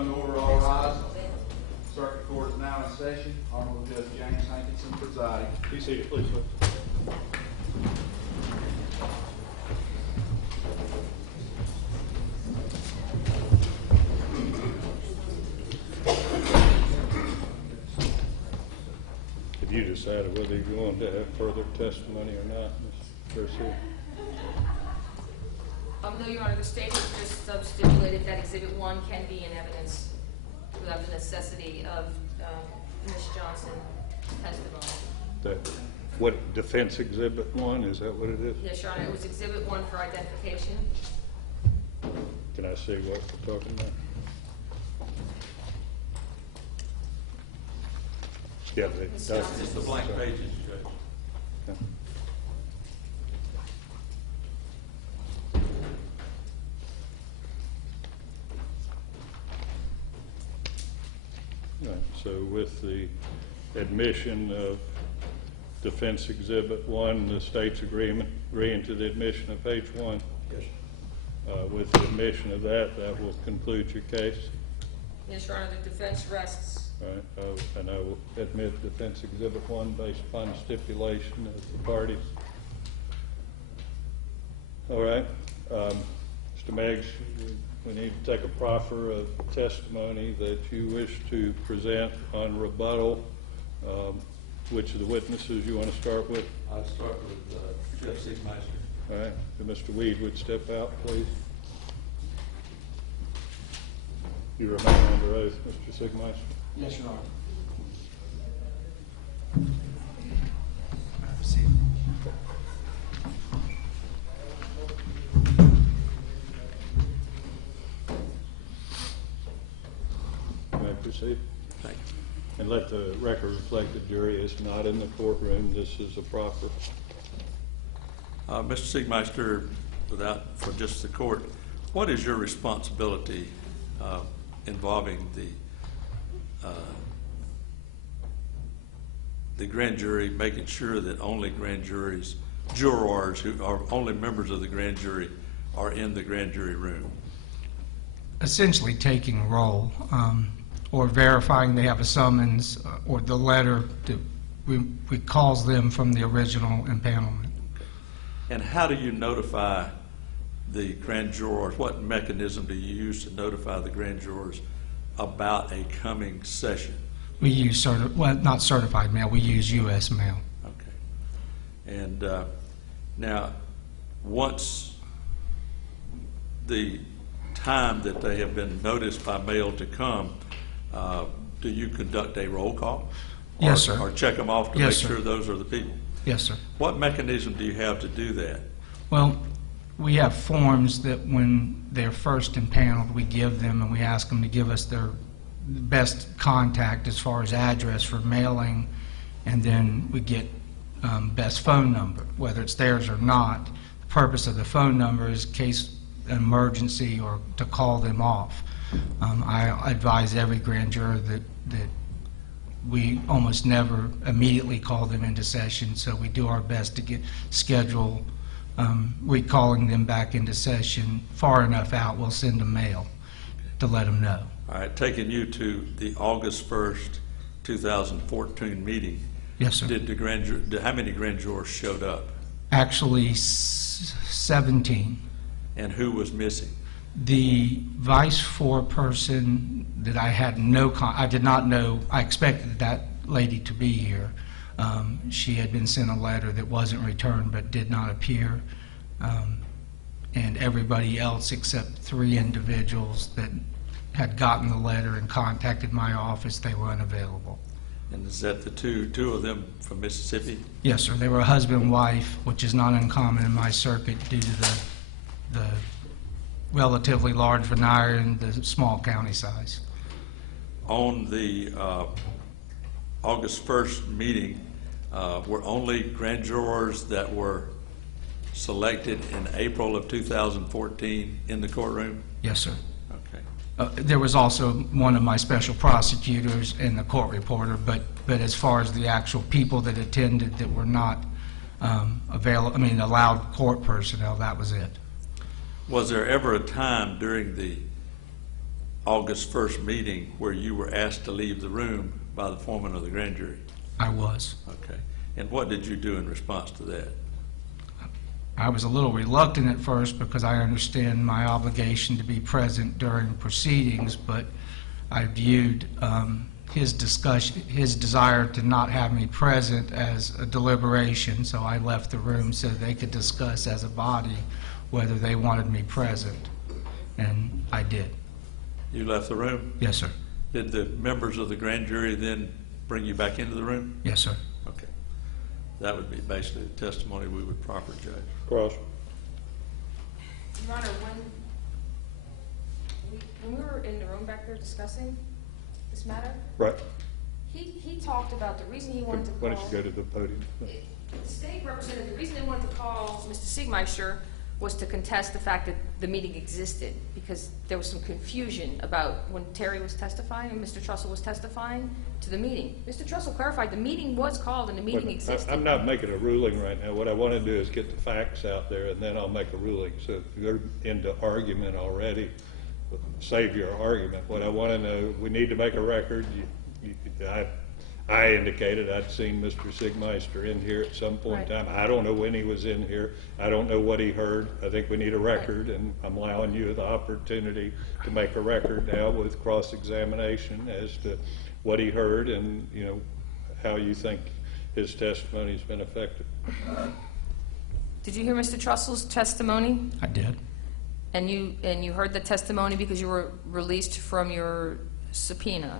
come to order, all rise. Circuit Court is now in session. Honorable Judge James Hankinson presiding. Be seated, please, sir. Have you decided whether you're going to have further testimony or not, Ms. Trussell? No, Your Honor, the state has just stipulated that Exhibit 1 can be in evidence without the necessity of Ms. Johnson's testimony. What, Defense Exhibit 1, is that what it is? Yes, Your Honor, it was Exhibit 1 for identification. Can I see what we're talking about? Yeah, Ms. Johnson. It's the blank pages, Judge. Yeah. Right, so with the admission of Defense Exhibit 1, the state's agreeing to the admission of page 1. Yes. With the admission of that, that will conclude your case. Yes, Your Honor, the defense rests. All right, and I will admit Defense Exhibit 1 based upon stipulation of the parties. All right, Mr. Meggs, we need to take a proffer of testimony that you wish to present on rebuttal. Which of the witnesses you want to start with? I'll start with Judge Siegmeister. All right, if Mr. Weed would step out, please. You remain under oath, Mr. Siegmeister. Yes, Your Honor. You may proceed. Thank you. And let the record reflect the jury is not in the courtroom. This is a proffer. Mr. Siegmeister, for just the court, what is your responsibility involving the grand jury, making sure that only jurors who are only members of the grand jury are in the grand jury room? Essentially taking roll, or verifying they have a summons or the letter that we calls them from the original impanelment. And how do you notify the grand jurors? What mechanism do you use to notify the grand jurors about a coming session? We use not certified mail, we use U.S. mail. Okay. And now, once the time that they have been noticed by mail to come, do you conduct a roll call? Yes, sir. Or check them off to Yes, make sir. sure those are the people? Yes, sir. What mechanism do you have to do that? Well, we have forms that when they're first impaneled, we give them and we ask them to give us their best contact as far as address for mailing, and then we get best phone number, whether it's theirs or not. The purpose of the phone number is in case an emergency or to call them off. I advise every grand juror that we almost never immediately call them into session, so we do our best to schedule recalling them back into session far enough out. We'll send them mail to let them know. All right, taking you to the August 1st, 2014 meeting. Yes, sir. How many grand jurors showed up? Actually, 17. And who was missing? The vice foreperson that I had I did not know, I expected that lady to be here. She had been sent a letter that wasn't returned but did not appear. And everybody else except 3 individuals that had gotten the letter and contacted my office, they were unavailable. And is that the two of them from Mississippi? Yes, sir. They were a husband and wife, which is not uncommon in my circuit due to the relatively large veneer and the small county size. On the August 1st meeting, were only grand jurors that were selected in April of 2014 in the courtroom? Yes, sir. Okay. There was also one of my special prosecutors and the court reporter, but as far as the actual people that attended that were not allowed court personnel, that was it. Was there ever a time during the August 1st meeting where you were asked to leave the room by the foreman of the grand jury? I was. Okay. And what did you do in response to that? I was a little reluctant at first because I understand my obligation to be present during proceedings, but I viewed his desire to not have me present as a deliberation, so I left the room so they could discuss as a body whether they wanted me present, and I did. You left the room? Yes, sir. Did the members of the grand jury then bring you back into the room? Yes, sir. Okay. That would be basically the testimony we would proffer, Judge. Cross. Your Honor, when we were in the room back there discussing this matter, Right. he talked about the reason he wanted to call. Why don't you go to the podium? The state representative, the reason they wanted to call Mr. Siegmeister was to contest the fact that the meeting existed, because there was some confusion about when Terry was testifying and Mr. Trussell was testifying to the meeting. Mr. Trussell clarified the meeting was called and the meeting Look, existed. I'm not making a ruling right now. What I want to do is get the facts out there, and then I'll make a ruling. So if you're into argument already, save your argument. What I want to know, we need to make a record. I indicated I'd seen Mr. Siegmeister in here at some point in Right. time. I don't know when he was in here. I don't know what he heard. I think we need a record, and I'm allowing you the opportunity to make a record now with cross-examination as to what he heard and, you know, how you think his testimony's been effective. Did you hear Mr. Trussell's testimony? I did. And you heard the testimony because you were released from your subpoena,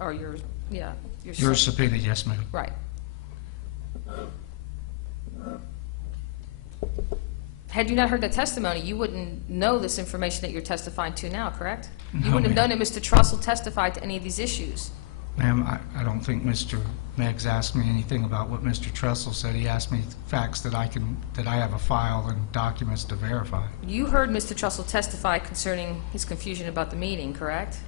or your Your subpoena, yes, ma'am. Right. Had you not heard that testimony, you wouldn't know this information that you're testifying to now, correct? You No, wouldn't have ma'am. known that Mr. Trussell testified to any of these issues. Ma'am, I don't think Mr. Meggs asked me anything about what Mr. Trussell said. He asked me facts that I have a file and documents to verify. You heard Mr. Trussell testify concerning his confusion about the meeting, correct?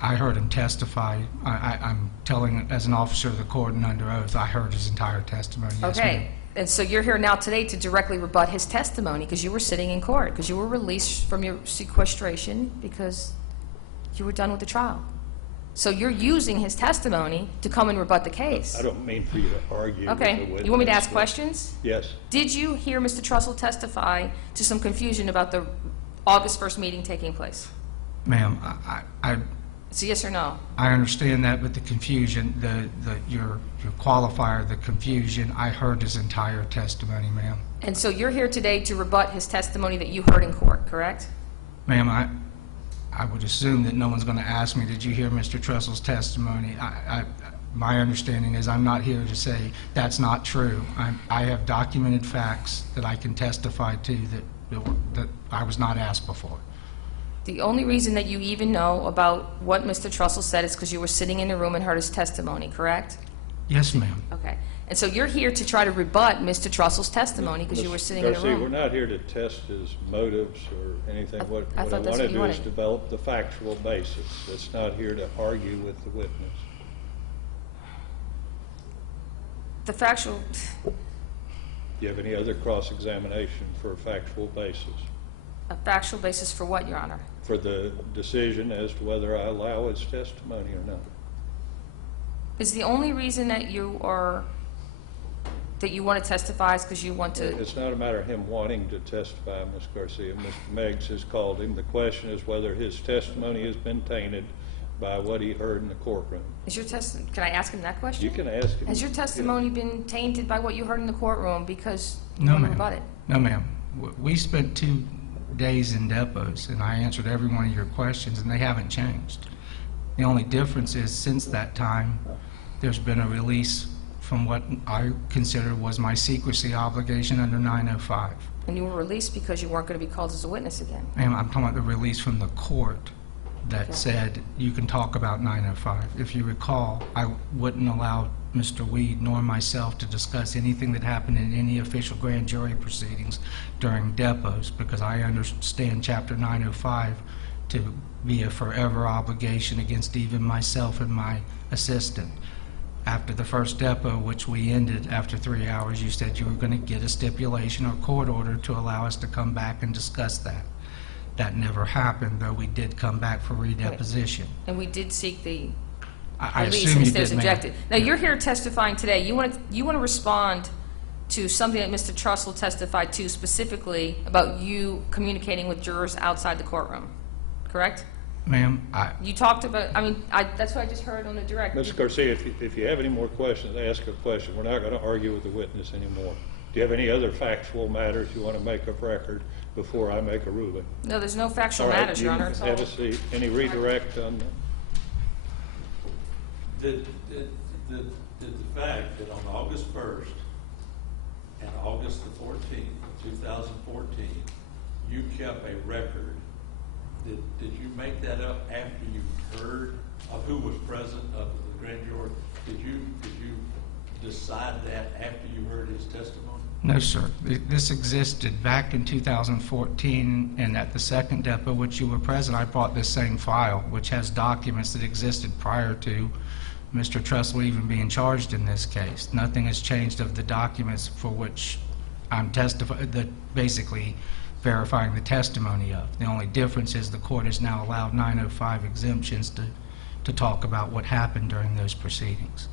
I heard him testify. I'm telling, as an officer of the court and under oath, I heard his entire testimony. Yes, Okay. ma'am. And so you're here now today to directly rebut his testimony because you were sitting in court, because you were released from your sequestration because you were done with the trial. So you're using his testimony to come and rebut the case. I don't mean for you to argue with the Okay. witness. You want me to ask questions? Yes. Did you hear Mr. Trussell testify to some confusion about the August 1st meeting taking place? Ma'am, It's a yes or no? I understand that, but the confusion, your qualifier, the confusion, I heard his entire testimony, ma'am. And so you're here today to rebut his testimony that you heard in court, correct? Ma'am, I would assume that no one's going to ask me, did you hear Mr. Trussell's testimony? My understanding is I'm not here to say that's not true. I have documented facts that I can testify to that I was not asked before. The only reason that you even know about what Mr. Trussell said is because you were sitting in the room and heard his testimony, correct? Yes, ma'am. Okay. And so you're here to try to rebut Mr. Trussell's testimony because you were sitting in the Garcia, we're room. not here to test his motives or anything. What I I thought that's want to what you do is wanted. develop the factual basis. It's not here to argue with the witness. The factual, Do you have any other cross-examination for a factual basis? a factual basis for what, Your Honor? For the decision as to whether I allow his testimony or not? Is the only reason that you want to testify is because you want to, It's not a matter of him wanting to testify, Ms. Garcia. Mr. Meggs has called him. The question is whether his testimony has been tainted by what he heard in the courtroom. can I ask him that question? You can ask him. Has your testimony been tainted by what you heard in the courtroom because you No, want to ma'am. rebut it? No, ma'am. We spent 2 days in depots, and I answered every one of your questions, and they haven't changed. The only difference is, since that time, there's been a release from what I consider was my secrecy obligation under 905. And you were released because you weren't going to be called as a witness again. Ma'am, I'm talking about the release from the court that Okay. said you can talk about 905. If you recall, I wouldn't allow Mr. Weed nor myself to discuss anything that happened in any official grand jury proceedings during depots because I understand Chapter 905 to be a forever obligation against even myself and my assistant. After the first depot, which we ended after 3 hours, you said you were going to get a stipulation or court order to allow us to come back and discuss that. that never happened, though we did come back for redeposition. And we did seek the I release assume you instead of did, ma'am. subjected. Now, you're here testifying today. You want to respond to something that Mr. Trussell testified to specifically about you communicating with jurors outside the courtroom, correct? Ma'am, You talked about, that's what I just heard on the direct. Mr. Garcia, if you have any more questions, ask a question. We're not going to argue with the witness anymore. Do you have any other factual matters you want to make of record before I make a ruling? No, there's no factual All right, matters, Your you Honor. It's have all- a seat. Any redirect on that? Did the fact that on August 1st and August the 14th, 2014, you kept a record, did you make that up after you heard of who was present of the grand jury? Did you decide that after you heard his testimony? no, sir. This existed back in 2014, and at the second depot, which you were present, I brought this same file, which has documents that existed prior to Mr. Trussell even being charged in this case. Nothing has changed of the documents for which I'm basically verifying the testimony of. The only difference is the court has now allowed 905 exemptions to talk about what happened during those proceedings.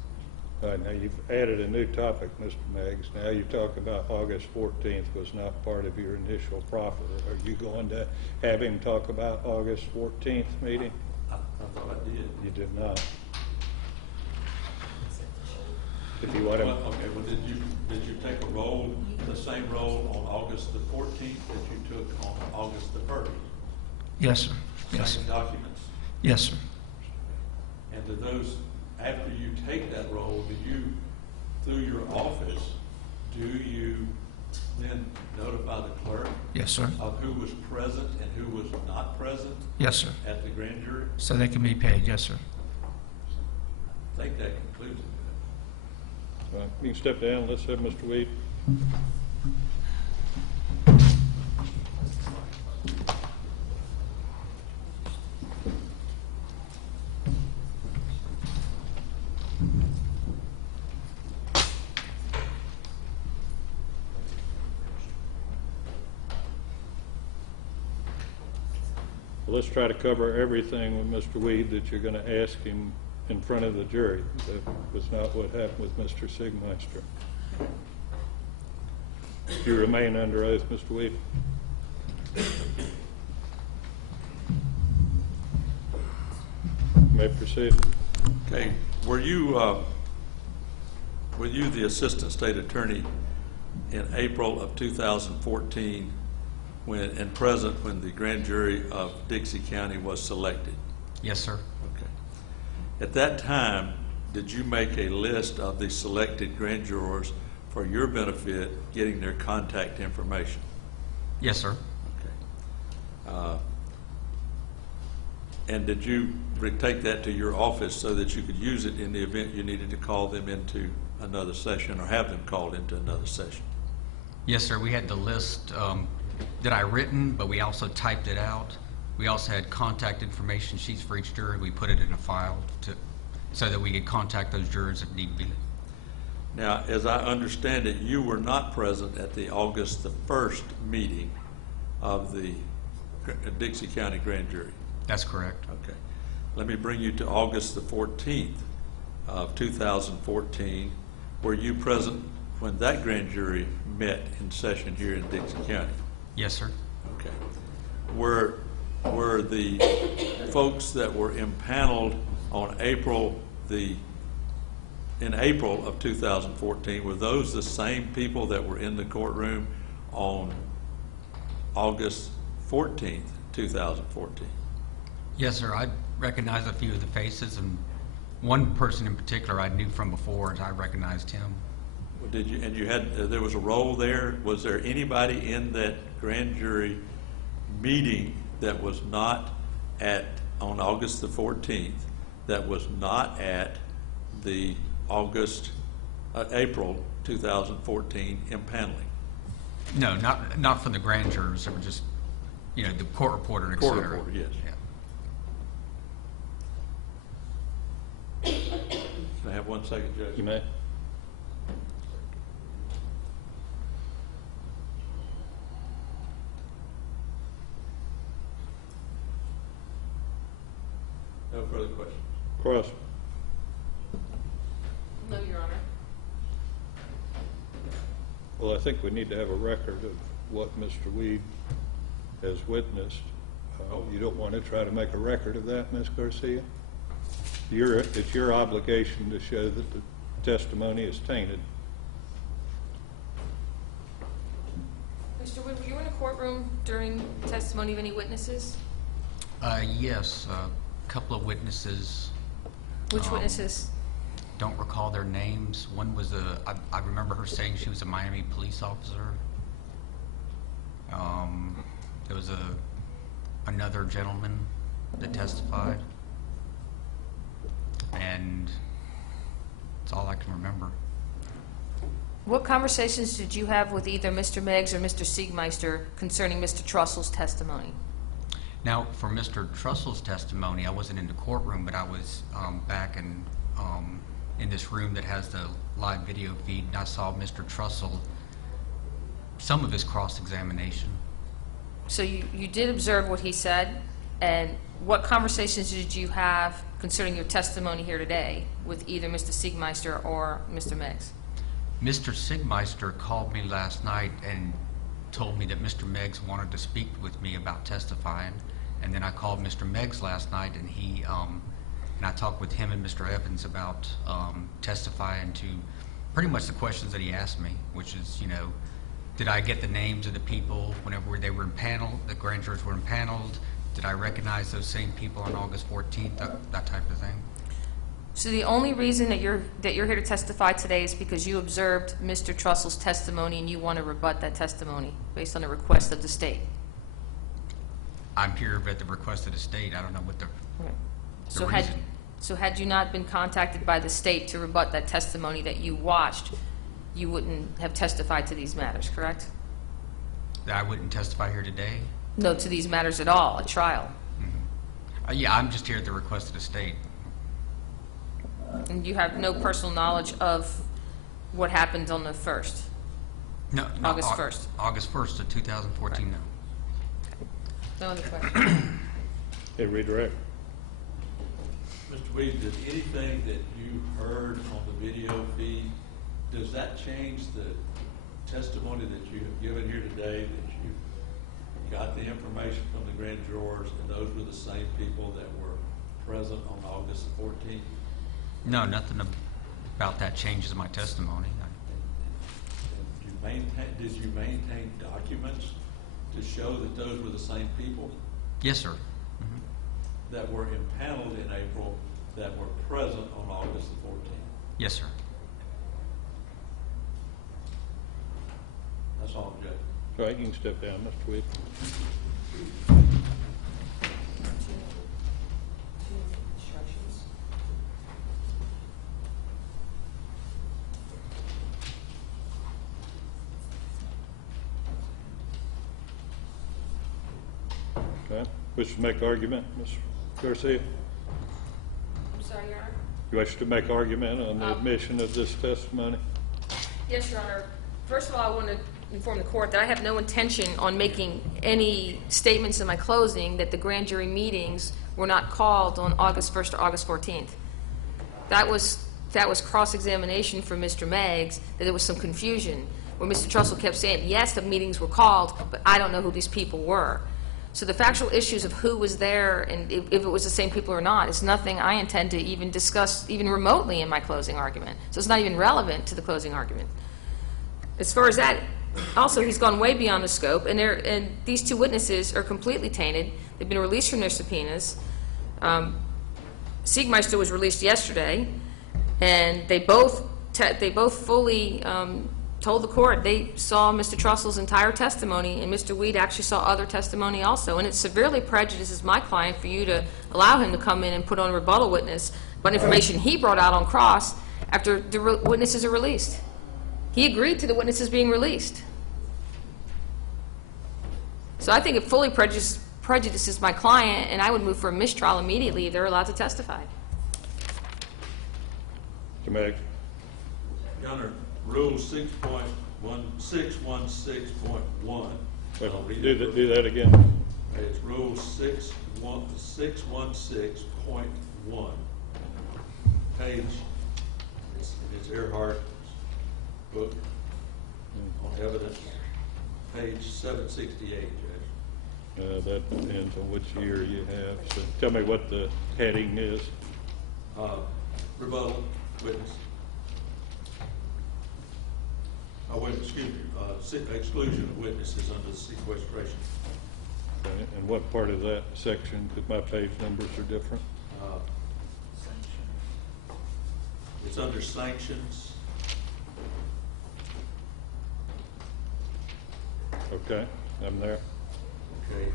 All right, now you've added a new topic, Mr. Meggs. Now you talk about August 14th was not part of your initial proffer. Are you going to have him talk about August 14th meeting? I thought I did. You did not. If you want to, Well, okay, well, did you take a role, the same role on August the 14th that you took on August the 1st? Yes, sir. Yes, sir. Same documents? Yes, sir. And do those, after you take that role, do you, through your office, do you then notify the clerk Yes, sir. of who was present and who was not present Yes, sir. at the grand jury? So they can be paid. Yes, sir. I think that concludes it. you can step down. Let's have Mr. Weed. Well, let's try to cover everything with Mr. Weed that you're going to ask him in front of the jury. That was not what happened with Mr. Sigmeister. You remain under oath, Mr. Weed. You may proceed. Okay, were you the assistant state attorney in April of 2014 and present when the grand jury of Dixie County was selected? Yes, sir. Okay. At that time, did you make a list of the selected grand jurors for your benefit, getting their contact information? Yes, sir. Okay. And did you take that to your office so that you could use it in the event you needed to call them into another session or have them called into another session? Yes, sir. We had the list that I written, but we also typed it out. We also had contact information sheets for each jury. We put it in a file so that we could contact those jurors if need be. Now, as I understand it, you were not present at the August the 1st meeting of the Dixie County Grand Jury. That's correct. Okay. Let me bring you to August the 14th of 2014. Were you present when that grand jury met in session here in Dixie County? Yes, sir. Okay. Were the folks that were impaneled on in April of 2014, were those the same people that were in the courtroom on August 14th, 2014? Yes, sir. I recognized a few of the faces, and one person in particular I knew from before, and I recognized him. Did you? And you had there was a roll there. Was there anybody in that grand jury meeting that was not on August the 14th that was not at the April 2014 impaneling? No, not from the grand jurors. They were just, the court reporter, and et Court cetera. reporter, yes. Yeah. Can I have 1 second, Judge? You may. No further questions. Cross. No, Your Honor. Well, I think we need to have a record of what Mr. Weed has witnessed. You don't want to try to make a record of that, Ms. Garcia? It's your obligation to show that the testimony is tainted. Mr. Wood, were you in a courtroom during testimony of any witnesses? Yes, a couple of witnesses. Which witnesses? Don't recall their names. One was I remember her saying she was a Miami police officer. There was another gentleman that testified, and that's all I can remember. What conversations did you have with either Mr. Meggs or Mr. Siegmeister concerning Mr. Trussell's testimony? Now, for Mr. Trussell's testimony, I wasn't in the courtroom, but I was back in this room that has the live video feed, and I saw Mr. Trussell, some of his cross-examination. So you did observe what he said, and what conversations did you have concerning your testimony here today with either Mr. Siegmeister or Mr. Meggs? Mr. Siegmeister called me last night and told me that Mr. Meggs wanted to speak with me about testifying, and then I called Mr. Meggs last night, and and I talked with him and Mr. Evans about testifying to pretty much the questions that he asked me, which is, did I get the names of the people whenever they were impaneled, the grand jurors were impaneled? Did I recognize those same people on August 14th, that type of thing? So the only reason that you're here to testify today is because you observed Mr. Trussell's testimony and you want to rebut that testimony based on a request of the state? I'm here at the request of the state. I don't know what the reason. So had you not been contacted by the state to rebut that testimony that you watched, you wouldn't have testified to these matters, correct? That I wouldn't testify here today? No, to these matters at all, at trial. Yeah, I'm just here at the request of the state. And you have no personal knowledge of what happened on the 1st? No, August 1st. August 1st of 2014, Right. no. No other questions? Okay, redirect. Mr. Weed, did anything that you heard on the video feed, does that change the testimony that you have given here today, that you got the information from the grand jurors and those were the same people that were present on August 14th? No, nothing about that changes my testimony. Did you maintain documents to show that those were the same people Yes, sir. that were impaneled in April that were present on August the 14th? Yes, sir. That's all, Judge. All right, you can step down, Mr. Weed. Okay. Wish to make argument, Ms. Garcia? I'm sorry, Your Honor? You wish to make argument on the admission of this testimony? Yes, Your Honor. First of all, I want to inform the court that I have no intention on making any statements in my closing that the grand jury meetings were not called on August 1st or August 14th. That was cross-examination from Mr. Meggs, that there was some confusion, where Mr. Trussell kept saying, yes, the meetings were called, but I don't know who these people were. So the factual issues of who was there and if it was the same people or not is nothing I intend to even discuss even remotely in my closing argument. So it's not even relevant to the closing argument. As far as that, also, he's gone way beyond the scope, and these two witnesses are completely tainted. They've been released from their subpoenas. Siegmeister was released yesterday, and they both fully told the court they saw Mr. Trussell's entire testimony, and Mr. Weed actually saw other testimony also. And it severely prejudices my client for you to allow him to come in and put on a rebuttal witness about information he brought out on cross after the witnesses are released. He agreed to the witnesses being released. So I think it fully prejudices my client, and I would move for a mistrial immediately if they're allowed to testify. Mr. Meggs? Your Honor, Rule 616.1. Do that again. It's Rule 616.1 1, page, it's Earhart's book on evidence, page 768, Judge. That depends on which year you have. So tell me what the heading is. Rebuttal, witness. Excuse me, exclusion of witnesses under the sequestration. Okay, and what part of that section, because my page numbers are different? It's under sanctions. Okay, I'm there. Okay,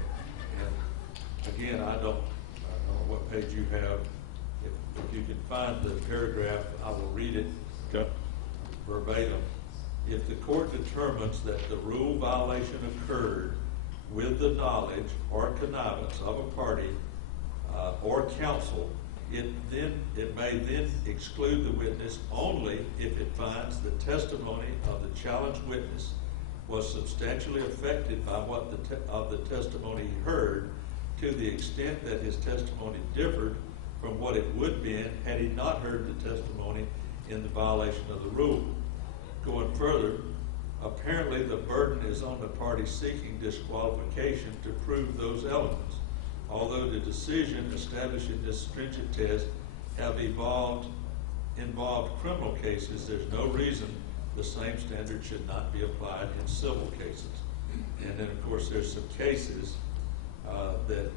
and again, I don't know what page you have. If you can find the paragraph, I will read it Okay. verbatim. If the court determines that the rule violation occurred with the knowledge or connivance of a party or counsel, it may then exclude the witness only if it finds the testimony of the challenged witness was substantially affected by what of the testimony he heard, to the extent that his testimony differed from what it would have been had he not heard the testimony in the violation of the rule. Going further, apparently the burden is on the party seeking disqualification to prove those elements. Although the decision establishing this stringent test have involved criminal cases, there's no reason the same standard should not be applied in civil cases. And then, of course, there's some cases that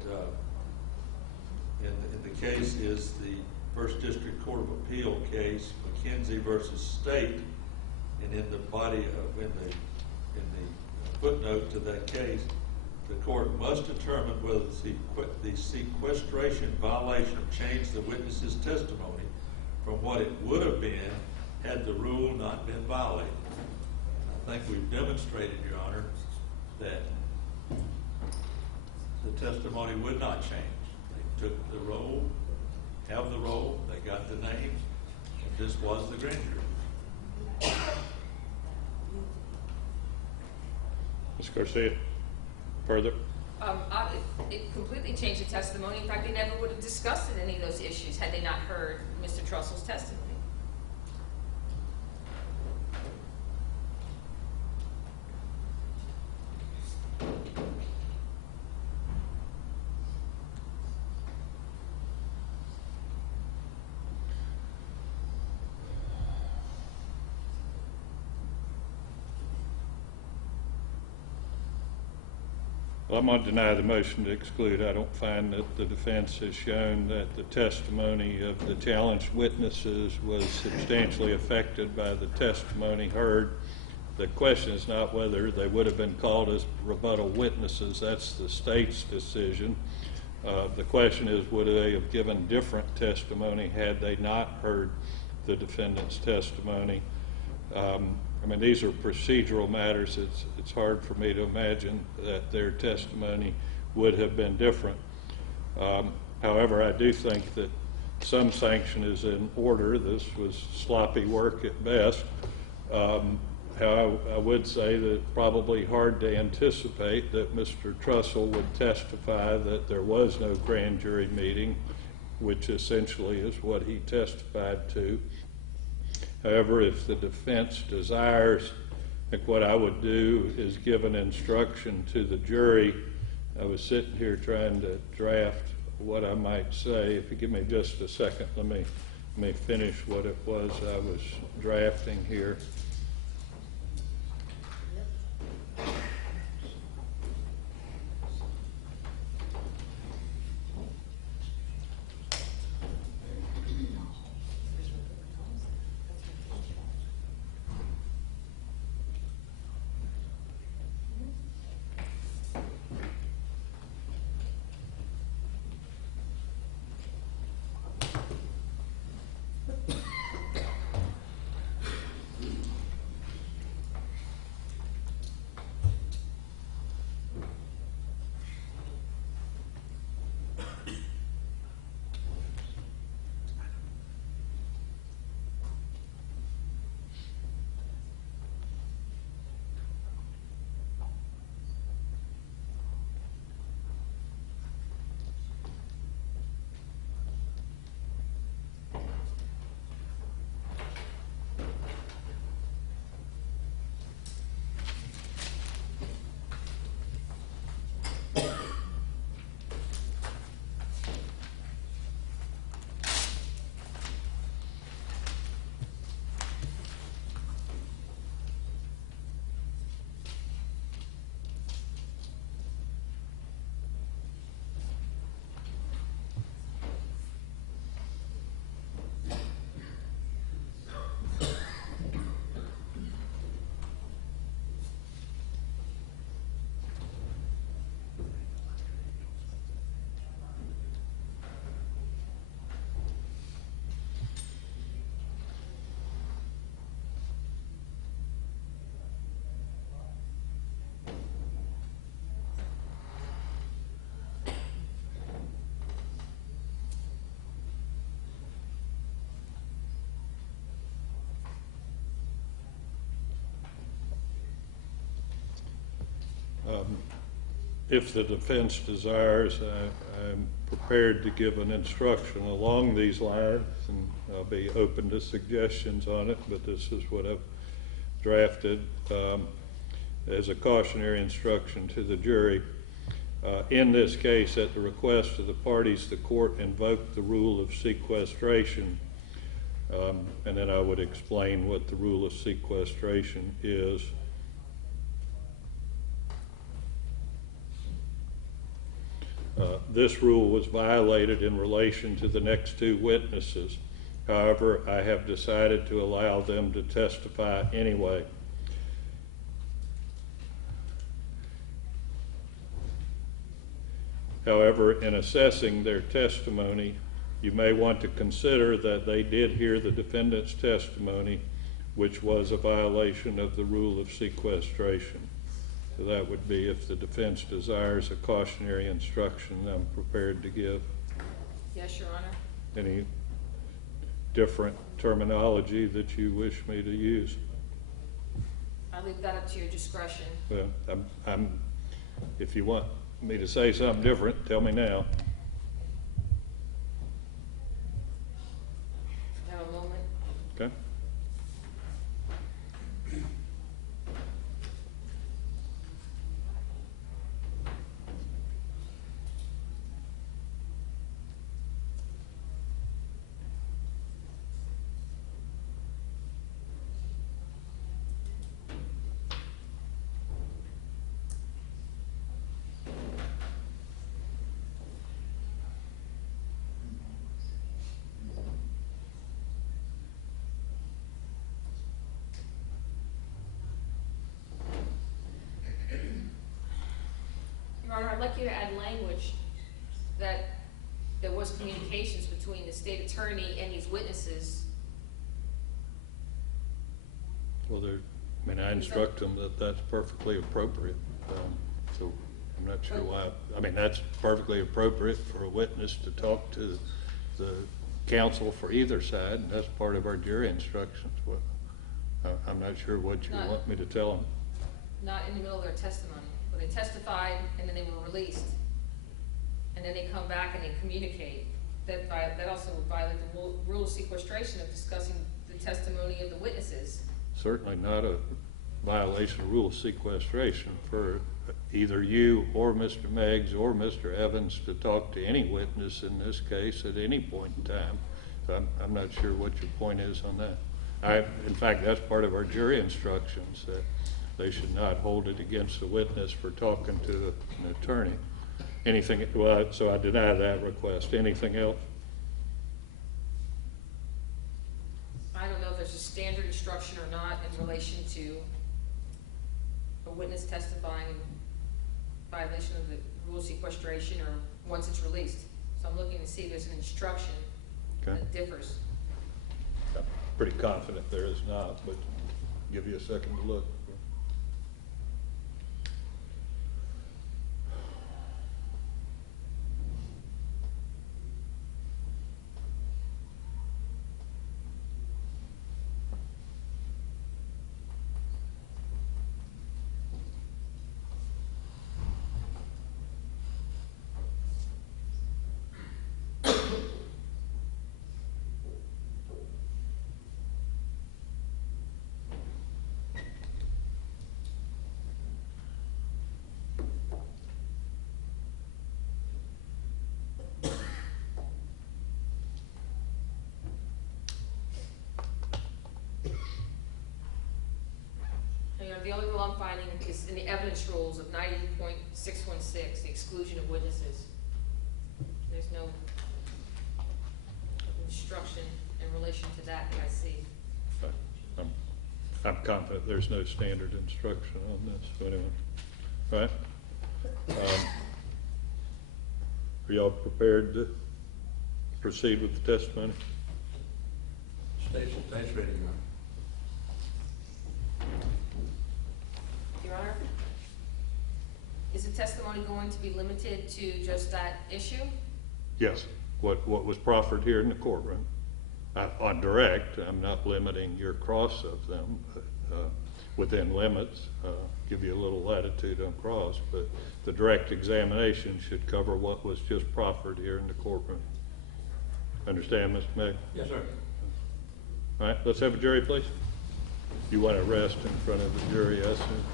in the case is the First District Court of Appeal case, McKenzie versus State, and in the body of in the footnote to that case, the court must determine whether the sequestration violation changed the witness's testimony from what it would have been had the rule not been violated. I think we've demonstrated, Your Honor, that the testimony would not change. They took the roll, have the roll, they got the names, and this was the grand jury. Ms. Garcia, further? It completely changed the testimony. In fact, they never would have discussed any of those issues had they not heard Mr. Trussell's testimony. Well, I'm going to deny the motion to exclude. I don't find that the defense has shown that the testimony of the challenged witnesses was substantially affected by the testimony heard. The question is not whether they would have been called as rebuttal witnesses. That's the state's decision. The question is, would they have given different testimony had they not heard the defendant's testimony? I mean, these are procedural matters. It's hard for me to imagine that their testimony would have been different. However, I do think that some sanction is in order. This was sloppy work at best. I would say that it's probably hard to anticipate that Mr. Trussell would testify that there was no grand jury meeting, which essentially is what he testified to. However, if the defense desires, I think what I would do is give an instruction to the jury. I was sitting here trying to draft what I might say. If you give me just a second, let me finish what it was I was drafting here. if the defense desires, I'm prepared to give an instruction along these lines, and I'll be open to suggestions on it, but this is what I've drafted as a cautionary instruction to the jury. In this case, at the request of the parties, the court invoked the rule of sequestration, and then I would explain what the rule of sequestration is. This rule was violated in relation to the next two witnesses. However, I have decided to allow them to testify anyway. However, in assessing their testimony, you may want to consider that they did hear the defendant's testimony, which was a violation of the rule of sequestration. So that would be, if the defense desires a cautionary instruction, I'm prepared to give. Yes, Your Honor. Any different terminology that you wish me to use? I leave that up to your discretion. Well, if you want me to say something different, tell me now. Have a moment. Okay? Your Honor, I'd like you to add language that there was communications between the state attorney and these witnesses. Well, I instruct them that that's perfectly appropriate. So I'm not sure why. I mean, that's perfectly appropriate for a witness to talk to the counsel for either side, and that's part of our jury instructions. I'm not sure what you want me to tell them. Not in the middle of their testimony, when they testified and then they were released, and then they come back and they communicate. That also would violate the rule of sequestration of discussing the testimony of the witnesses. Certainly not a violation of rule of sequestration for either you or Mr. Meggs or Mr. Evans to talk to any witness in this case at any point in time. So I'm not sure what your point is on that. In fact, that's part of our jury instructions, that they should not hold it against the witness for talking to an attorney. Anything, well, so I deny that request. Anything else? I don't know if there's a standard instruction or not in relation to a witness testifying in violation of the rule of sequestration or once it's released. So I'm looking to see if there's an instruction that differs. I'm pretty confident there is not, but give you a second to look. The only rule I'm finding is in the evidence rules of 90.616, the exclusion of witnesses. There's no instruction in relation to that I see. I'm confident there's no standard instruction on this, but anyway. All right. Are y'all prepared to proceed with the testimony? State's ready, Your Honor. Your Honor, is the testimony going to be limited to just that issue? Yes. What was proffered here in the courtroom. On direct, I'm not limiting your cross of them, but within limits, give you a little latitude on cross, but the direct examination should cover what was just proffered here in the courtroom. Understand, Mr. May? Yes, sir. All right, let's have a jury, please. You want to rest in front of the jury, I assume?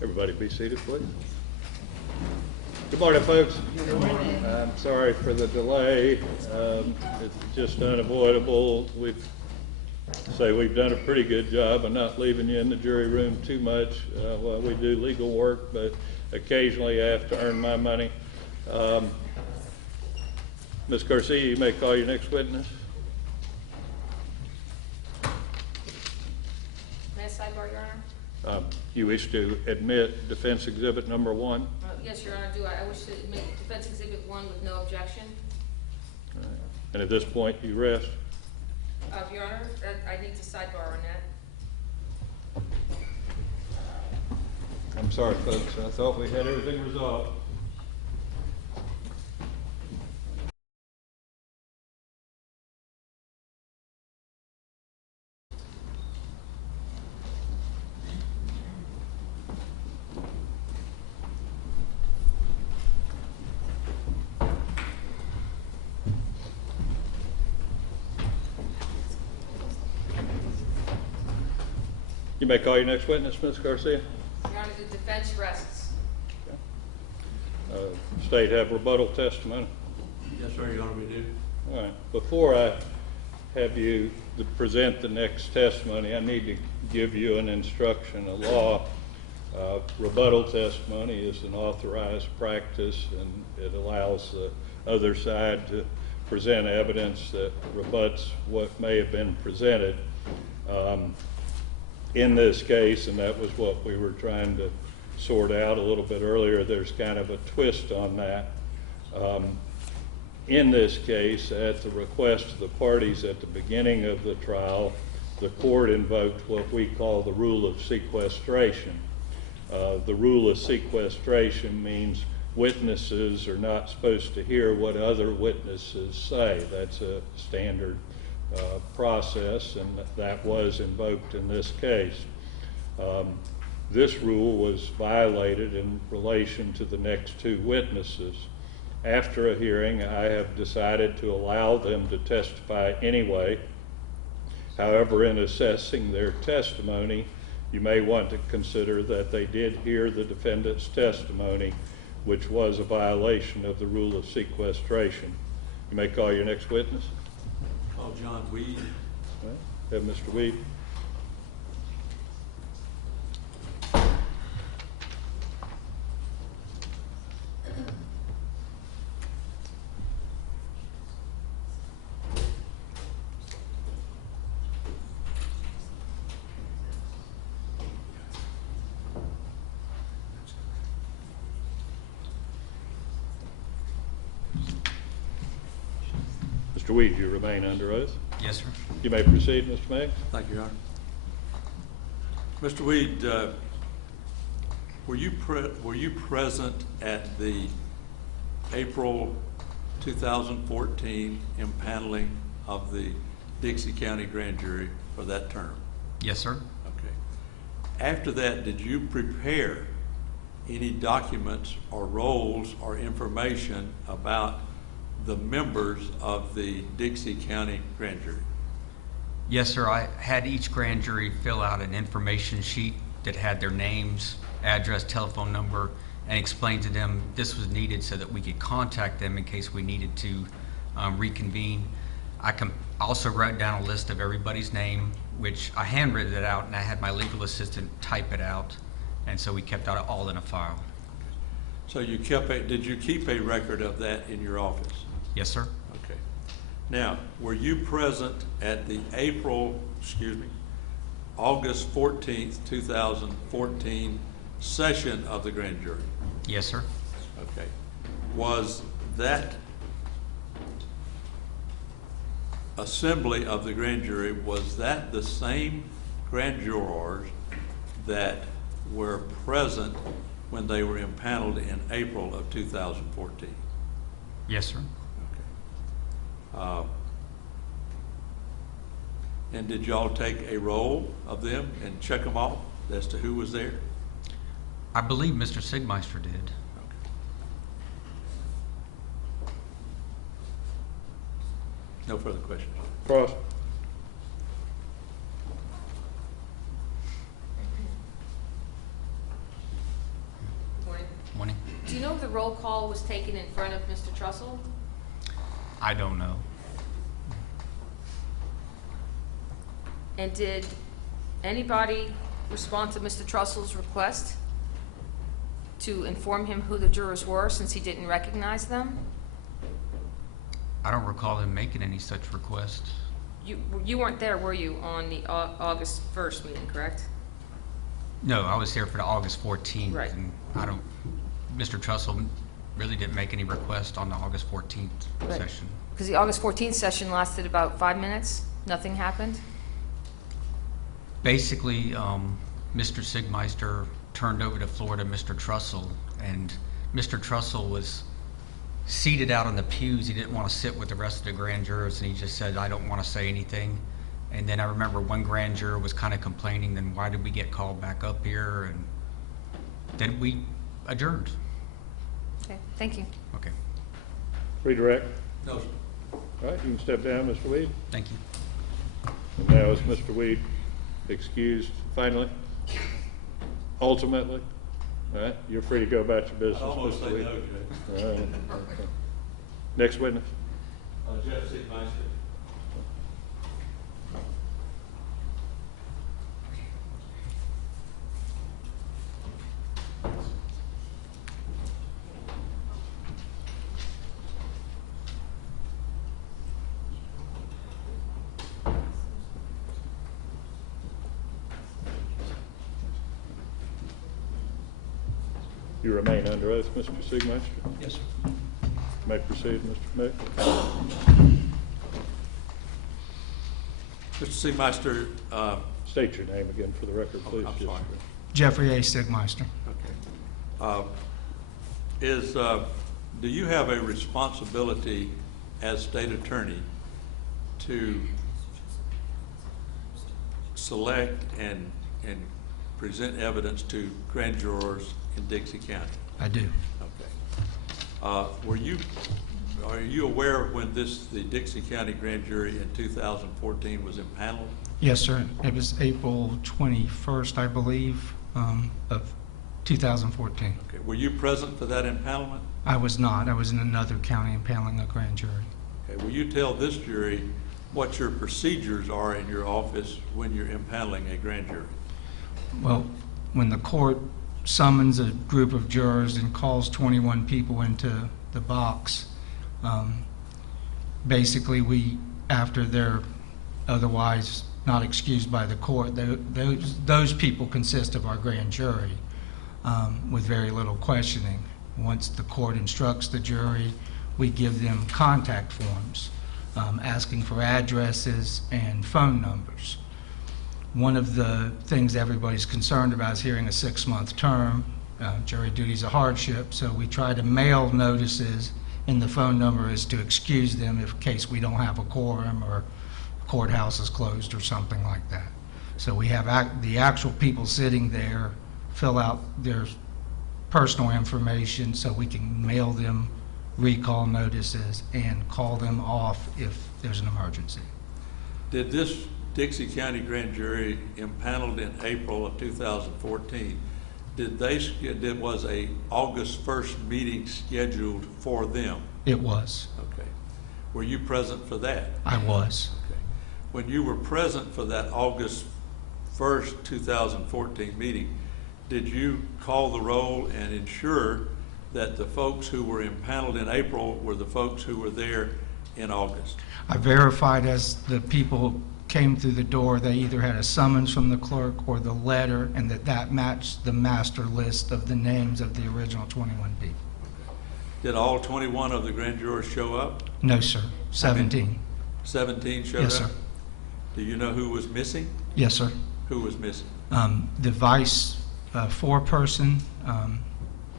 Everybody be seated, please. Good morning, folks. Good morning. I'm sorry for the delay. It's just unavoidable. We've done a pretty good job of not leaving you in the jury room too much while we do legal work, but occasionally I have to earn my money. Ms. Garcia, you may call your next witness. May I sidebar, Your Honor? You wish to admit defense exhibit number 1? Yes, Your Honor, I wish to make defense exhibit 1 with no objection. All right. And at this point, you rest. Your Honor, I need to sidebar on that. I'm sorry, folks. I thought we had everything resolved. You may call your next witness, Ms. Garcia. Your Honor, the defense rests. State have rebuttal testimony. Yes, sir, Your Honor, we do. All right. Before I have you present the next testimony, I need to give you an instruction. A law rebuttal testimony is an authorized practice, and it allows the other side to present evidence that rebuts what may have been presented. In this case, and that was what we were trying to sort out a little bit earlier, there's kind of a twist on that. In this case, at the request of the parties at the beginning of the trial, the court invoked what we call the rule of sequestration. The rule of sequestration means witnesses are not supposed to hear what other witnesses say. That's a standard process, and that was invoked in this case. This rule was violated in relation to the next 2 witnesses. After a hearing, I have decided to allow them to testify anyway. However, in assessing their testimony, you may want to consider that they did hear the defendant's testimony, which was a violation of the rule of sequestration. You may call your next witness. Oh, John Weed. All right. Have Mr. Weed. Mr. Weed, you remain under oath. Yes, sir. You may proceed, Mr. Meggs. Thank you, Your Honor. Mr. Weed, were you present at the April 2014 impaneling of the Dixie County Grand Jury for that term? Yes, sir. Okay. After that, did you prepare any documents or rolls or information about the members of the Dixie County Grand Jury? Yes, sir. I had each grand jury fill out an information sheet that had their names, address, telephone number, and explain to them this was needed so that we could contact them in case we needed to reconvene. I also wrote down a list of everybody's name, which I handwritten it out, and I had my legal assistant type it out, and so we kept it all in a file. So you did you keep a record of that in your office? Yes, sir. Okay. Now, were you present at the April August 14th, 2014 session of the grand jury? Yes, sir. Okay. Was that assembly of the grand jury, was that the same grand jurors that were present when they were impaneled in April of 2014? Yes, sir. And did y'all take a roll of them and check them off as to who was there? I believe Mr. Sigmeister did. No further questions. Frost? Morning. Morning. Do you know if the roll call was taken in front of Mr. Trussell? I don't know. And did anybody respond to Mr. Trussell's request to inform him who the jurors were, since he didn't recognize them? I don't recall him making any such request. You weren't there, were you, on the August 1st meeting, correct? No, I was here for the August 14th. Right. And Mr. Trussell really didn't make any request on the August 14th Right. session. Because the August 14th session lasted about 5 minutes. Nothing happened. Basically, Mr. Sigmeister turned over the floor to Mr. Trussell, and Mr. Trussell was seated out on the pews. He didn't want to sit with the rest of the grand jurors, and he just said, I don't want to say anything. And then I remember one grand juror was kind of complaining, then why did we get called back up here? And then we adjourned. Okay, thank you. Okay, Redirect? No, sir. All right, you can step down, Mr. Weed. thank you. And now is Mr. Weed excused finally? Ultimately? All right, you're free to go about your business, I'd almost Mr. say Weed. no, Judge. All right, okay. Next witness? Jeff Sigmeister. You remain under oath, Mr. Sigmeister. Yes, sir. You may proceed, Mr. Mick. Mr. Sigmeister, State your name again for the record, please. I'm Yes, sorry. sir. Jeffrey A. Sigmeister. okay. Do you have a responsibility as state attorney to select and present evidence to grand jurors in Dixie County? I do. Okay. Are you aware of when the Dixie County grand jury in 2014 was impaneled? Yes, sir. It was April 21st, I believe, of 2014. Okay. Were you present for that impanelment? I was not. I was in another county impaneling a grand jury. Okay. Will you tell this jury what your procedures are in your office when you're impaneling a grand jury? Well, when the court summons a group of jurors and calls 21 people into the box, basically after they're otherwise not excused by the court, those people consist of our grand jury with very little questioning. Once the court instructs the jury, we give them contact forms asking for addresses and phone numbers. One of the things everybody's concerned about is hearing a 6-month term. Jury duty is a hardship, so we try to mail notices, and the phone number is to excuse them in case we don't have a quorum or courthouse is closed or something like that. So we have the actual people sitting there fill out their personal information so we can mail them recall notices and call them off if there's an emergency. Did this Dixie County grand jury impaneled in April of 2014, was a August 1st meeting scheduled for them? It was. Okay. Were you present for that? I was. Okay. When you were present for that August 1st, 2014 meeting, did you call the roll and ensure that the folks who were impaneled in April were the folks who were there in August? I verified as the people came through the door, they either had a summons from the clerk or the letter, and that matched the master list of the names of the original 21 people. Did all 21 of the grand jurors show up? No, sir. 17. 17 showed up? Yes, sir. Do you know who was missing? Yes, sir. Who was missing? The vice foreperson,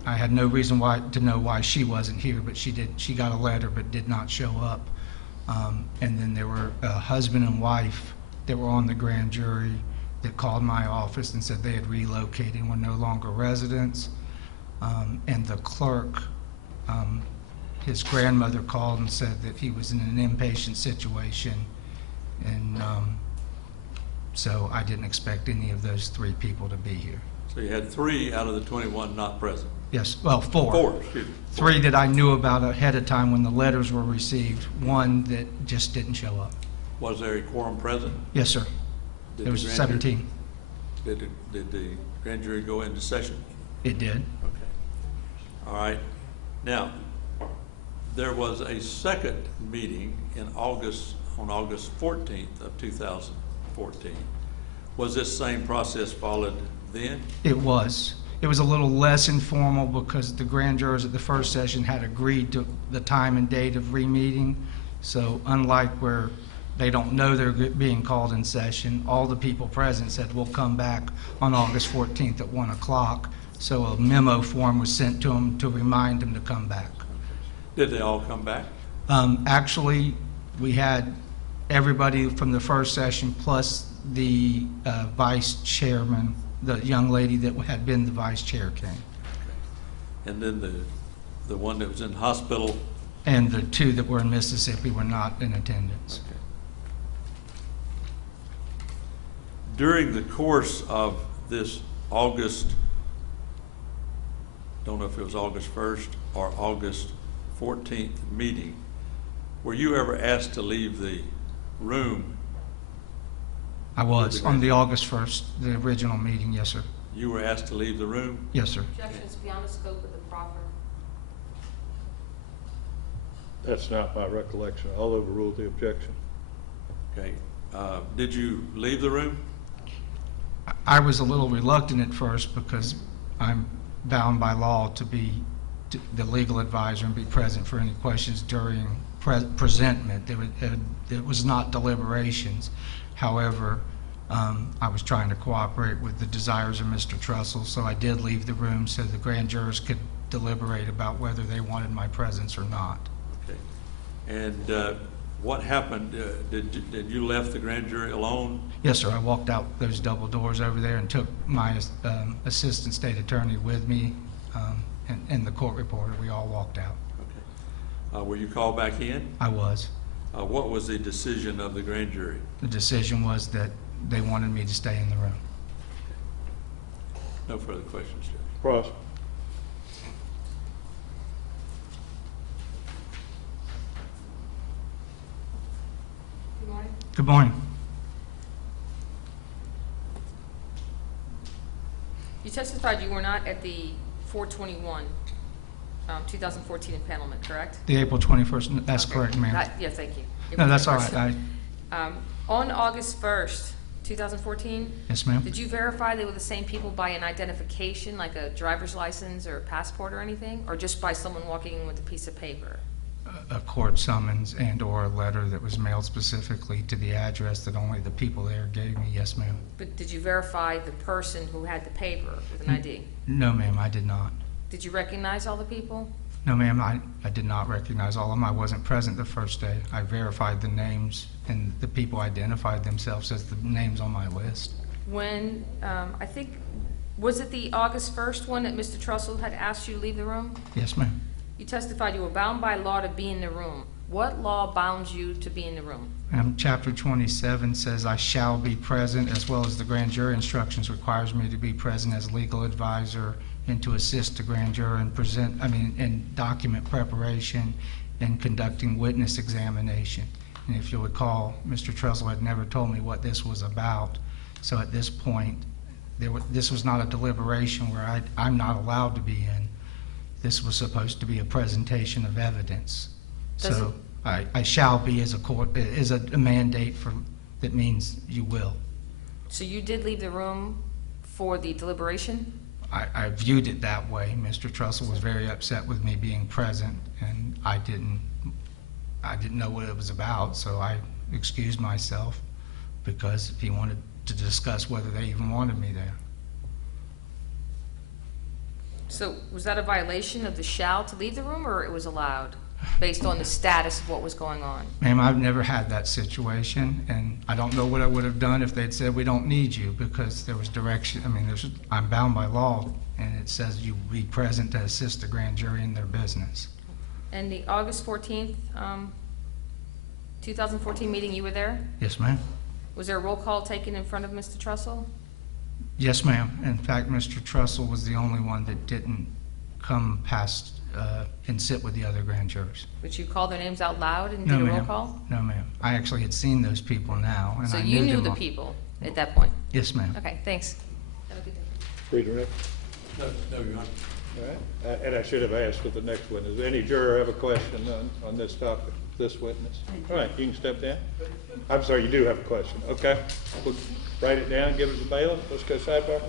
I had no reason to know why she wasn't here, but she got a letter but did not show up. And then there were a husband and wife that were on the grand jury that called my office and said they had relocated and were no longer residents. And the clerk, his grandmother called and said that he was in an inpatient situation. And so I didn't expect any of those 3 people to be here. So you had 3 out of the 21 not present? Yes, well, 4. 4, excuse me. 3 that I knew about ahead of time when the letters were received, 1 that just didn't show up. Was there a quorum present? Yes, sir. Did There was the grand 17. jury- Did the grand jury go into session? It did. Okay. All right. Now, there was a second meeting on August 14th of 2014. Was this same process followed then? It was. It was a little less informal because the grand jurors at the first session had agreed to the time and date of re-meeting. So unlike where they don't know they're being called in session, all the people present said, we'll come back on August 14th at 1 o'clock. So a memo form was sent to them to remind them to come back. Did they all come back? Actually, we had everybody from the first session plus the vice chairman, the young lady that had been the vice chair came. And then the one that was in hospital? And the 2 that were in Mississippi were not in attendance. Okay. During the course of this August, don't know if it was August 1st or August 14th meeting, were you ever asked to leave the room? I was, on the August 1st, the original meeting, yes, sir. You were asked to leave the room? Yes, sir. Objections beyond the scope of the proffer. That's not my recollection. I'll overrule the objection. Okay. Did you leave the room? I was a little reluctant at first because I'm bound by law to be the legal advisor and be present for any questions during presentment. It was not deliberations. However, I was trying to cooperate with the desires of Mr. Trussell, so I did leave the room so the grand jurors could deliberate about whether they wanted my presence or not. Okay. And what happened? Did you left the grand jury alone? Yes, sir. I walked out those double doors over there and took my assistant state attorney with me and the court reporter. We all walked out. Okay. Were you called back in? I was. What was the decision of the grand jury? The decision was that they wanted me to stay in the room. No further questions, Judge. Cross. Good morning. Good morning. You testified you were not at the 4/21, 2014 impanelment, correct? The April 21st, that's Okay. correct, ma'am. Yeah, thank you. No, April that's all 21st. right. On August 1st, 2014, Yes, ma'am. did you verify they were the same people by an identification, like a driver's license or a passport or anything? Or just by someone walking in with a piece of paper? A court summons and/or a letter that was mailed specifically to the address that only the people there gave me. Yes, ma'am. But did you verify the person who had the paper with an ID? No, ma'am, I did not. Did you recognize all the people? No, ma'am, I did not recognize all of them. I wasn't present the first day. I verified the names, and the people identified themselves as the names on my list. When, I think, was it the August 1st one that Mr. Trussell had asked you to leave the room? Yes, ma'am. You testified you were bound by law to be in the room. What law bounds you to be in the room? Chapter 27 says I shall be present, as well as the grand jury instructions requires me to be present as legal advisor and to assist the grand juror in document preparation and conducting witness examination. And if you'll recall, Mr. Trussell had never told me what this was about. So at this point, this was not a deliberation where I'm not allowed to be in. This was supposed to be a presentation of evidence. Does So I shall be as a court, is a mandate for that means you will. So you did leave the room for the deliberation? I viewed it that way. Mr. Trussell was very upset with me being present, and I didn't know what it was about, so I excused myself because he wanted to discuss whether they even wanted me there. So was that a violation of the shall to leave the room, or it was allowed, based on the status of what was going on? Ma'am, I've never had that situation, and I don't know what I would have done if they'd said, we don't need you, because there was direction, I'm bound by law, and it says you be present to assist the grand jury in their business. And the August 14th, 2014 meeting, you were there? Yes, ma'am. Was there a roll call taken in front of Mr. Trussell? Yes, ma'am. In fact, Mr. Trussell was the only one that didn't come past and sit with the other grand jurors. But you called their names out loud and No, did a roll ma'am. call? No, ma'am. I actually had seen those people now, and So I you knew knew them the all. people at that point? Yes, ma'am. Okay, thanks. Have a good day. Redirect. No, Your Honor. All right. And I should have asked with the next one. Does any juror have a question on this topic, this witness? All right, you can step down. I'm sorry, you do have a question. Okay. We'll write it down, give it to the bailiff. Let's go sidebar.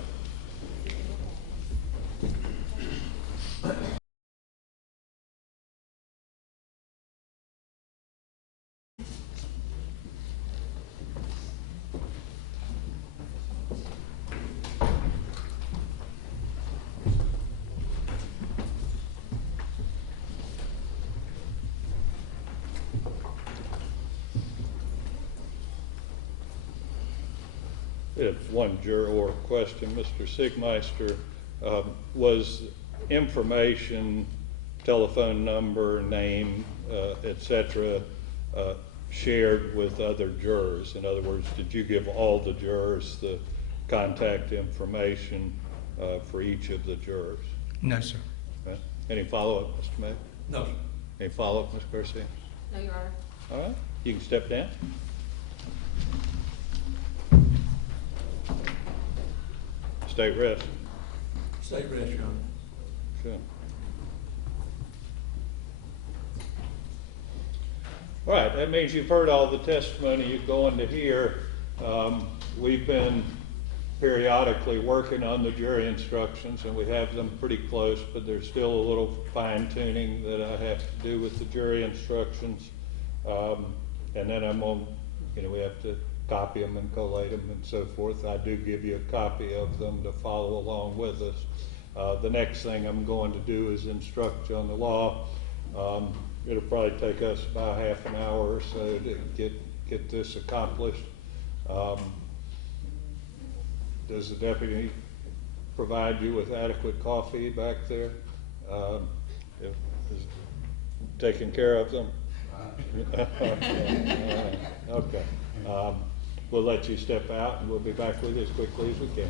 We have one juror question. Mr. Sigmeister, was information, telephone number, name, et cetera, shared with other jurors? In other words, did you give all the jurors the contact information for each of the jurors? No, sir. Any follow-up, Mr. May? No, sir. Any follow-up, Ms. Garcia? No, Your Honor. All right, you can step down. State rest. State rest, Your Honor. Sure. All right, that means you've heard all the testimony you're going to hear. We've been periodically working on the jury instructions, and we have them pretty close, but there's still a little fine tuning that I have to do with the jury instructions. And then I'm on, we have to copy them and collate them and so forth. I do give you a copy of them to follow along with us. The next thing I'm going to do is instruct you on the law. It'll probably take us about half an hour or so to get this accomplished. Does the deputy provide you with adequate coffee back there? Is taking care of them? Okay. We'll let you step out, and we'll be back with you as quickly as we can.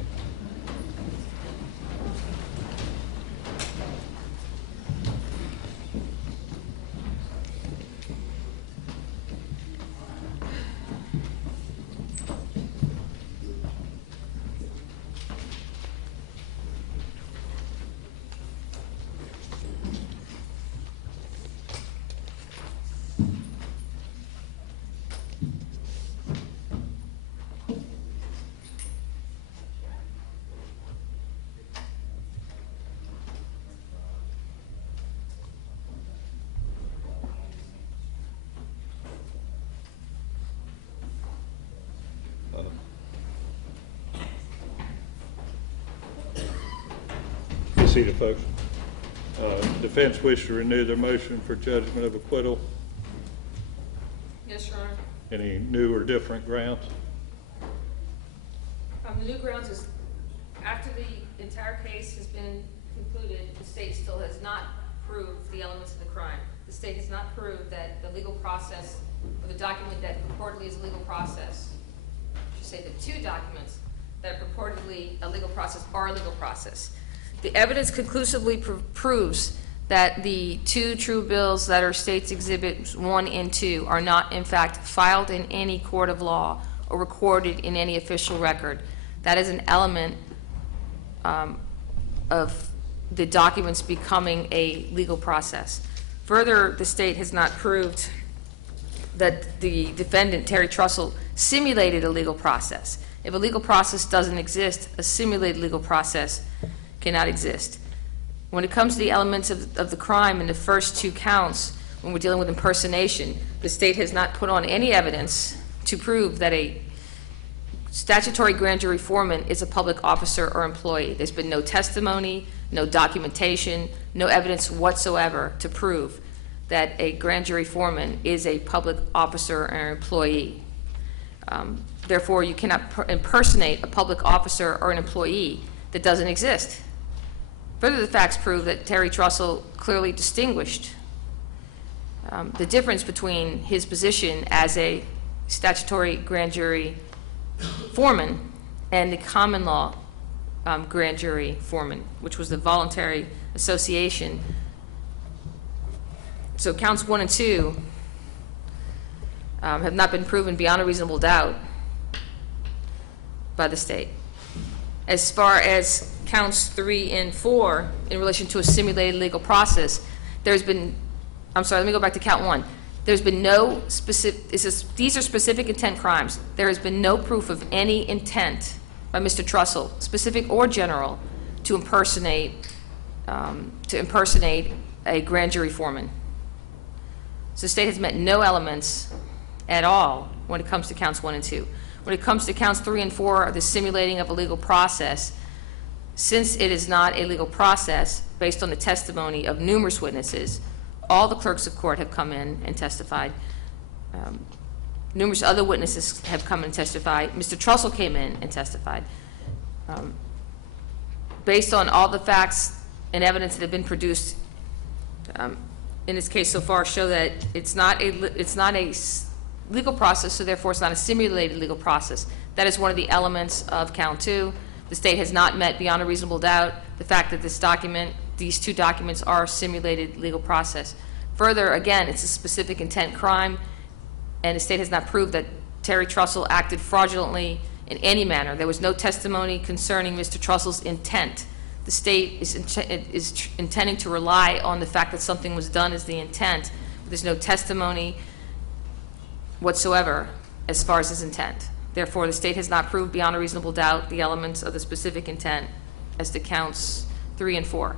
Seated, folks. Defense wish to renew their motion for judgment of acquittal. Yes, Your Honor. Any new or different grounds? The new grounds is, after the entire case has been concluded, the state still has not proved the elements of the crime. The state has not proved that the legal process, or the document that purportedly is a legal process, I should say the two documents that are purportedly a legal process are a legal process. The evidence conclusively proves that the two true bills that are State's Exhibits 1 and 2 are not, in fact, filed in any court of law or recorded in any official record. That is an element of the documents becoming a legal process. Further, the State has not proved that the defendant, Terry Trussell, simulated a legal process. If a legal process doesn't exist, a simulated legal process cannot exist. When it comes to the elements of the crime in the first two counts, when we're dealing with impersonation, the state has not put on any evidence to prove that a statutory grand jury foreman is a public officer or employee. There's been no testimony, no documentation, no evidence whatsoever to prove that a grand jury foreman is a public officer or employee. Therefore, you cannot impersonate a public officer or an employee that doesn't exist. Further, the facts prove that Terry Trussell clearly distinguished the difference between his position as a statutory grand jury foreman and the common law grand jury foreman, which was the voluntary association. So counts 1 and 2 have not been proven beyond a reasonable doubt by the state. As far as counts 3 and 4 in relation to a simulated legal process, there's been, I'm sorry, let me go back to count 1. There's been no specific, these are specific intent crimes. There has been no proof of any intent by Mr. Trussell, specific or general, to impersonate a grand jury foreman. So the state has met no elements at all when it comes to counts 1 and 2. When it comes to counts 3 and 4, the simulating of a legal process, since it is not a legal process based on the testimony of numerous witnesses, all the clerks of court have come in and testified. Numerous other witnesses have come and testified. Mr. Trussell came in and testified. Based on all the facts and evidence that have been produced in this case so far, show that it's not a legal process, so therefore it's not a simulated legal process. That is one of the elements of count 2. The state has not met beyond a reasonable doubt the fact that these two documents are a simulated legal process. Further, again, it's a specific intent crime, and the state has not proved that Terry Trussell acted fraudulently in any manner. There was no testimony concerning Mr. Trussell's intent. The state is intending to rely on the fact that something was done as the intent, but there's no testimony whatsoever as far as his intent. Therefore, the state has not proved beyond a reasonable doubt the elements of the specific intent as to counts 3 and 4.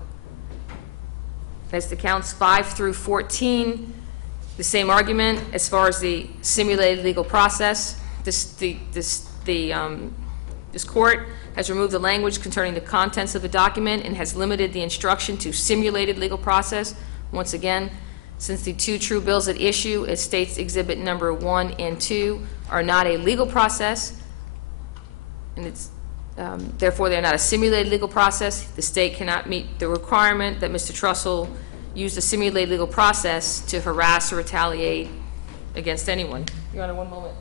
As to counts 5 through 14, the same argument as far as the simulated legal process. This court has removed the language concerning the contents of the document and has limited the instruction to simulated legal process. Once again, since the two true bills at issue, it states exhibit number 1 and 2 are not a legal process, and it's therefore they're not a simulated legal process. The state cannot meet the requirement that Mr. Trussell used a simulated legal process to harass or retaliate against anyone. Your Honor, one moment.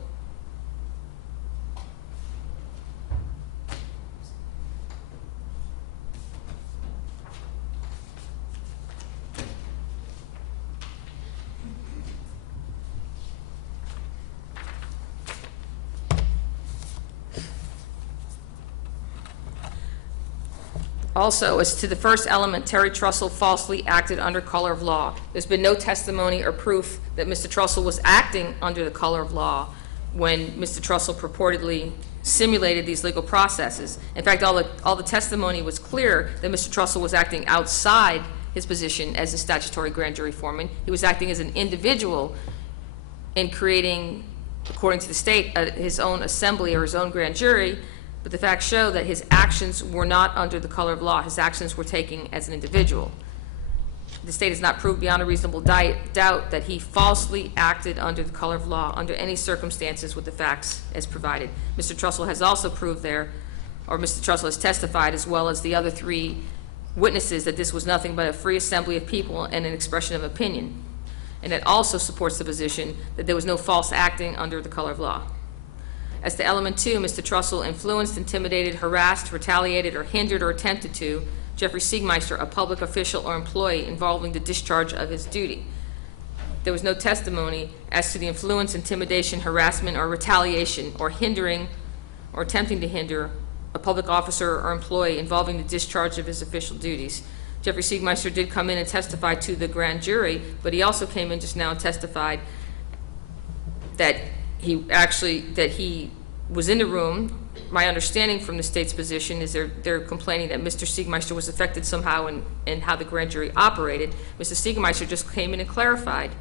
Also, as to the first element, Terry Trussell falsely acted under color of law. There's been no testimony or proof that Mr. Trussell was acting under the color of law when Mr. Trussell purportedly simulated these legal processes. In fact, all the testimony was clear that Mr. Trussell was acting outside his position as a statutory grand jury foreman. He was acting as an individual in creating, according to the state, his own assembly or his own grand jury. But the facts show that his actions were not under the color of law. His actions were taken as an individual. The state has not proved beyond a reasonable doubt that he falsely acted under the color of law under any circumstances with the facts as provided. Mr. Trussell has also proved Mr. Trussell has testified, as well as the other 3 witnesses, that this was nothing but a free assembly of people and an expression of opinion. And it also supports the position that there was no false acting under the color of law. As to element 2, Mr. Trussell influenced, intimidated, harassed, retaliated, or hindered or attempted to Jeffrey Siegmeister, a public official or employee, involving the discharge of his duty. There was no testimony as to the influence, intimidation, harassment, or retaliation, or hindering or attempting to hinder a public officer or employee involving the discharge of his official duties. Jeffrey Siegmeister did come in and testify to the grand jury, but he also came in just now and testified that he was in the room. My understanding from the state's position is they're complaining that Mr. Siegmeister was affected somehow in how the grand jury operated. Mr. Siegmeister just came in and clarified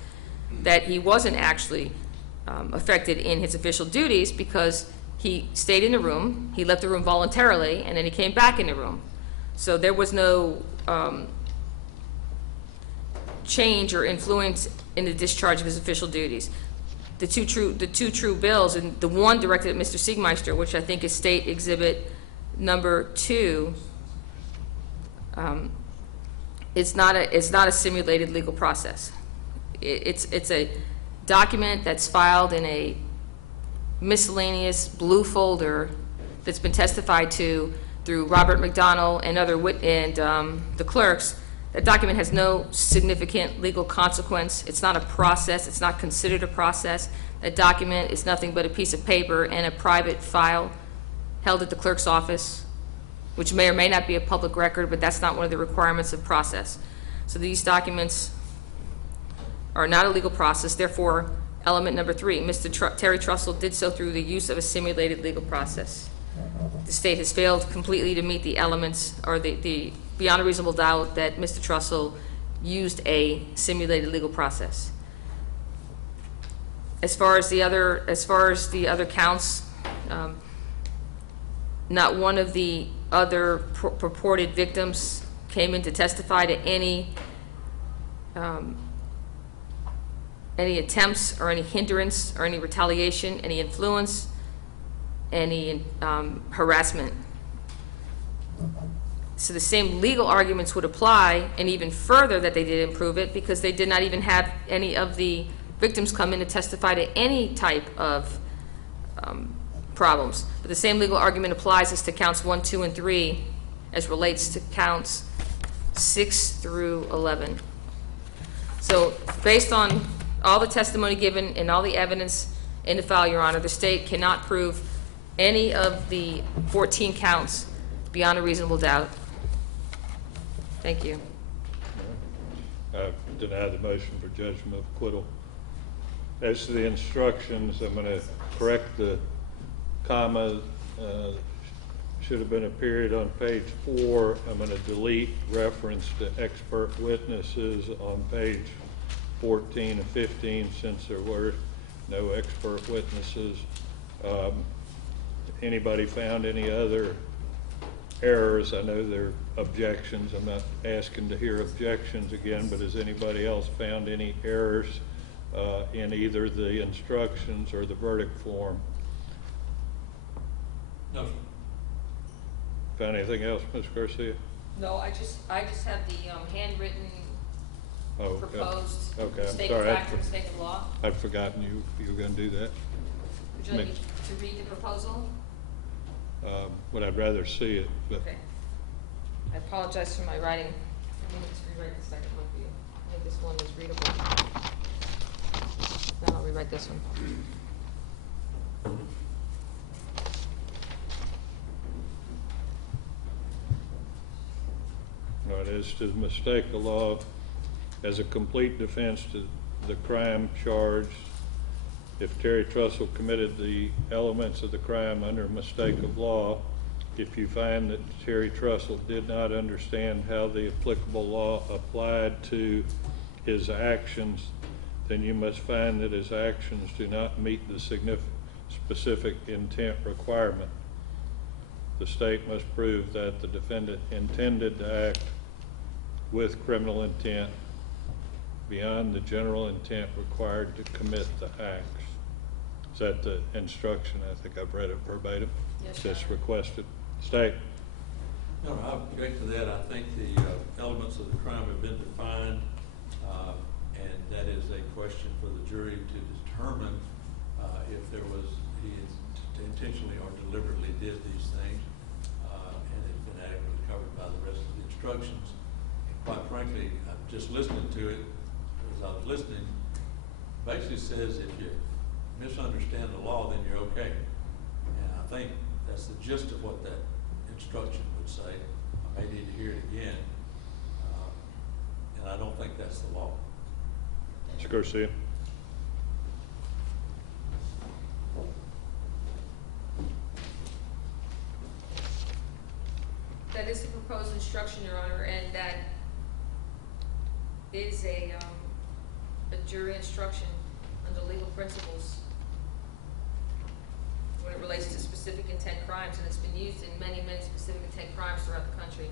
that he wasn't actually affected in his official duties because he stayed in the room, he left the room voluntarily, and then he came back in the room. So there was no change or influence in the discharge of his official duties. The two true bills, and the one directed at Mr. Siegmeister, which I think is State Exhibit number 2, it's not a simulated legal process. It's a document that's filed in a miscellaneous blue folder that's been testified to through Robert McDonnell and the clerks. That document has no significant legal consequence. It's not a process. It's not considered a process. That document is nothing but a piece of paper and a private file held at the clerk's office, which may or may not be a public record, but that's not one of the requirements of process. So these documents are not a legal process. Therefore, element number 3, Mr. Terry Trussell did so through the use of a simulated legal process. The state has failed completely to meet the elements, or the beyond a reasonable doubt that Mr. Trussell used a simulated legal process. As far as the other counts, not one of the other purported victims came in to testify to any attempts or any hindrance or any retaliation, any influence, any harassment. So the same legal arguments would apply, and even further that they didn't prove it, because they did not even have any of the victims come in to testify to any type of problems. But the same legal argument applies as to counts 1, 2, and 3 as relates to counts 6 through 11. So based on all the testimony given and all the evidence in the file, Your Honor, the state cannot prove any of the 14 counts beyond a reasonable doubt. Thank you. I deny the motion for judgment of acquittal. As to the instructions, I'm going to correct the comma. Should have been a period on page 4. I'm going to delete reference to expert witnesses on page 14 and 15, since there were no expert witnesses. Anybody found any other errors? I know there are objections. I'm not asking to hear objections again, but has anybody else found any errors in either the instructions or the verdict form? No, sir. Found anything else, Ms. Garcia? No, I just have the handwritten Oh, okay. proposed Okay, I'm statement of sorry. fact and statement of law. I'd forgotten you were going to do that. Would you like me to read the proposal? But I'd rather see it. But Okay. I apologize for my writing. Let me just rewrite the second one for you. I think this one is readable. Then I'll rewrite this one. all right, as to the mistake of law, as a complete defense to the crime charged, if Terry Trussell committed the elements of the crime under mistake of law, if you find that Terry Trussell did not understand how the applicable law applied to his actions, then you must find that his actions do not meet the specific intent requirement. The state must prove that the defendant intended to act with criminal intent beyond the general intent required to commit the acts. Is that the instruction? I think I've read it verbatim. Yes, Just Your Honor. requested. State. No, I object to that. I think the elements of the crime have been defined, and that is a question for the jury to determine if there was, he intentionally or deliberately did these things, and it's been adequately covered by the rest of the instructions. And quite frankly, I'm just listening to it, as I was listening, basically says if you misunderstand the law, then you're okay. And I think that's the gist of what that instruction would say. I may need to hear it again, and I don't think that's the law. Ms. Garcia. proposed instruction, Your Honor, and that is a jury instruction under legal principles when it relates to specific intent crimes, and it's been used in many, many specific intent crimes throughout the country.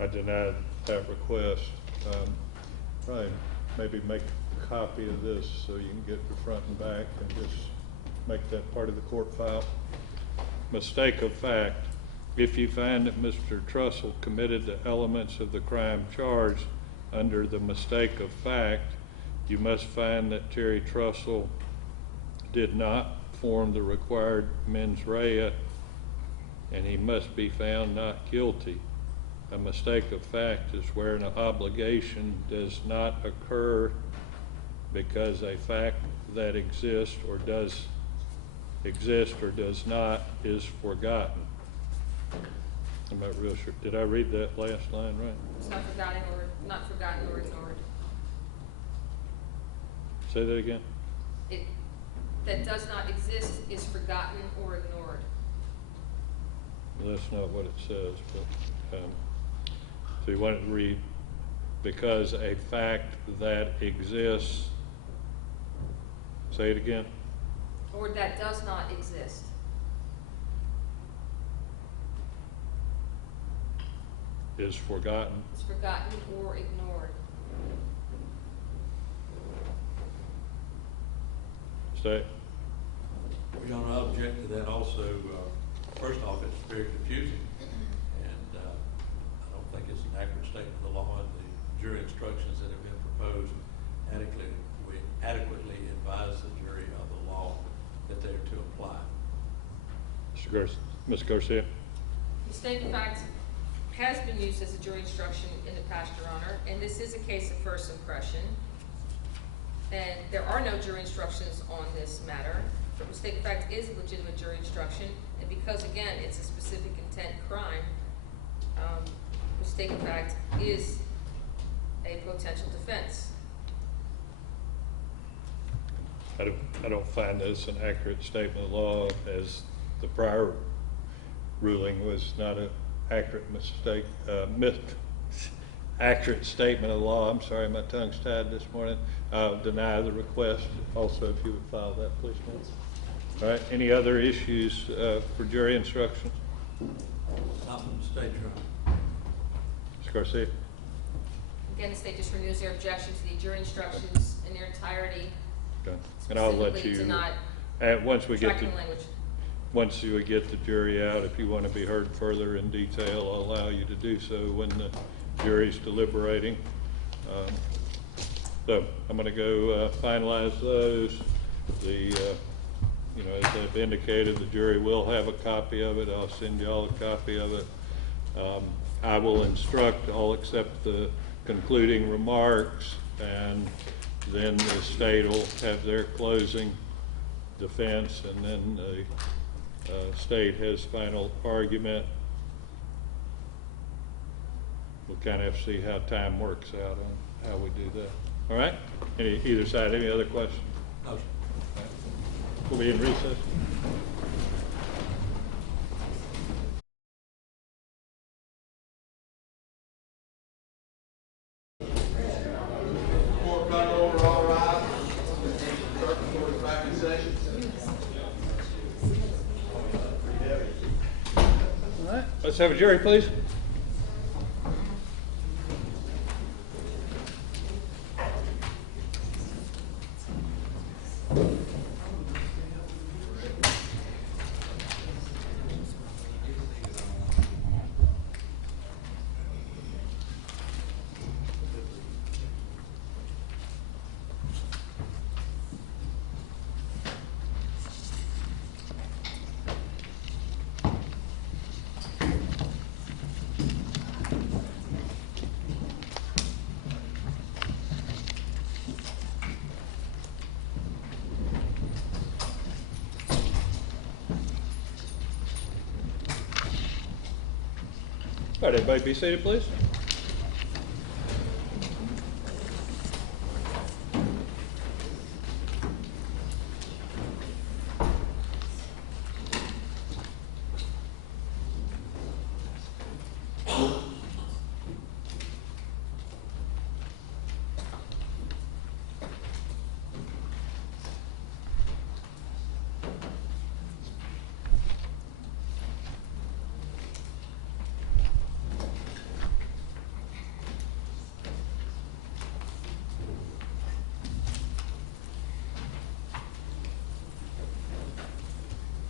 I denied that request. Probably maybe make a copy of this so you can get the front and back and just make that part of the court file. Mistake of fact. If you find that Mr. Trussell committed the elements of the crime charged under the mistake of fact, you must find that Terry Trussell did not form the required mens rea, and he must be found not guilty. A mistake of fact is where an obligation does not occur because a fact that exists or does not is forgotten. I'm not real sure. Did I read that last line right? It's not forgotten or ignored. Say that again. It that does not exist is forgotten or ignored. Well, that's not what it says, but so you want it to read, because a fact that exists, say it again. Or that does not exist. Is forgotten. It's forgotten or ignored. Say. Your Honor, I object to that also. First off, it's very confusing, and I don't think it's an accurate statement of the law, and the jury instructions that have been proposed adequately advise the jury of the law that they're to apply. Ms. Garcia. Mistake of fact has been used as a jury instruction in the past, Your Honor, and this is a case of first impression. And there are no jury instructions on this matter, but mistake of fact is a legitimate jury instruction, and because, again, it's a specific intent crime, mistake of fact is a potential defense. I don't find this an accurate statement of law, as the prior ruling was not an accurate accurate statement of the law. I'm sorry, my tongue's tied this morning. Deny the request. Also, if you would file that, please, ma'am. All right. Any other issues for jury instructions? Not from the state, Your Honor. Ms. Garcia. Again, the state just renews their objection to the jury instructions in their entirety. Okay. And I'll let Specifically you, to not once we get tracking language. once you get the jury out, if you want to be heard further in detail, I'll allow you to do so when the jury's deliberating. So I'm going to go finalize those. As I've indicated, the jury will have a copy of it. I'll send you all a copy of it. I will instruct all except the concluding remarks, and then the state will have their closing defense, and then the state has final argument. We'll kind of have to see how time works out on how we do that. All right? Either side, any other questions? No, sir. We'll be in recess. Court cut over, all rise. Court is back in session. All right. Let's have a jury, please. All right, everybody be seated, please.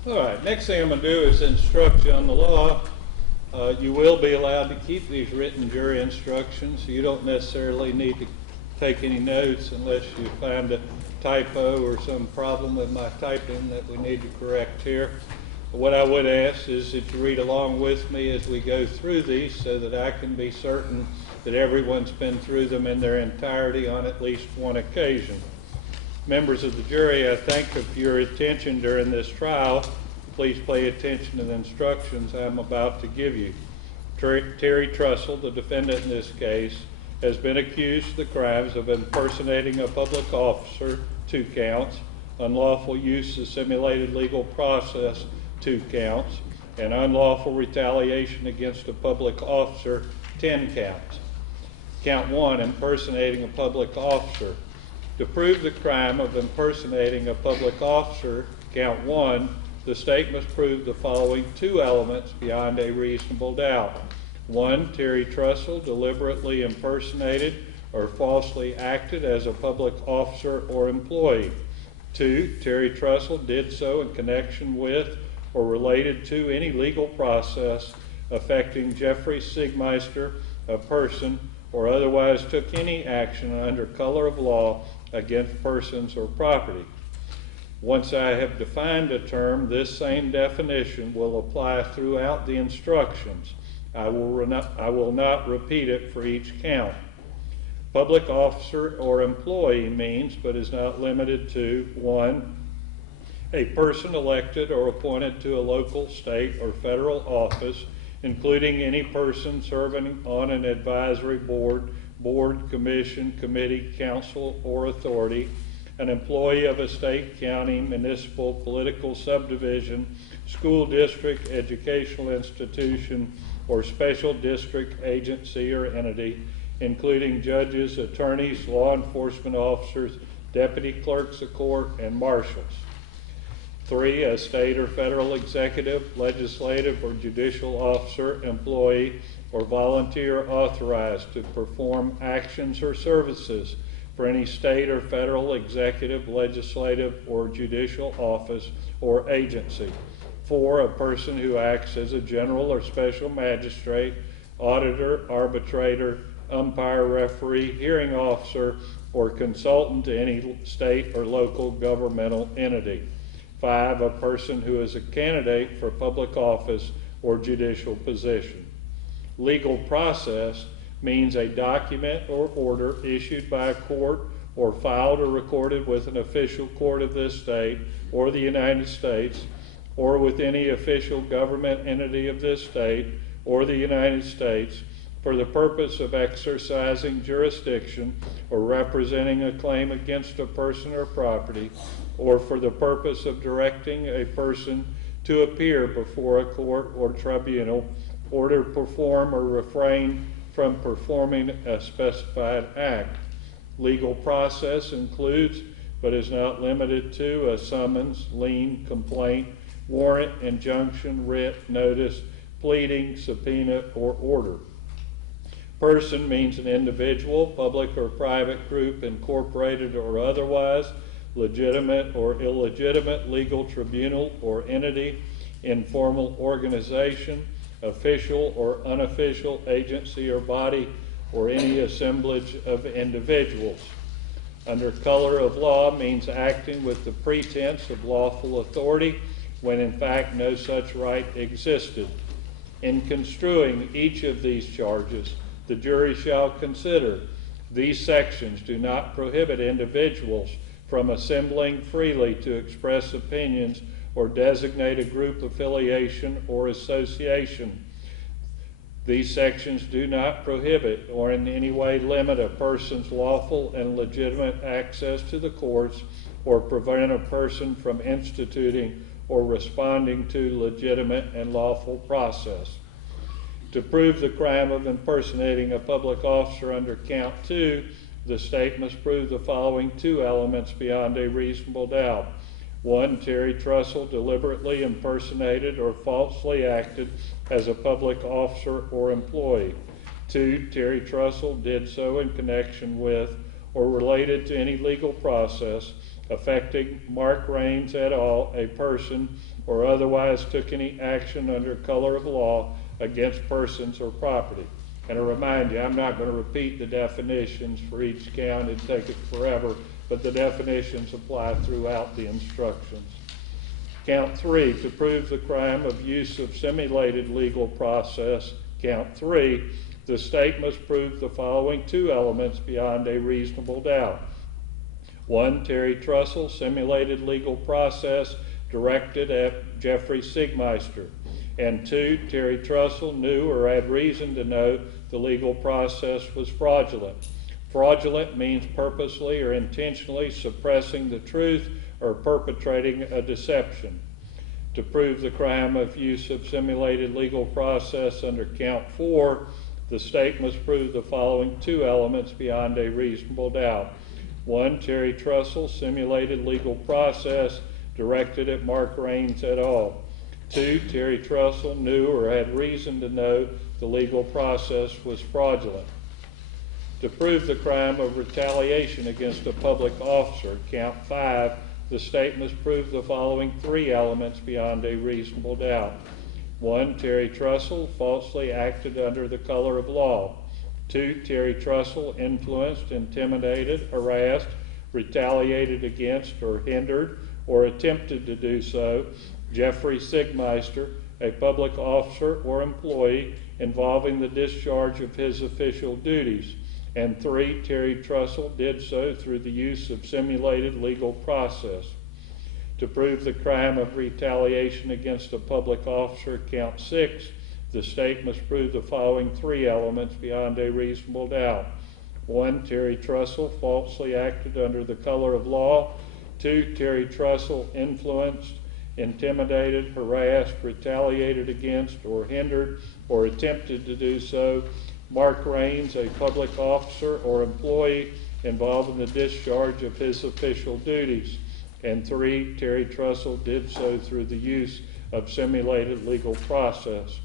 All right, next thing I'm going to do is instruct you on the law. You will be allowed to keep these written jury instructions. You don't necessarily need to take any notes unless you find a typo or some problem with my typing that we need to correct here. What I would ask is that you read along with me as we go through these so that I can be certain that everyone's been through them in their entirety on at least one occasion. Members of the jury, I thank you for your attention during this trial. Please pay attention to the instructions I'm about to give you. Terry Trussell, the defendant in this case, has been accused of the crimes of impersonating a public officer, 2 counts, unlawful use of simulated legal process, 2 counts, and unlawful retaliation against a public officer, 10 counts. Count 1, impersonating a public officer. To prove the crime of impersonating a public officer, count 1, the state must prove the following 2 elements beyond a reasonable doubt. 1, Terry Trussell deliberately impersonated or falsely acted as a public officer or employee. 2, Terry Trussell did so in connection with or related to any legal process affecting Jeffrey Siegmeister, a person, or otherwise took any action under color of law against persons or property. Once I have defined a term, this same definition will apply throughout the instructions. I will not repeat it for each count. Public officer or employee means, but is not limited to, 1, a person elected or appointed to a local, state, or federal office, including any person serving on an advisory board, commission, committee, council, or authority, an employee of a state, county, municipal, political subdivision, school district, educational institution, or special district agency or entity, including judges, attorneys, law enforcement officers, deputy clerks of court, and marshals. 3, a state or federal executive, legislative, or judicial officer, employee, or volunteer authorized to perform actions or services for any state or federal executive, legislative, or judicial office or agency. 4, a person who acts as a general or special magistrate, auditor, arbitrator, umpire, referee, hearing officer, or consultant to any state or local governmental entity. 5, a person who is a candidate for public office or judicial position. Legal process means a document or order issued by a court or filed or recorded with an official court of this state or the United States, or with any official government entity of this state or the United States for the purpose of exercising jurisdiction or representing a claim against a person or property, or for the purpose of directing a person to appear before a court or tribunal, or to perform or refrain from performing a specified act. Legal process includes, but is not limited to, a summons, lien, complaint, warrant, injunction, writ, notice, pleading, subpoena, or order. Person means an individual, public or private group, incorporated or otherwise, legitimate or illegitimate legal tribunal or entity, informal organization, official or unofficial agency or body, or any assemblage of individuals. Under color of law means acting with the pretense of lawful authority when in fact no such right existed. In construing each of these charges, the jury shall consider these sections do not prohibit individuals from assembling freely to express opinions or designate a group affiliation or association. These sections do not prohibit or in any way limit a person's lawful and legitimate access to the courts or prevent a person from instituting or responding to legitimate and lawful process. To prove the crime of impersonating a public officer under count 2, the state must prove the following 2 elements beyond a reasonable doubt. 1, Terry Trussell deliberately impersonated or falsely acted as a public officer or employee. 2, Terry Trussell did so in connection with or related to any legal process affecting Mark Raines et al., a person, or otherwise took any action under color of law against persons or property. And I remind you, I'm not going to repeat the definitions for each count and take it forever, but the definitions apply throughout the instructions. Count 3, to prove the crime of use of simulated legal process. Count 3, the state must prove the following 2 elements beyond a reasonable doubt. 1, Terry Trussell, simulated legal process directed at Jeffrey Siegmeister. And 2, Terry Trussell knew or had reason to know the legal process was fraudulent. Fraudulent means purposely or intentionally suppressing the truth or perpetrating a deception. To prove the crime of use of simulated legal process under count 4, the state must prove the following 2 elements beyond a reasonable doubt. 1, Terry Trussell, simulated legal process directed at Mark Raines et al. 2, Terry Trussell knew or had reason to know the legal process was fraudulent. To prove the crime of retaliation against a public officer, count 5, the state must prove the following 3 elements beyond a reasonable doubt. 1, Terry Trussell falsely acted under the color of law. 2, Terry Trussell influenced, intimidated, harassed, retaliated against, or hindered, or attempted to do so Jeffrey Siegmeister, a public officer or employee, involving the discharge of his official duties. And 3, Terry Trussell did so through the use of simulated legal process. To prove the crime of retaliation against a public officer, count 6, the state must prove the following 3 elements beyond a reasonable doubt. 1, Terry Trussell falsely acted under the color of law. 2, Terry Trussell influenced, intimidated, harassed, retaliated against, or hindered, or attempted to do so Mark Raines, a public officer or employee involved in the discharge of his official duties. And 3, Terry Trussell did so through the use of simulated legal process.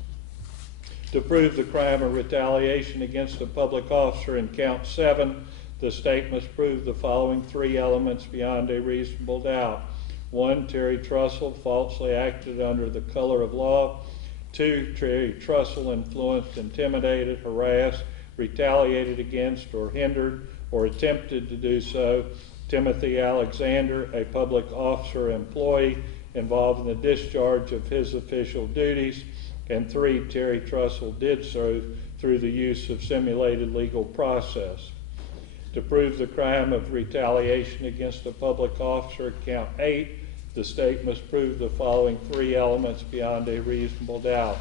To prove the crime of retaliation against a public officer in count 7, the state must prove the following 3 elements beyond a reasonable doubt. 1, Terry Trussell falsely acted under the color of law. 2, Terry Trussell influenced, intimidated, harassed, retaliated against, or hindered, or attempted to do so Timothy Alexander, a public officer or employee involved in the discharge of his official duties. And 3, Terry Trussell did so through the use of simulated legal process. To prove the crime of retaliation against a public officer, count 8, the state must prove the following 3 elements beyond a reasonable doubt.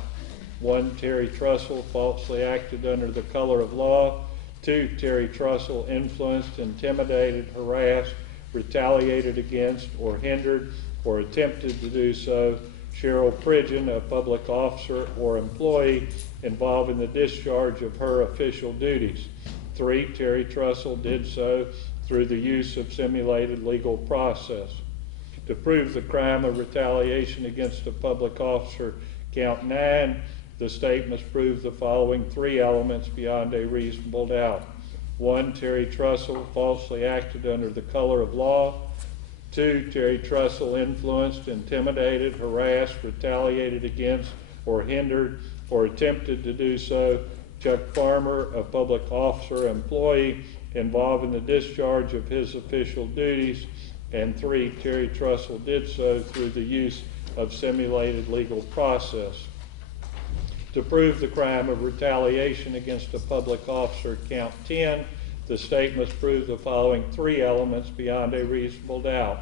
1, Terry Trussell falsely acted under the color of law. 2, Terry Trussell influenced, intimidated, harassed, retaliated against, or hindered, or attempted to do so Cheryl Pridgeon, a public officer or employee involved in the discharge of her official duties. 3, Terry Trussell did so through the use of simulated legal process. To prove the crime of retaliation against a public officer, count 9, the state must prove the following 3 elements beyond a reasonable doubt. 1, Terry Trussell falsely acted under the color of law. 2, Terry Trussell influenced, intimidated, harassed, retaliated against, or hindered, or attempted to do so Chuck Farmer, a public officer or employee involved in the discharge of his official duties. And 3, Terry Trussell did so through the use of simulated legal process. To prove the crime of retaliation against a public officer, count 10, the state must prove the following 3 elements beyond a reasonable doubt.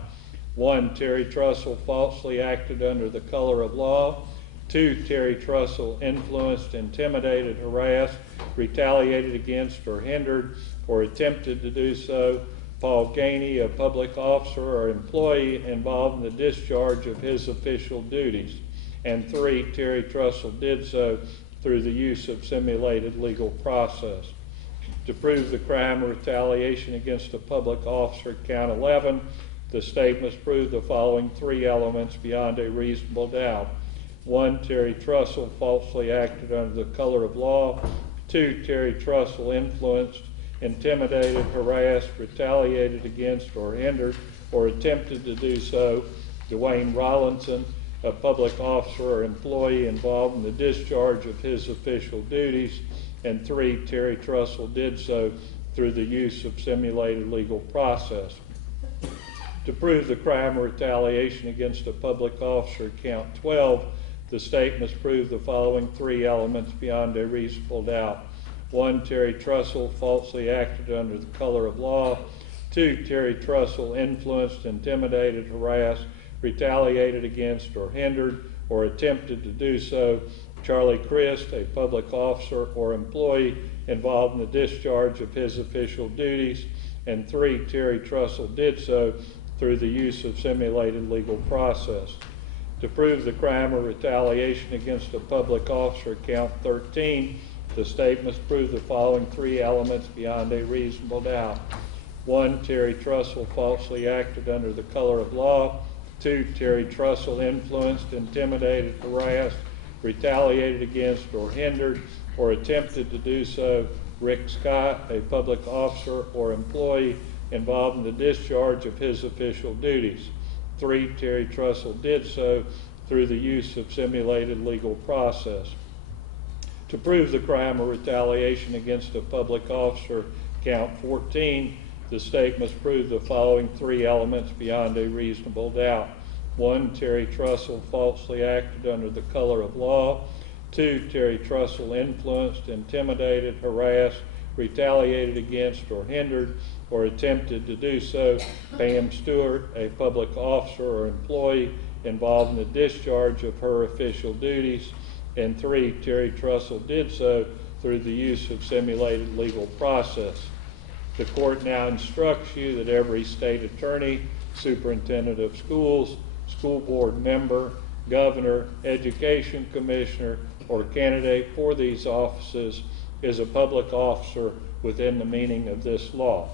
1, Terry Trussell falsely acted under the color of law. 2, Terry Trussell influenced, intimidated, harassed, retaliated against, or hindered, or attempted to do so Paul Gainey, a public officer or employee involved in the discharge of his official duties. And 3, Terry Trussell did so through the use of simulated legal process. To prove the crime of retaliation against a public officer, count 11, the state must prove the following 3 elements beyond a reasonable doubt. 1, Terry Trussell falsely acted under the color of law. 2, Terry Trussell influenced, intimidated, harassed, retaliated against, or hindered, or attempted to do so, Dwayne Rollinson, a public officer or employee involved in the discharge of his official duties, and 3, Terry Trussell did so through the use of simulated legal process. To prove the crime or retaliation against a public officer, count 12, the state must prove the following 3 elements beyond a reasonable doubt. 1, Terry Trussell falsely acted under the color of law. 2, Terry Trussell influenced, intimidated, harassed, retaliated against, or hindered, or attempted to do so Charlie Crist, a public officer or employee involved in the discharge of his official duties. And 3, Terry Trussell did so through the use of simulated legal process. To prove the crime or retaliation against a public officer, count 13, the state must prove the following 3 elements beyond a reasonable doubt. 1, Terry Trussell falsely acted under the color of law. 2, Terry Trussell influenced, intimidated, harassed, retaliated against, or hindered, or attempted to do so Rick Scott, a public officer or employee involved in the discharge of his official duties. 3, Terry Trussell did so through the use of simulated legal process. To prove the crime or retaliation against a public officer, count 14, the state must prove the following 3 elements beyond a reasonable doubt. 1, Terry Trussell falsely acted under the color of law. 2, Terry Trussell influenced, intimidated, harassed, retaliated against, or hindered, or attempted to do so Pam Stewart, a public officer or employee involved in the discharge of her official duties. And 3, Terry Trussell did so through the use of simulated legal process. The court now instructs you that every state attorney, superintendent of schools, school board member, governor, education commissioner, or candidate for these offices is a public officer within the meaning of this law.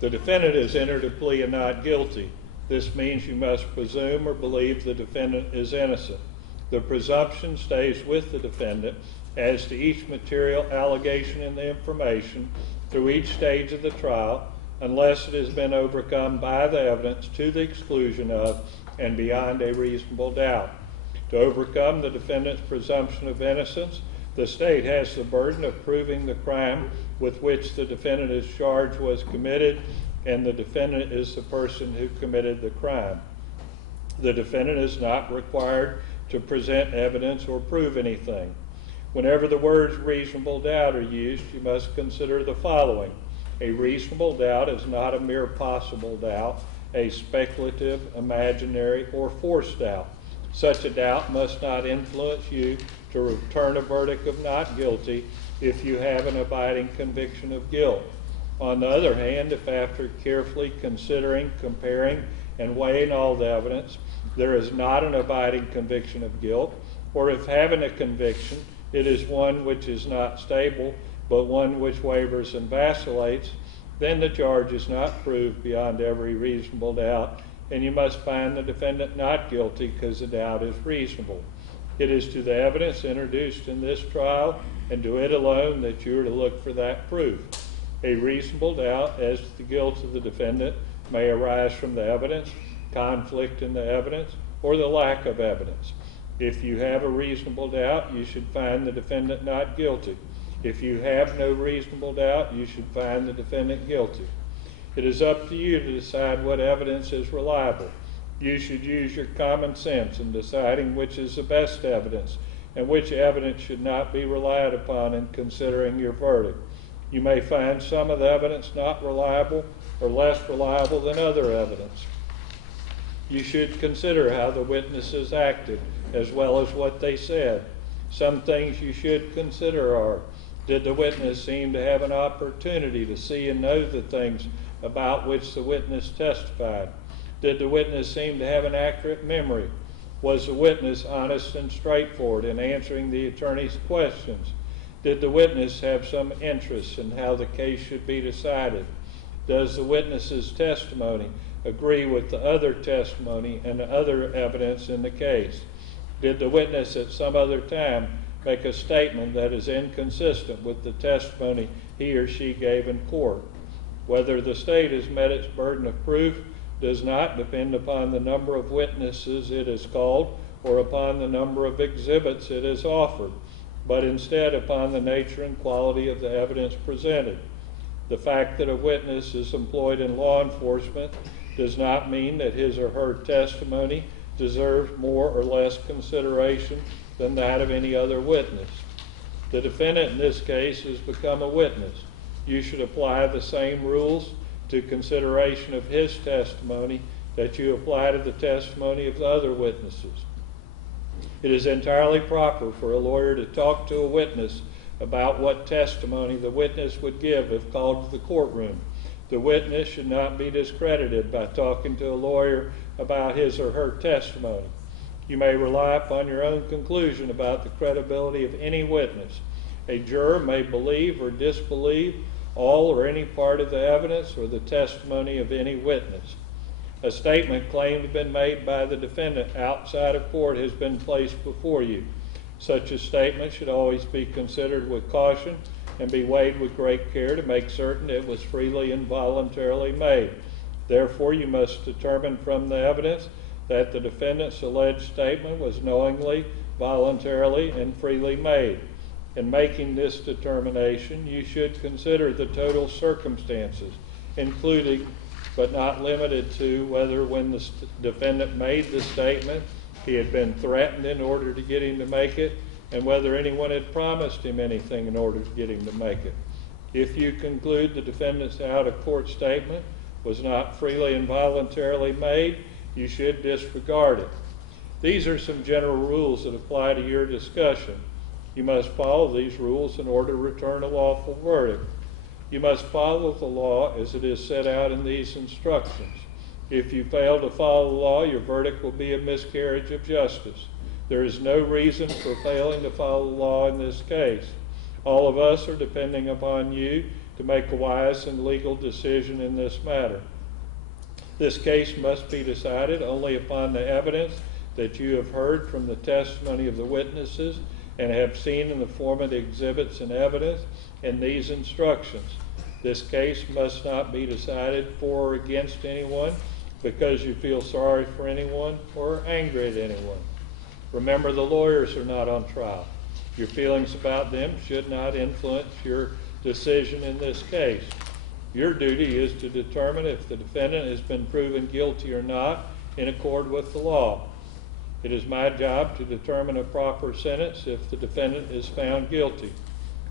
The defendant has entered a plea of not guilty. This means you must presume or believe the defendant is innocent. The presumption stays with the defendant as to each material allegation in the information through each stage of the trial, unless it has been overcome by the evidence to the exclusion of and beyond a reasonable doubt. To overcome the defendant's presumption of innocence, the state has the burden of proving the crime with which the defendant is charged was committed, and the defendant is the person who committed the crime. The defendant is not required to present evidence or prove anything. Whenever the words reasonable doubt are used, you must consider the following. A reasonable doubt is not a mere possible doubt, a speculative, imaginary, or forced doubt. Such a doubt must not influence you to return a verdict of not guilty if you have an abiding conviction of guilt. On the other hand, if after carefully considering, comparing, and weighing all the evidence, there is not an abiding conviction of guilt, or if having a conviction, it is one which is not stable, but one which wavers and vacillates, then the charge is not proved beyond every reasonable doubt, and you must find the defendant not guilty because the doubt is reasonable. It is to the evidence introduced in this trial and to it alone that you are to look for that proof. A reasonable doubt as to the guilt of the defendant may arise from the evidence, conflict in the evidence, or the lack of evidence. If you have a reasonable doubt, you should find the defendant not guilty. If you have no reasonable doubt, you should find the defendant guilty. It is up to you to decide what evidence is reliable. You should use your common sense in deciding which is the best evidence and which evidence should not be relied upon in considering your verdict. You may find some of the evidence not reliable or less reliable than other evidence. You should consider how the witnesses acted as well as what they said. Some things you should consider are, did the witness seem to have an opportunity to see and know the things about which the witness testified? Did the witness seem to have an accurate memory? Was the witness honest and straightforward in answering the attorney's questions? Did the witness have some interest in how the case should be decided? Does the witness's testimony agree with the other testimony and the other evidence in the case? Did the witness at some other time make a statement that is inconsistent with the testimony he or she gave in court. Whether the state has met its burden of proof does not depend upon the number of witnesses it has called or upon the number of exhibits it has offered, but instead upon the nature and quality of the evidence presented. The fact that a witness is employed in law enforcement does not mean that his or her testimony deserves more or less consideration than that of any other witness. The defendant in this case has become a witness. You should apply the same rules to consideration of his testimony that you apply to the testimony of the other witnesses. It is entirely proper for a lawyer to talk to a witness about what testimony the witness would give if called to the courtroom. The witness should not be discredited by talking to a lawyer about his or her testimony. You may rely upon your own conclusion about the credibility of any witness. A juror may believe or disbelieve all or any part of the evidence or the testimony of any witness. A statement claimed to have been made by the defendant outside of court has been placed before you. Such a statement should always be considered with caution and be weighed with great care to make certain it was freely and voluntarily made. Therefore, you must determine from the evidence that the defendant's alleged statement was knowingly, voluntarily, and freely made. In making this determination, you should consider the total circumstances, including but not limited to whether when the defendant made the statement he had been threatened in order to get him to make it, and whether anyone had promised him anything in order to get him to make it. If you conclude the defendant's out-of-court statement was not freely and voluntarily made, you should disregard it. These are some general rules that apply to your discussion. You must follow these rules in order to return a lawful verdict. You must follow the law as it is set out in these instructions. If you fail to follow the law, your verdict will be a miscarriage of justice. There is no reason for failing to follow the law in this case. All of us are depending upon you to make a wise and legal decision in this matter. This case must be decided only upon the evidence that you have heard from the testimony of the witnesses and have seen in the form of the exhibits and evidence in these instructions. This case must not be decided for or against anyone because you feel sorry for anyone or angry at anyone. Remember, the lawyers are not on trial. Your feelings about them should not influence your decision in this case. Your duty is to determine if the defendant has been proven guilty or not in accord with the law. It is my job to determine a proper sentence if the defendant is found guilty.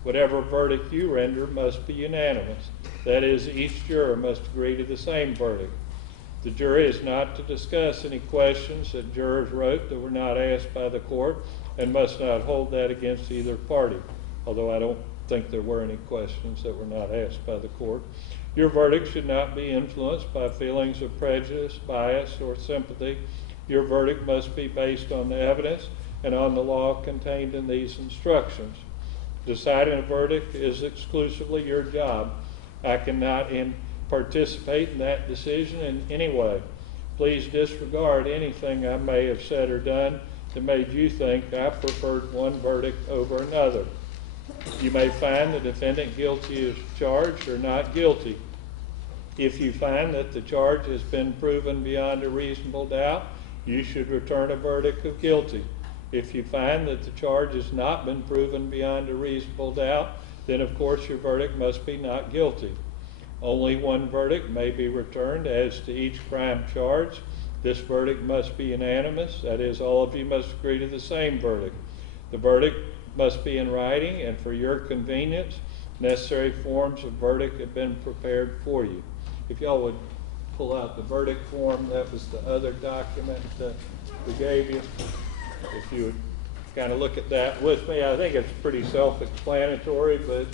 Whatever verdict you render must be unanimous. That is, each juror must agree to the same verdict. The jury is not to discuss any questions that jurors wrote that were not asked by the court and must not hold that against either party, although I don't think there were any questions that were not asked by the court. Your verdict should not be influenced by feelings of prejudice, bias, or sympathy. Your verdict must be based on the evidence and on the law contained in these instructions. Deciding a verdict is exclusively your job. I cannot participate in that decision in any way. Please disregard anything I may have said or done that made you think I preferred one verdict over another. You may find the defendant guilty as charged or not guilty. If you find that the charge has been proven beyond a reasonable doubt, you should return a verdict of guilty. If you find that the charge has not been proven beyond a reasonable doubt, then of course your verdict must be not guilty. Only one verdict may be returned as to each crime charged. This verdict must be unanimous, that is, all of you must agree to the same verdict. The verdict must be in writing, and for your convenience, necessary forms of verdict have been prepared for you. If y'all would pull out the verdict form, that was the other document that we gave you. If you would kind of look at that with me, I think it's pretty self-explanatory, but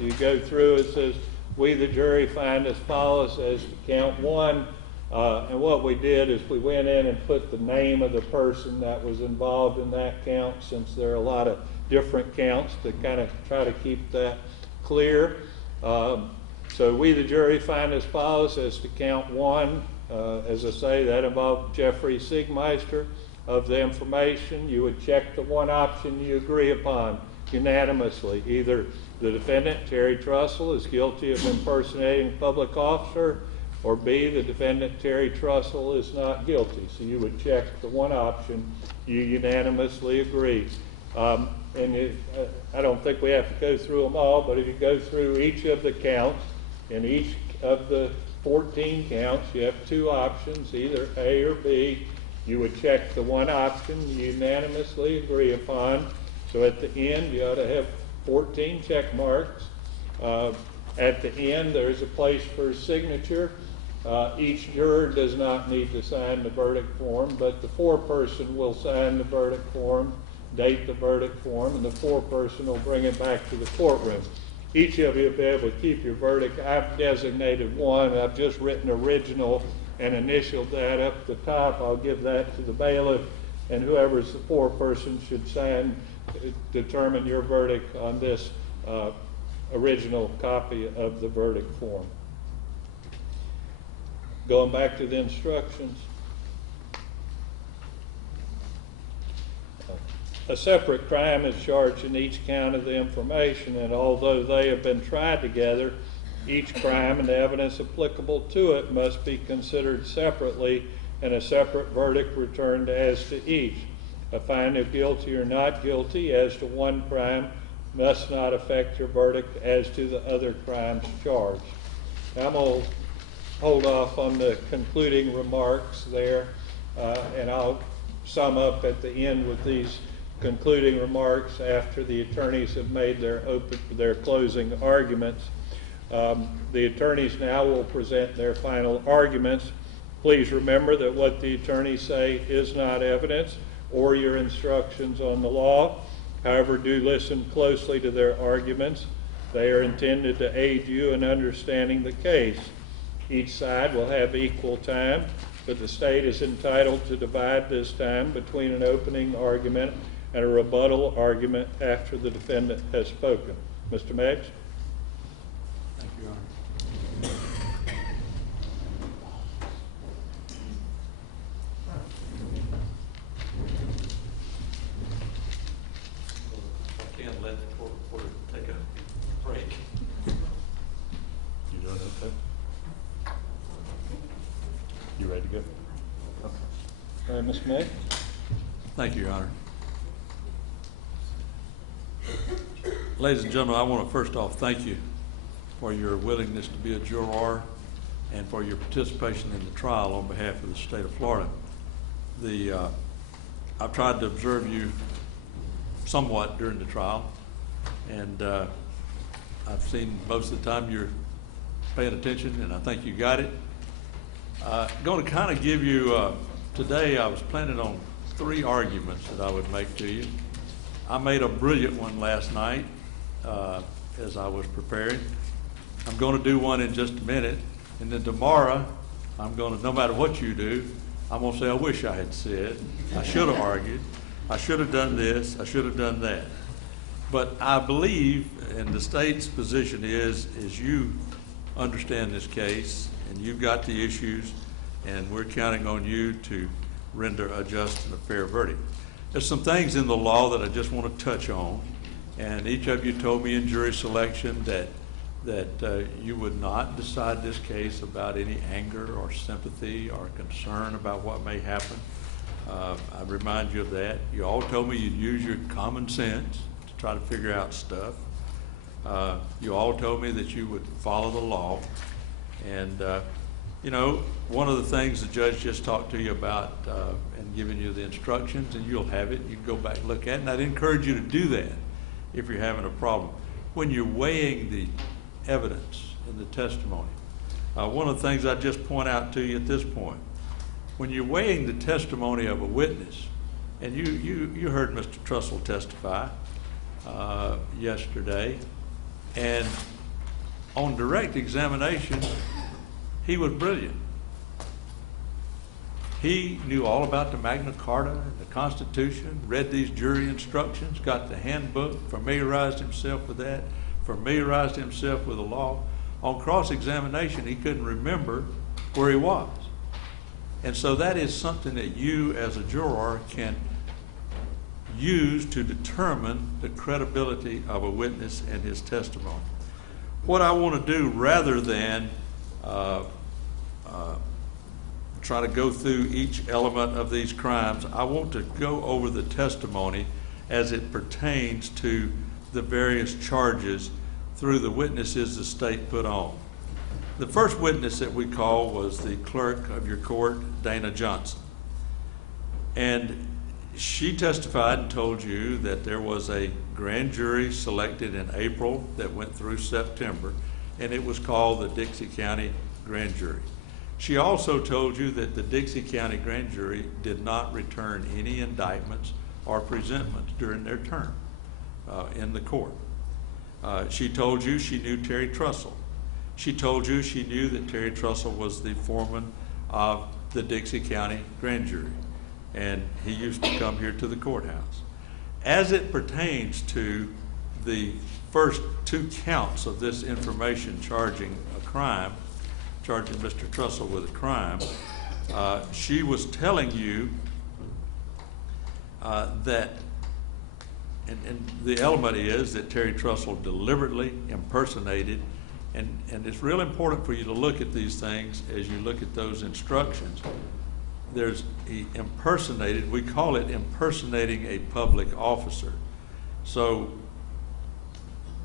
you go through, it says, we the jury find as follows as to count one, and what we did is we went in and put the name of the person that was involved in that count, since there are a lot of different counts, to kind of try to keep that clear. So we the jury find as follows as to count one. As I say, that involved Jeffrey Siegmeister. of the information, you would check the one option you agree upon unanimously. Either the defendant, Terry Trussell, is guilty of impersonating a public officer, or B, the defendant, Terry Trussell, is not guilty. So you would check the one option you unanimously agree. I don't think we have to go through them all, but if you go through each of the counts, in each of the 14 counts, you have two options, either A or B. You would check the one option you unanimously agree upon. So at the end, you ought to have 14 check marks. At the end, there's a place for a signature. Each juror does not need to sign the verdict form, but the foreperson will sign the verdict form, date the verdict form, and the foreperson will bring it back to the courtroom. Each of you will be able to keep your verdict. I've designated one. I've just written original and initialed that up the top. I'll give that to the bailiff, and whoever's the foreperson should sign, determine your verdict on this original copy of the verdict form. Going back to the instructions. A separate crime is charged in each count of the information, and although they have been tried together, each crime and the evidence applicable to it must be considered separately and a separate verdict returned as to each. A finding of guilty or not guilty as to one crime must not affect your verdict as to the other crimes charged. Now, I'm going to hold off on the concluding remarks there, and I'll sum up at the end with these concluding remarks after the attorneys have made their closing arguments. The attorneys now will present their final arguments. Please remember that what the attorneys say is not evidence or your instructions on the law. However, do listen closely to their arguments. They are intended to aid you in understanding the case. Each side will have equal time, but the state is entitled to divide this time between an opening argument and a rebuttal argument after the defendant has spoken. Mr. Meggs? Thank you, Your Honor. I can't let the court reporter take a break. You doing okay? You ready to go? Okay. All right, Mr. Meggs? Thank you, Your Honor. Ladies and gentlemen, I want to first off thank you for your willingness to be a juror and for your participation in the trial on behalf of the state of Florida. I've tried to observe you somewhat during the trial, and I've seen most of the time you're paying attention, and I think you got it. Going to kind of give you, today I was planning on 3 arguments that I would make to you. I made a brilliant one last night as I was preparing. I'm going to do one in just a minute, and then tomorrow I'm going to, no matter what you do, I'm going to say, I wish I had said, I should have argued, I should have done this, I should have done that. But I believe, and the state's position is you understand this case, and you've got the issues, and we're counting on you to render a just and a fair verdict. There's some things in the law that I just want to touch on, and each of you told me in jury selection that you would not decide this case about any anger or sympathy or concern about what may happen. I remind you of that. You all told me you'd use your common sense to try to figure out stuff. You all told me that you would follow the law. And, you know, one of the things the judge just talked to you about and giving you the instructions, and you'll have it, you can go back and look at it, and I'd encourage you to do that if you're having a problem. When you're weighing the evidence in the testimony, one of the things I just point out to you at this point, when you're weighing the testimony of a witness, and you heard Mr. Trussell testify yesterday, and on direct examination, he was brilliant. He knew all about the Magna Carta, the Constitution, read these jury instructions, got the handbook, familiarized himself with that, familiarized himself with the law. On cross-examination, he couldn't remember where he was. And so that is something that you as a juror can use to determine the credibility of a witness and his testimony. What I want to do, rather than try to go through each element of these crimes, I want to go over the testimony as it pertains to the various charges through the witnesses the state put on. The first witness that we called was the clerk of your court, Dana Johnson. And she testified and told you that there was a grand jury selected in April that went through September, and it was called the Dixie County Grand Jury. She also told you that the Dixie County Grand Jury did not return any indictments or presentments during their term in the court. She told you she knew Terry Trussell. She told you she knew that Terry Trussell was the foreman of the Dixie County Grand Jury, and he used to come here to the courthouse. As it pertains to the first 2 counts of this information charging a crime, charging Mr. Trussell with a crime, she was telling you that, and the element is that Terry Trussell deliberately impersonated, and it's real important for you to look at these things as you look at those instructions. He impersonated, we call it impersonating a public officer. So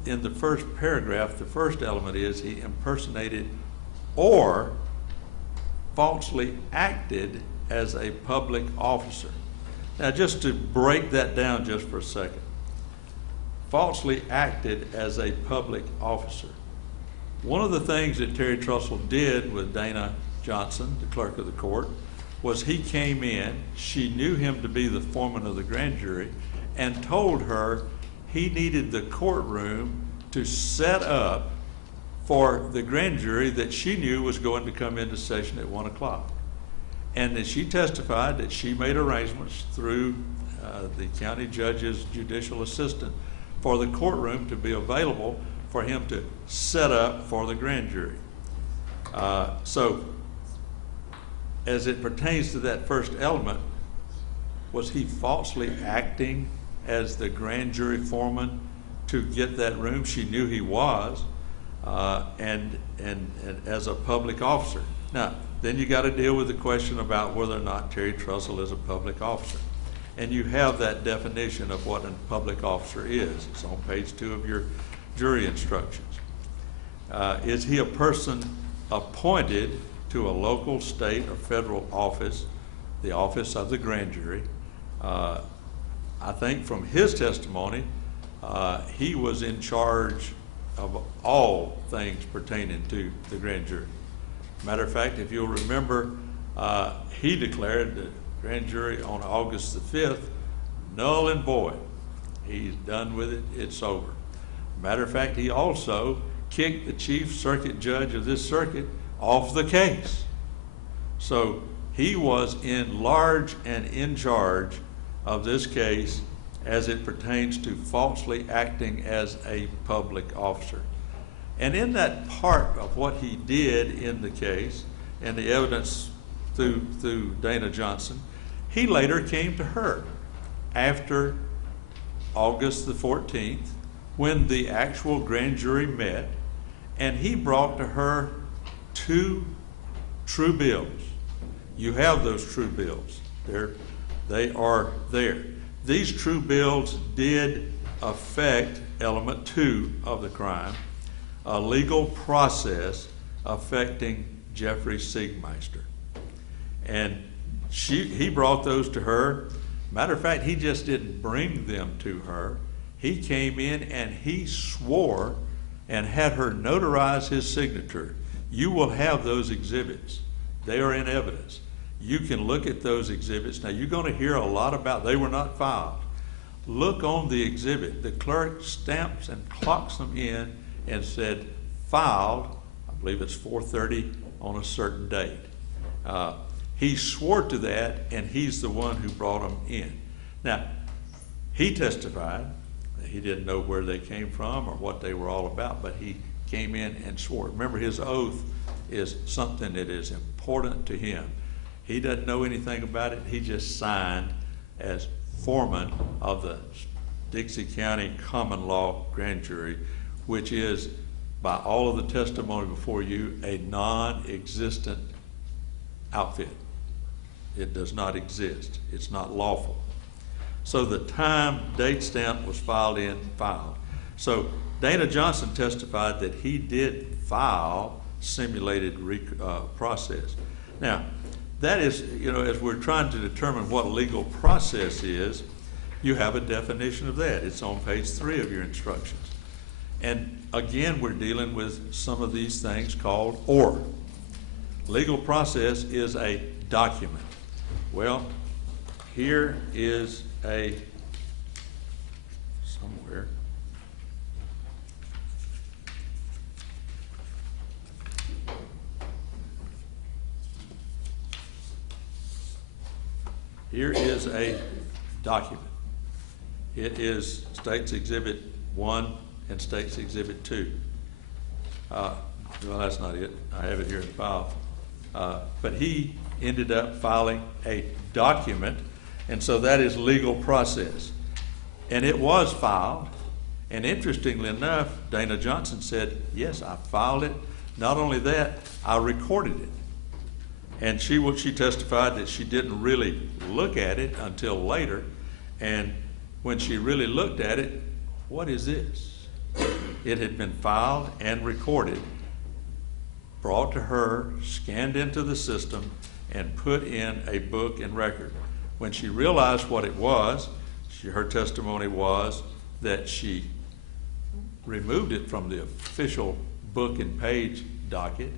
in the first paragraph, the first element is he impersonated or falsely acted as a public officer. Now, just to break that down just for a second, falsely acted as a public officer. One of the things that Terry Trussell did with Dana Johnson, the clerk of the court, was he came in, she knew him to be the foreman of the grand jury, and told her he needed the courtroom to set up for the grand jury that she knew was going to come into session at 1 o'clock. And that she testified that she made arrangements through the county judge's judicial assistant for the courtroom to be available for him to set up for the grand jury. So as it pertains to that first element, was he falsely acting as the grand jury foreman to get that room? She knew he was, and as a public officer. Now, then you got to deal with the question about whether or not Terry Trussell is a public officer. And you have that definition of what a public officer is. It's on page 2 of your jury instructions. Is he a person appointed to a local, state, or federal office, the office of the grand jury? I think from his testimony, he was in charge of all things pertaining to the grand jury. Matter of fact, if you'll remember, he declared the grand jury on August the 5th null and void. He's done with it, it's over. Matter of fact, he also kicked the chief circuit judge of this circuit off the case. So he was in large and in charge of this case as it pertains to falsely acting as a public officer. And in that part of what he did in the case and the evidence through Dana Johnson, he later came to her after August the 14th when the actual grand jury met, and he brought to her 2 true bills. You have those true bills. They are there. These true bills did affect element 2 of the crime, a legal process affecting Jeffrey Siegmeister. And he brought those to her. Matter of fact, he just didn't bring them to her. He came in and he swore and had her notarize his signature. You will have those exhibits. They are in evidence. You can look at those exhibits. Now, you're going to hear a lot about, they were not filed. Look on the exhibit. The clerk stamps and clocks them in and said, filed, I believe it's 4:30 on a certain date. He swore to that, and he's the one who brought them in. Now, he testified that he didn't know where they came from or what they were all about, but he came in and swore. Remember, his oath is something that is important to him. He doesn't know anything about it. He just signed as foreman of the Dixie County Common Law Grand Jury, which is, by all of the testimony before you, a non-existent outfit. It does not exist. It's not lawful. So the time date stamp was filed. So Dana Johnson testified that he did file simulated process. Now, that is, as we're trying to determine what legal process is, you have a definition of that. It's on page 3 of your instructions. And again, we're dealing with some of these things called or. Legal process is a document. Well, here is somewhere. Here is a document. It is State's Exhibit 1 and State's Exhibit 2. Well, that's not it. I have it here in the file. But he ended up filing a document, and so that is legal process. And it was filed, and interestingly enough, Dana Johnson said, yes, I filed it. Not only that, I recorded it. And she testified that she didn't really look at it until later, and when she really looked at it, what is this? It had been filed and recorded, brought to her, scanned into the system, and put in a book and record. When she realized what it was, her testimony was that she removed it from the official book and page docket,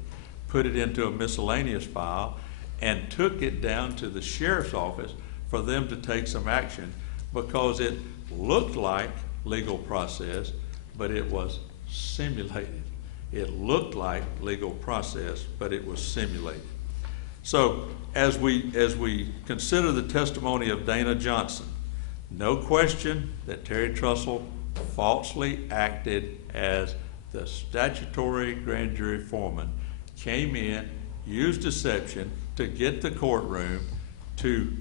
put it into a miscellaneous file, and took it down to the sheriff's office for them to take some action, because it looked like legal process, but it was simulated. It looked like legal process, but it was simulated. So as we consider the testimony of Dana Johnson, no question that Terry Trussell falsely acted as the statutory grand jury foreman, came in, used deception to get the courtroom to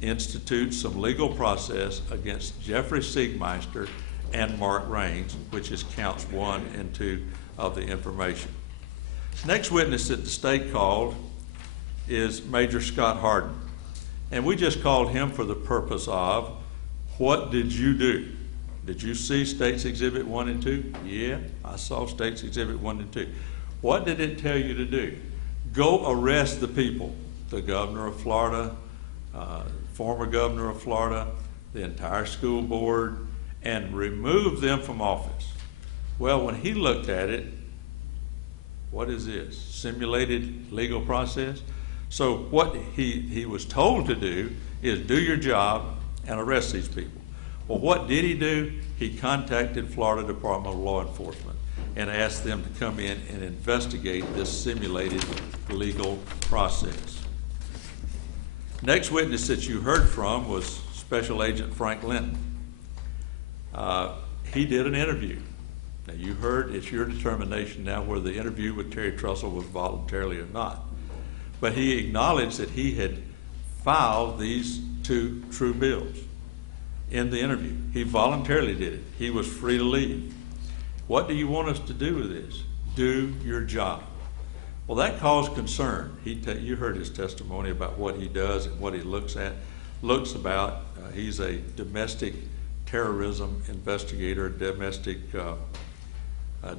institute some legal process against Jeffrey Siegmeister and Mark Raines, which is counts 1 and 2 of the information. Next witness that the state called is Major Scott Harden. And we just called him for the purpose of, what did you do? Did you see State's Exhibit 1 and 2? Yeah, I saw State's Exhibit 1 and 2. What did it tell you to do? Go arrest the people, the governor of Florida, former governor of Florida, the entire school board, and remove them from office. Well, when he looked at it, what is this? Simulated legal process? So what he was told to do is do your job and arrest these people. Well, what did he do? He contacted Florida Department of Law Enforcement and asked them to come in and investigate this simulated legal process. Next witness that you heard from was Special Agent Frank Linton. He did an interview. Now you heard, it's your determination now whether the interview with Terry Trussell was voluntarily or not. But he acknowledged that he had filed these 2 true bills in the interview. He voluntarily did it. He was free to leave. What do you want us to do with this? Do your job. Well, that caused concern. You heard his testimony about what he does and what he looks about. He's a domestic terrorism investigator,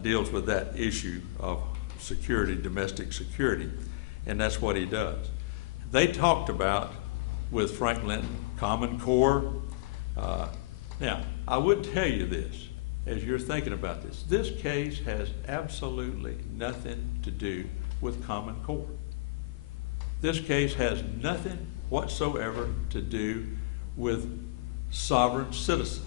deals with that issue of security, domestic security, and that's what he does. They talked about, with Frank Linton, Common Core. Now, I would tell you this, as you're thinking about this, this case has absolutely nothing to do with Common Core. This case has nothing whatsoever to do with sovereign citizen.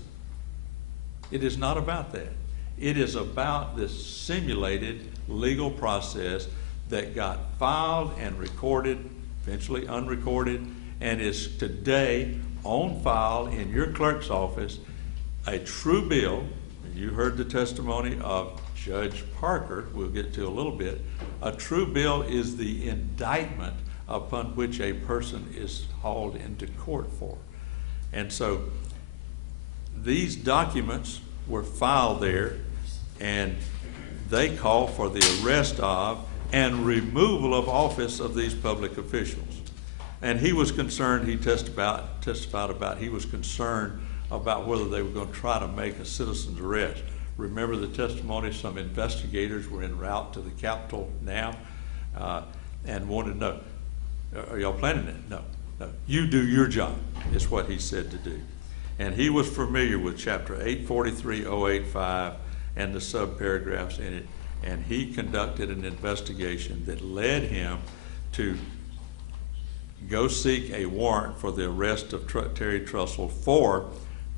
It is not about that. It is about this simulated legal process that got filed and recorded, eventually unrecorded, and is today on file in your clerk's office, a true bill. And you heard the testimony of Judge Parker, we'll get to a little bit. A true bill is the indictment upon which a person is hauled into court for. And so these documents were filed there, and they call for the arrest of and removal of office of these public officials. And he was concerned, he testified about, he was concerned about whether they were going to try to make a citizen's arrest. Remember the testimony, some investigators were en route to the Capitol now and wanted to know, are y'all planning it? No, no. You do your job, is what he said to do. And he was familiar with Chapter 843-085 and the subparagraphs in it, and he conducted an investigation that led him to go seek a warrant for the arrest of Terry Trussell for,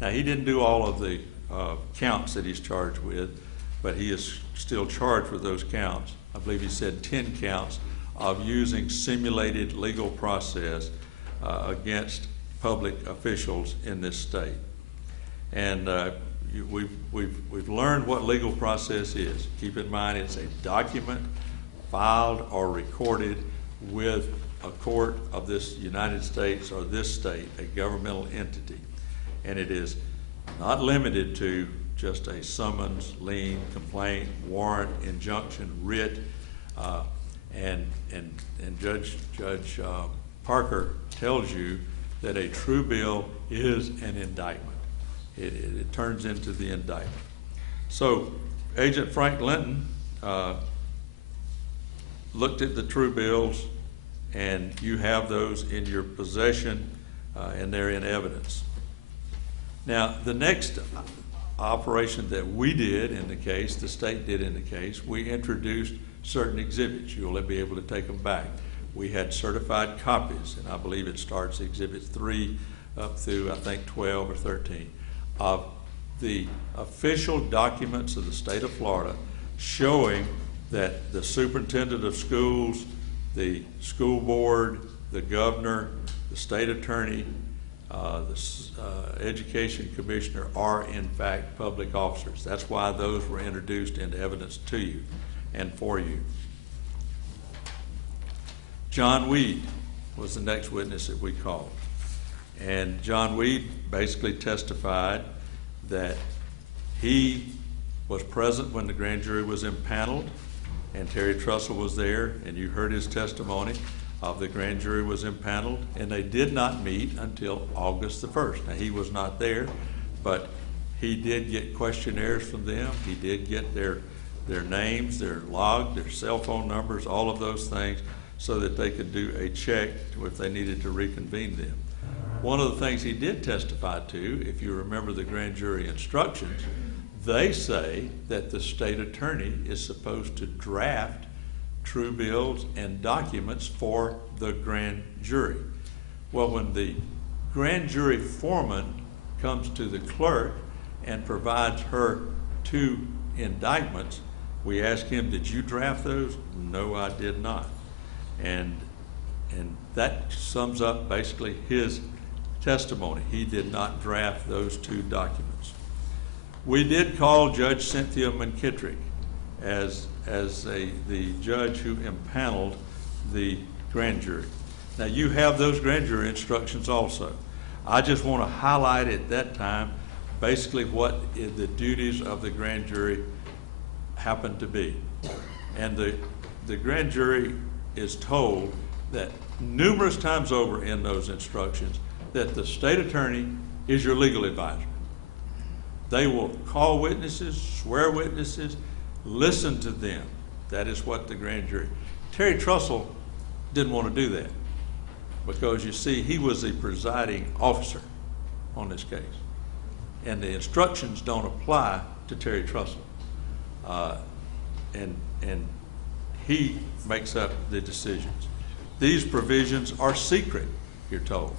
now he didn't do all of the counts that he's charged with, but he is still charged with those counts. I believe he said 10 counts of using simulated legal process against public officials in this state. And we've learned what legal process is. Keep in mind, it's a document filed or recorded with a court of this United States or this state, a governmental entity. And it is not limited to just a summons, lien, complaint, warrant, injunction, writ, and Judge Parker tells you that a true bill is an indictment. It turns into the indictment. So Agent Frank Linton looked at the true bills, and you have those in your possession, and they're in evidence. Now, the next operation that we did in the case, the state did in the case, we introduced certain exhibits. You'll be able to take them back. We had certified copies, and I believe it starts Exhibit 3 up through, I think, 12 or 13, of the official documents of the state of Florida showing that the superintendent of schools, the school board, the governor, the state attorney, the education commissioner are in fact public officers. That's why those were introduced into evidence to you and for you. John Weed was the next witness that we called. And John Weed basically testified that he was present when the grand jury was impaneled, and Terry Trussell was there, and you heard his testimony of the grand jury was impaneled, and they did not meet until August the 1st. Now, he was not there, but he did get questionnaires from them. He did get their names, their log, their cell phone numbers, all of those things, so that they could do a check if they needed to reconvene them. One of the things he did testify to, if you remember the grand jury instructions, they say that the state attorney is supposed to draft true bills and documents for the grand jury. Well, when the grand jury foreman comes to the clerk and provides her 2 indictments, we ask him, did you draft those? No, I did not. And that sums up basically his testimony. He did not draft those 2 documents. We did call Judge Cynthia McKittrick as the judge who impaneled the grand jury. Now, you have those grand jury instructions also. I just want to highlight at that time basically what the duties of the grand jury happened to be. And the grand jury is told that numerous times over in those instructions that the state attorney is your legal advisor. They will call witnesses, swear witnesses, listen to them. That is what the grand jury. Terry Trussell didn't want to do that because, you see, he was the presiding officer on this case, and the instructions don't apply to Terry Trussell, and he makes up the decisions. These provisions are secret, you're told.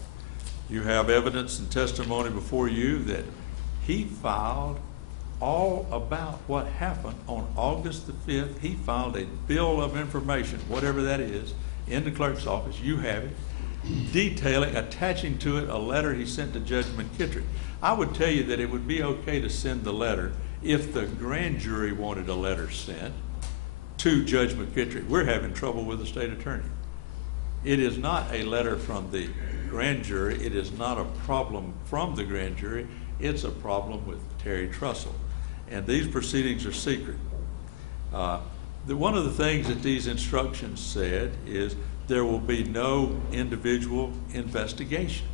You have evidence and testimony before you that he filed all about what happened on August the 5th. He filed a bill of information, whatever that is, in the clerk's office. You have it, detailing, attaching to it a letter he sent to Judge McKittrick. I would tell you that it would be okay to send the letter if the grand jury wanted a letter sent to Judge McKittrick. We're having trouble with the state attorney. It is not a letter from the grand jury. It is not a problem from the grand jury. It's a problem with Terry Trussell. And these proceedings are secret. One of the things that these instructions said is there will be no individual investigations.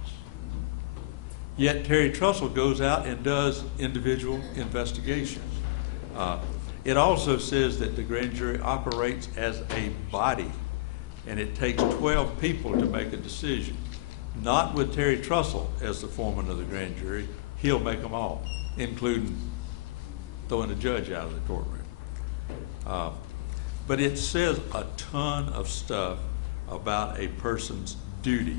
Yet Terry Trussell goes out and does individual investigations. It also says that the grand jury operates as a body, and it takes 12 people to make a decision. Not with Terry Trussell as the foreman of the grand jury. He'll make them all, including throwing the judge out of the courtroom. But it says a ton of stuff about a person's duty.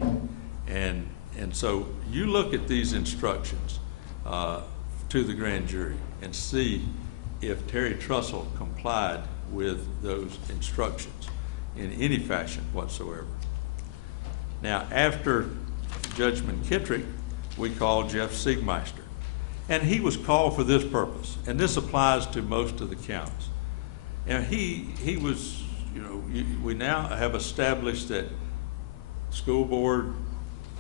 And so you look at these instructions to the grand jury and see if Terry Trussell complied with those instructions in any fashion whatsoever. Now, after Judge McKittrick, we called Jeff Siegmeister. And he was called for this purpose, and this applies to most of the counts. And he was, we now have established that school board,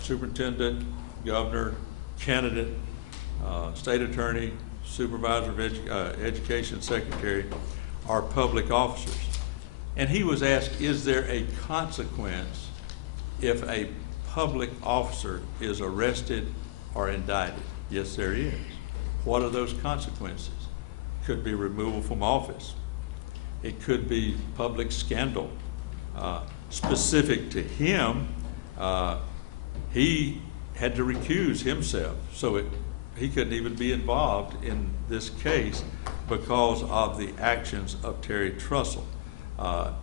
superintendent, governor, candidate, state attorney, supervisor of education secretary are public officers. And he was asked, is there a consequence if a public officer is arrested or indicted? Yes, there is. What are those consequences? Could be removal from office. It could be public scandal. Specific to him, he had to recuse himself, so he couldn't even be involved in this case because of the actions of Terry Trussell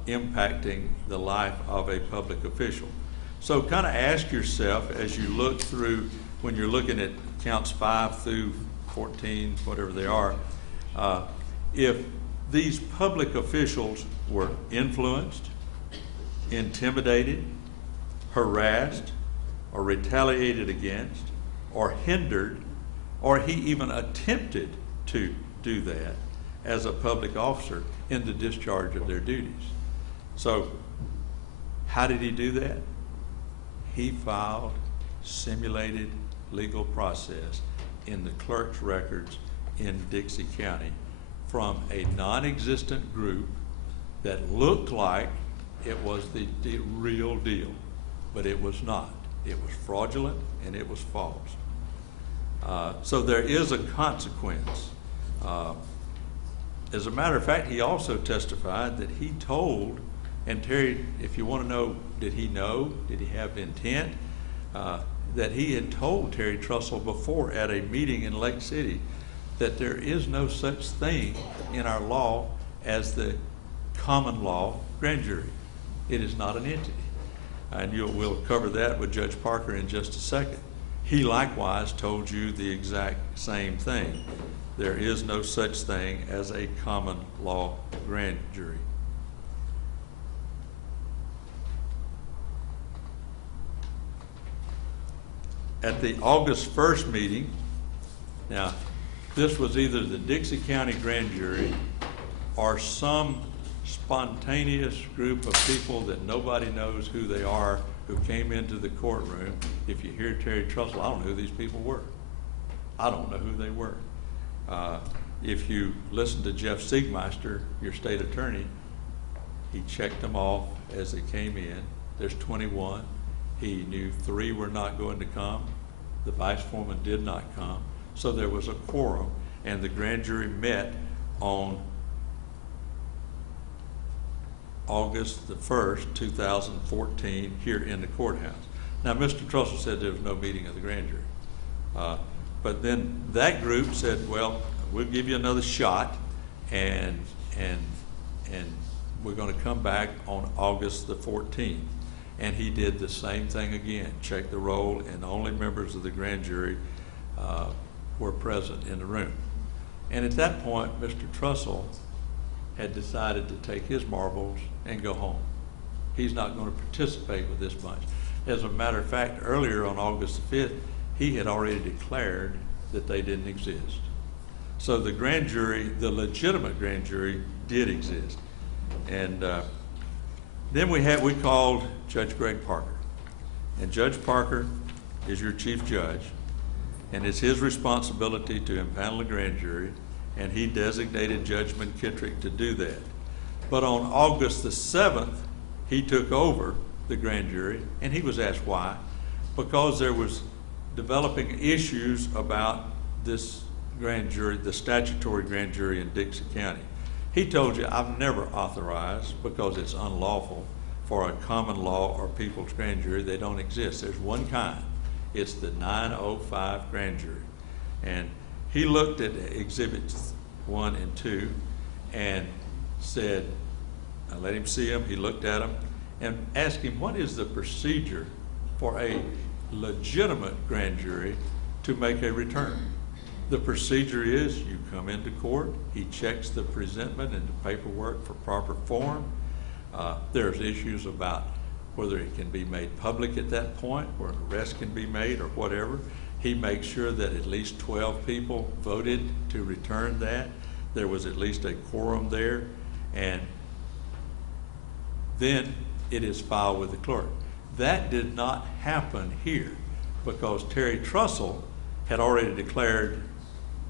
impacting the life of a public official. So kind of ask yourself as you look through, when you're looking at counts 5 through 14, whatever they are, if these public officials were influenced, intimidated, harassed, or retaliated against, or hindered, or he even attempted to do that as a public officer in the discharge of their duties. So how did he do that? He filed simulated legal process in the clerk's records in Dixie County from a non-existent group that looked like it was the real deal, but it was not. It was fraudulent and it was false. So there is a consequence. As a matter of fact, he also testified that he told, and Terry, if you want to know, did he know? Did he have intent? That he had told Terry Trussell before at a meeting in Lake City that there is no such thing in our law as the common law grand jury. It is not an entity. And we'll cover that with Judge Parker in just a second. He likewise told you the exact same thing. There is no such thing as a common law grand jury. At the August 1st meeting, now this was either the Dixie County grand jury or some spontaneous group of people that nobody knows who they are who came into the courtroom. If you hear Terry Trussell, I don't know who these people were. I don't know who they were. If you listen to Jeff Siegmeister, your state attorney, he checked them off as they came in. There's 21. He knew 3 were not going to come. The vice foreman did not come. So there was a quorum, and the grand jury met on August the 1st, 2014, here in the courthouse. Now, Mr. Trussell said there was no meeting of the grand jury. But then that group said, well, we'll give you another shot, and we're going to come back on August the 14th. And he did the same thing again, checked the roll, and only members of the grand jury were present in the room. And at that point, Mr. Trussell had decided to take his marbles and go home. He's not going to participate with this bunch. As a matter of fact, earlier on August the 5th, he had already declared that they didn't exist. So the grand jury, the legitimate grand jury, did exist. And Then we called Judge Greg Parker. And Judge Parker is your chief judge, and it's his responsibility to impanel a grand jury, and he designated Judge McKittrick to do that. But on August the 7th, he took over the grand jury, and he was asked why. Because there was developing issues about this grand jury, the statutory grand jury in Dixie County. He told you, I've never authorized, because it's unlawful, for a common law or people's grand jury. They don't exist. There's one kind. It's the 905 grand jury. And he looked at exhibits 1 and 2 and said, I let him see them, he looked at them, and asked him, what is the procedure for a legitimate grand jury to make a return? The procedure is you come into court, he checks the presentment and the paperwork for proper form. There's issues about whether it can be made public at that point, or an arrest can be made or whatever. He makes sure that at least 12 people voted to return that. There was at least a quorum there, and then it is filed with the clerk. That did not happen here because Terry Trussell had already declared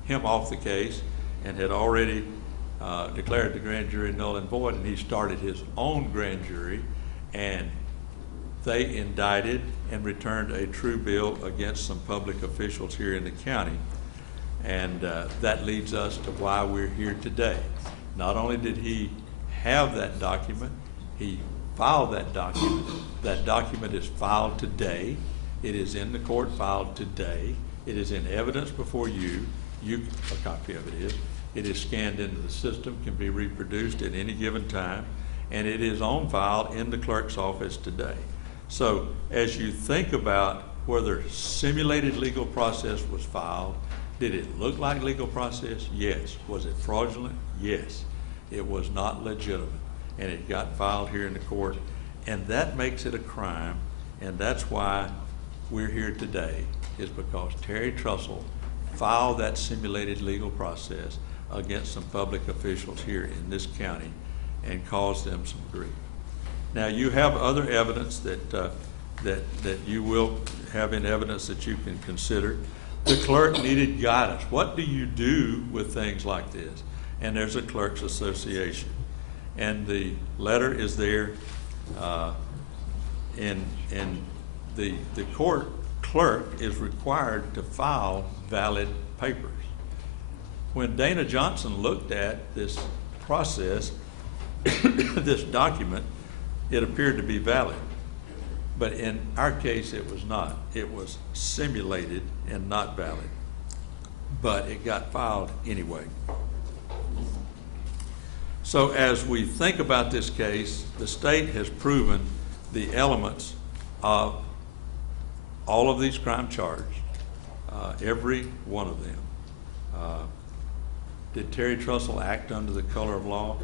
him off the case and had already declared the grand jury null and void, and he started his own grand jury, and they indicted and returned a true bill against some public officials here in the county. And that leads us to why we're here today. Not only did he have that document, he filed that document. That document is filed today. It is in the court filed today. It is in evidence before you. A copy of it is. It is scanned into the system, can be reproduced at any given time, and it is on file in the clerk's office today. So as you think about whether simulated legal process was filed, did it look like legal process? Yes. Was it fraudulent? Yes. It was not legitimate, and it got filed here in the court, and that makes it a crime, and that's why we're here today, is because Terry Trussell filed that simulated legal process against some public officials here in this county and caused them some grief. Now, you have other evidence that you will have in evidence that you can consider. The clerk needed guidance. What do you do with things like this? And there's a clerks association. And the letter is there, and the court clerk is required to file valid papers. When Dana Johnson looked at this process, this document, it appeared to be valid. But in our case, it was not. It was simulated and not valid. But it got filed anyway. So as we think about this case, the state has proven the elements of all of these crime charges, every one of them. Did Terry Trussell act under the color of law?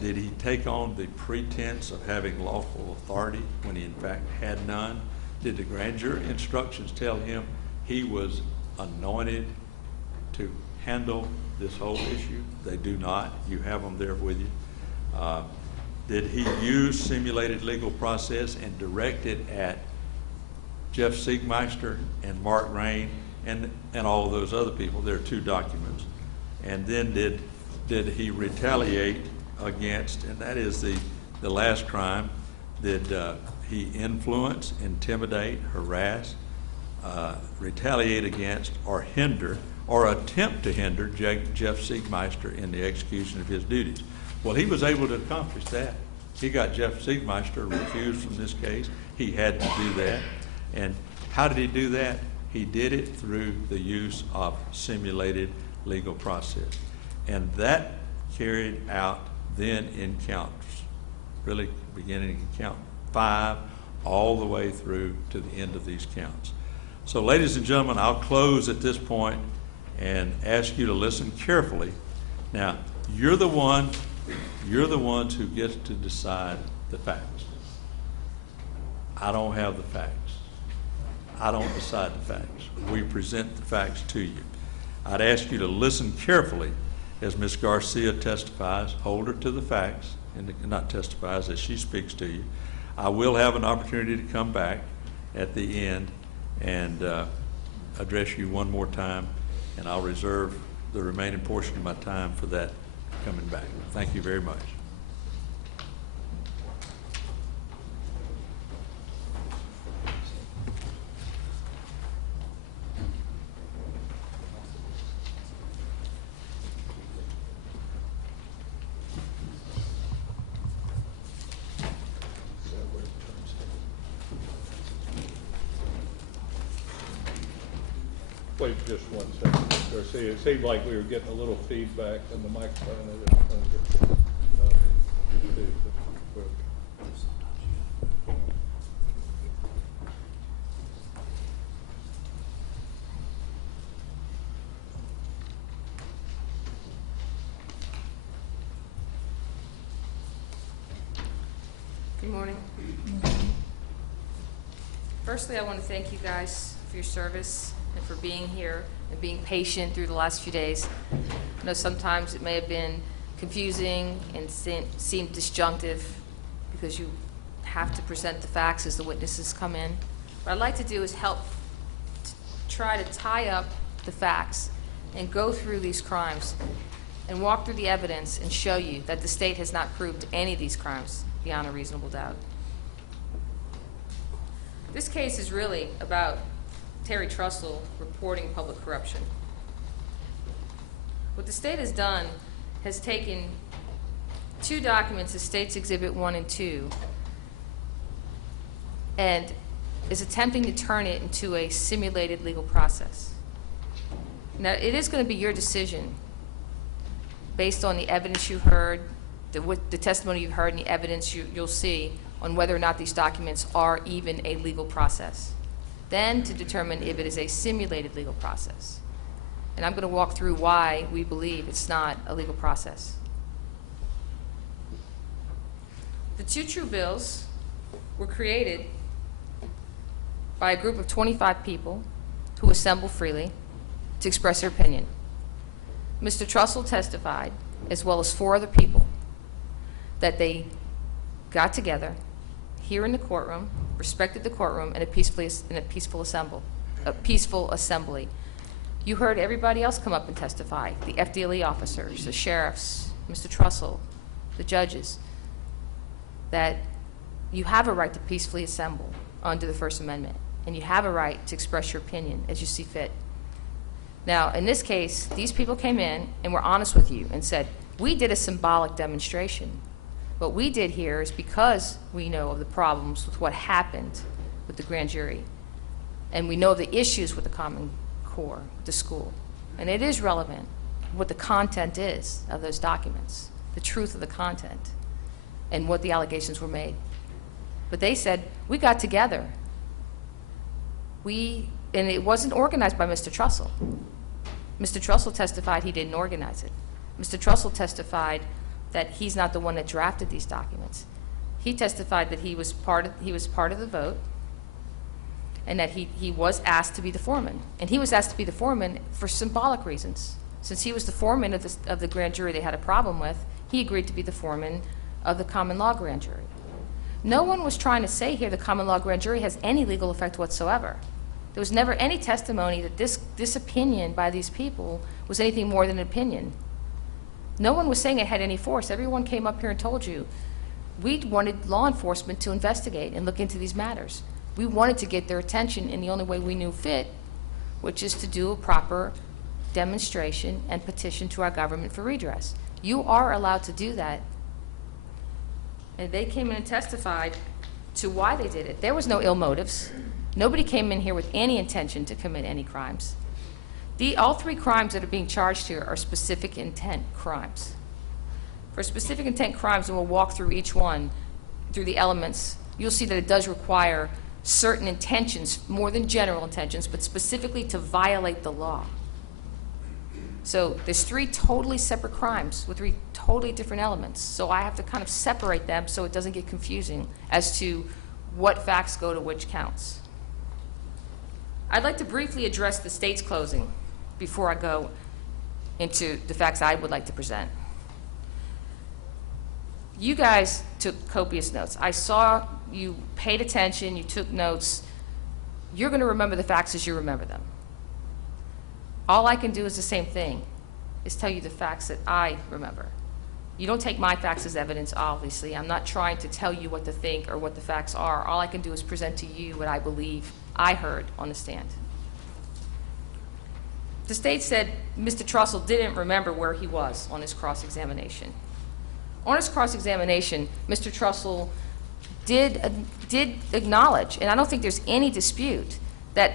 Did he take on the pretense of having lawful authority when he in fact had none? Did the grand jury instructions tell him he was anointed to handle this whole issue? They do not. You have them there with you. Did he use simulated legal process and direct it at Jeff Siegmeister and Mark Rain and all of those other people? There are 2 documents. And then did he retaliate against, and that is the last crime, did he influence, intimidate, harass, retaliate against, or hinder, or attempt to hinder Jeff Siegmeister in the execution of his duties? Well, he was able to accomplish that. He got Jeff Siegmeister recused from this case. He had to do that. And how did he do that? He did it through the use of simulated legal process. And that carried out then in counts, really beginning in count 5 all the way through to the end of these counts. So ladies and gentlemen, I'll close at this point and ask you to listen carefully. Now, you're the ones who gets to decide the facts. I don't have the facts. I don't decide the facts. We present the facts to you. I'd ask you to listen carefully as Ms. Garcia testifies, hold her to the facts, and not testifies, as she speaks to you. I will have an opportunity to come back at the end and address you one more time, and I'll reserve the remaining portion of my time for that coming back. Thank you very much. Wait just 1 second, sir. See, it seemed like we were getting a little feedback on the microphone. I just wanted to, see if it worked. Good morning. Firstly, I want to thank you guys for your service and for being here and being patient through the last few days. I know sometimes it may have been confusing and seemed disjunctive because you have to present the facts as the witnesses come in. What I'd like to do is help try to tie up the facts and go through these crimes and walk through the evidence and show you that the state has not proved any of these crimes beyond a reasonable doubt. This case is really about Terry Trussell reporting public corruption. What the state has done has taken two documents, as States Exhibit 1 and 2, and is attempting to turn it into a simulated legal process. Now, it is going to be your decision, based on the evidence you heard, the testimony you've heard, and the evidence you'll see, on whether or not these documents are even a legal process. Then to determine if it is a simulated legal process. And I'm going to walk through why we believe it's not a legal process. The two true bills were created by a group of 25 people who assemble freely to express their opinion. Mr. Trussell testified, as well as 4 other people, that they got together here in the courtroom, respected the courtroom, in a peaceful assembly. You heard everybody else come up and testify, the FDLE officers, the sheriffs, Mr. Trussell, the judges, that you have a right to peacefully assemble under the First Amendment, and you have a right to express your opinion as you see fit. Now, in this case, these people came in and were honest with you and said, we did a symbolic demonstration. What we did here is because we know of the problems with what happened with the grand jury, and we know the issues with the Common Core, the school, and it is relevant what the content is of those documents, the truth of the content, and what the allegations were made. But they said, we got together. And it wasn't organized by Mr. Trussell. Mr. Trussell testified he didn't organize it. Mr. Trussell testified that he's not the one that drafted these documents. He testified that he was part of the vote, and that he was asked to be the foreman. And he was asked to be the foreman for symbolic reasons. Since he was the foreman of the grand jury they had a problem with, he agreed to be the foreman of the common law grand jury. No one was trying to say here the common law grand jury has any legal effect whatsoever. There was never any testimony that this opinion by these people was anything more than an opinion. No one was saying it had any force. Everyone came up here and told you, we wanted law enforcement to investigate and look into these matters. We wanted to get their attention in the only way we knew fit, which is to do a proper demonstration and petition to our government for redress. You are allowed to do that. And they came in and testified to why they did it. There was no ill motives. Nobody came in here with any intention to commit any crimes. All 3 crimes that are being charged here are specific intent crimes. For specific intent crimes, and we'll walk through each one, through the elements, you'll see that it does require certain intentions, more than general intentions, but specifically to violate the law. So there's 3 totally separate crimes with 3 totally different elements. So I have to kind of separate them so it doesn't get confusing as to what facts go to which counts. I'd like to briefly address the state's closing before I go into the facts I would like to present. You guys took copious notes. I saw you paid attention, you took notes. You're going to remember the facts as you remember them. All I can do is the same thing, is tell you the facts that I remember. You don't take my facts as evidence, obviously. I'm not trying to tell you what to think or what the facts are. All I can do is present to you what I believe I heard on the stand. The state said Mr. Trussell didn't remember where he was on his cross-examination. On his cross-examination, Mr. Trussell did acknowledge, and I don't think there's any dispute, that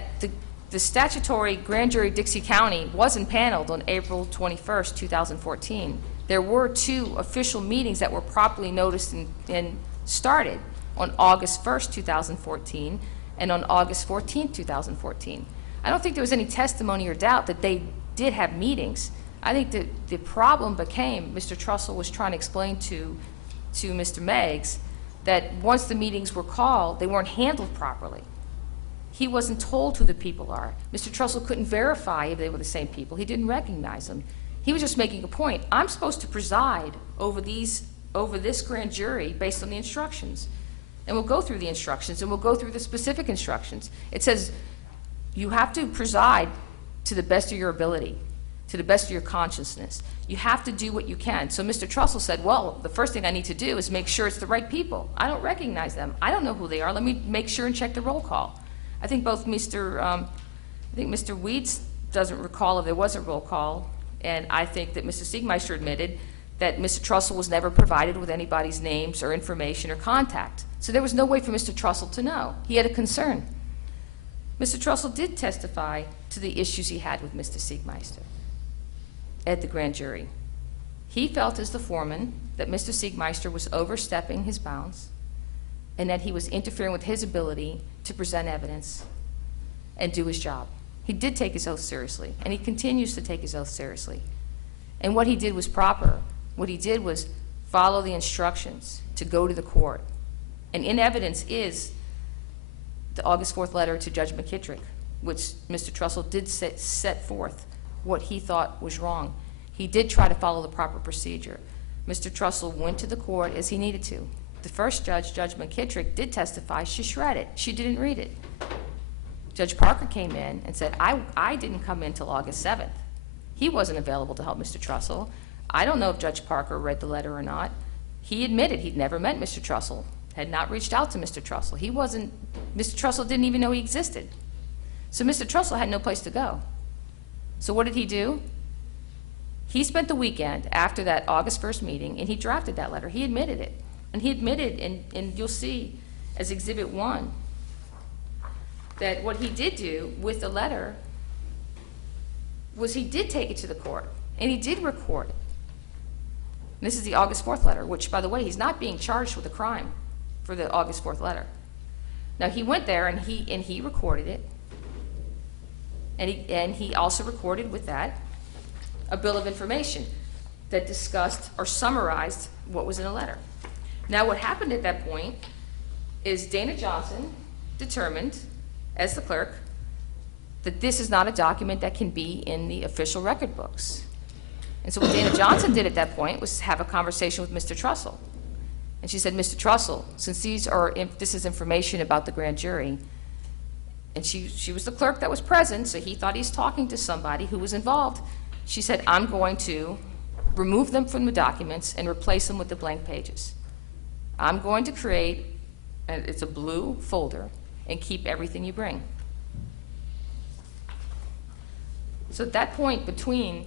the statutory grand jury Dixie County was impaneled on April 21st, 2014. There were 2 official meetings that were properly noticed and started on August 1st, 2014, and on August 14th, 2014. I don't think there was any testimony or doubt that they did have meetings. I think that the problem became Mr. Trussell was trying to explain to Mr. Meggs that once the meetings were called, they weren't handled properly. He wasn't told who the people are. Mr. Trussell couldn't verify if they were the same people. He didn't recognize them. He was just making a point. I'm supposed to preside over this grand jury based on the instructions. And we'll go through the instructions, and we'll go through the specific instructions. It says you have to preside to the best of your ability, to the best of your consciousness. You have to do what you can. So Mr. Trussell said, well, the first thing I need to do is make sure it's the right people. I don't recognize them. I don't know who they are. Let me make sure and check the roll call. I think Mr. Weeds doesn't recall if there was a roll call, and I think that Mr. Siegmeister admitted that Mr. Trussell was never provided with anybody's names or information or contact. So there was no way for Mr. Trussell to know. He had a concern. Mr. Trussell did testify to the issues he had with Mr. Siegmeister at the grand jury. He felt as the foreman that Mr. Siegmeister was overstepping his bounds and that he was interfering with his ability to present evidence and do his job. He did take his oath seriously, and he continues to take his oath seriously. And what he did was proper. What he did was follow the instructions to go to the court. And in evidence is the August 4th letter to Judge McKittrick, which Mr. Trussell did set forth what he thought was wrong. He did try to follow the proper procedure. Mr. Trussell went to the court as he needed to. The first judge, Judge McKittrick, did testify. She shredded it. She didn't read it. Judge Parker came in and said, I didn't come in till August 7th. He wasn't available to help Mr. Trussell. I don't know if Judge Parker read the letter or not. He admitted he'd never met Mr. Trussell, had not reached out to Mr. Trussell. Mr. Trussell didn't even know he existed. So Mr. Trussell had no place to go. So what did he do? He spent the weekend after that August 1st meeting, and he drafted that letter. He admitted it. And he admitted, and you'll see as Exhibit 1, that what he did do with the letter was he did take it to the court, and he did record it. And this is the August 4th letter, which, by the way, he's not being charged with a crime for the August 4th letter. Now, he went there, and he recorded it, and he also recorded with that a bill of information that discussed or summarized what was in the letter. Now, what happened at that point is Dana Johnson determined, as the clerk, that this is not a document that can be in the official record books. And so what Dana Johnson did at that point was have a conversation with Mr. Trussell. And she said, Mr. Trussell, since this is information about the grand jury, and she was the clerk that was present, so he thought he's talking to somebody who was involved. She said, I'm going to remove them from the documents and replace them with the blank pages. I'm going to create, it's a blue folder, and keep everything you bring. So at that point between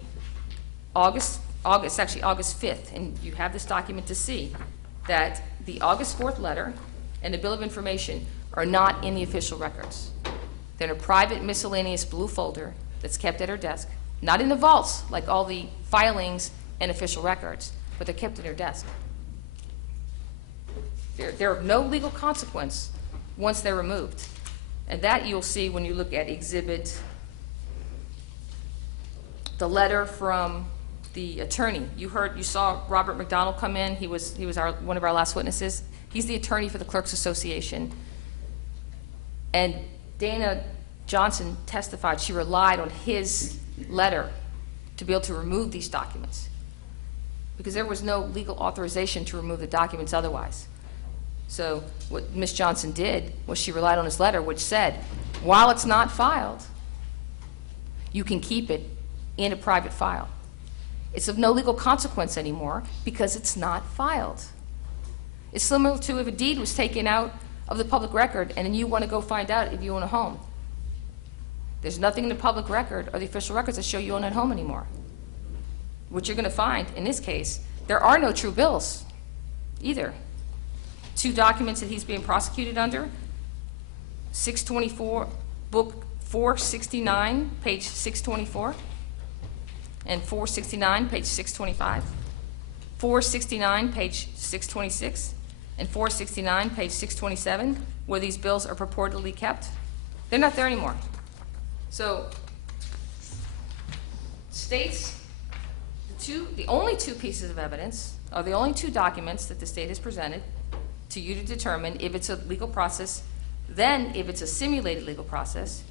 August 5th, and you have this document to see, that the August 4th letter and the bill of information are not in the official records. They're in a private miscellaneous blue folder that's kept at her desk, not in the vaults like all the filings and official records, but they're kept at her desk. They're of no legal consequence once they're removed. And that you'll see when you look at Exhibit, the letter from the attorney. You saw Robert McDonald come in. He was one of our last witnesses. He's the attorney for the Clerks Association. And Dana Johnson testified she relied on his letter to be able to remove these documents. because there was no legal authorization to remove the documents otherwise. So what Ms. Johnson did was she relied on his letter, which said, while it's not filed, you can keep it in a private file. It's of no legal consequence anymore because it's not filed. It's similar to if a deed was taken out of the public record and then you want to go find out if you own a home. There's nothing in the public record or the official records that show you own a home anymore. What you're going to find in this case, there are no true bills either. Two documents that he's being prosecuted under, 624, book 469, page 624, and 469, page 625, 469, page 626, and 469, page 627, where these bills are purportedly kept. They're not there anymore. So, states, the only two pieces of evidence are the only two documents that the state has presented to you to determine if it's a legal process, then if it's a simulated legal process,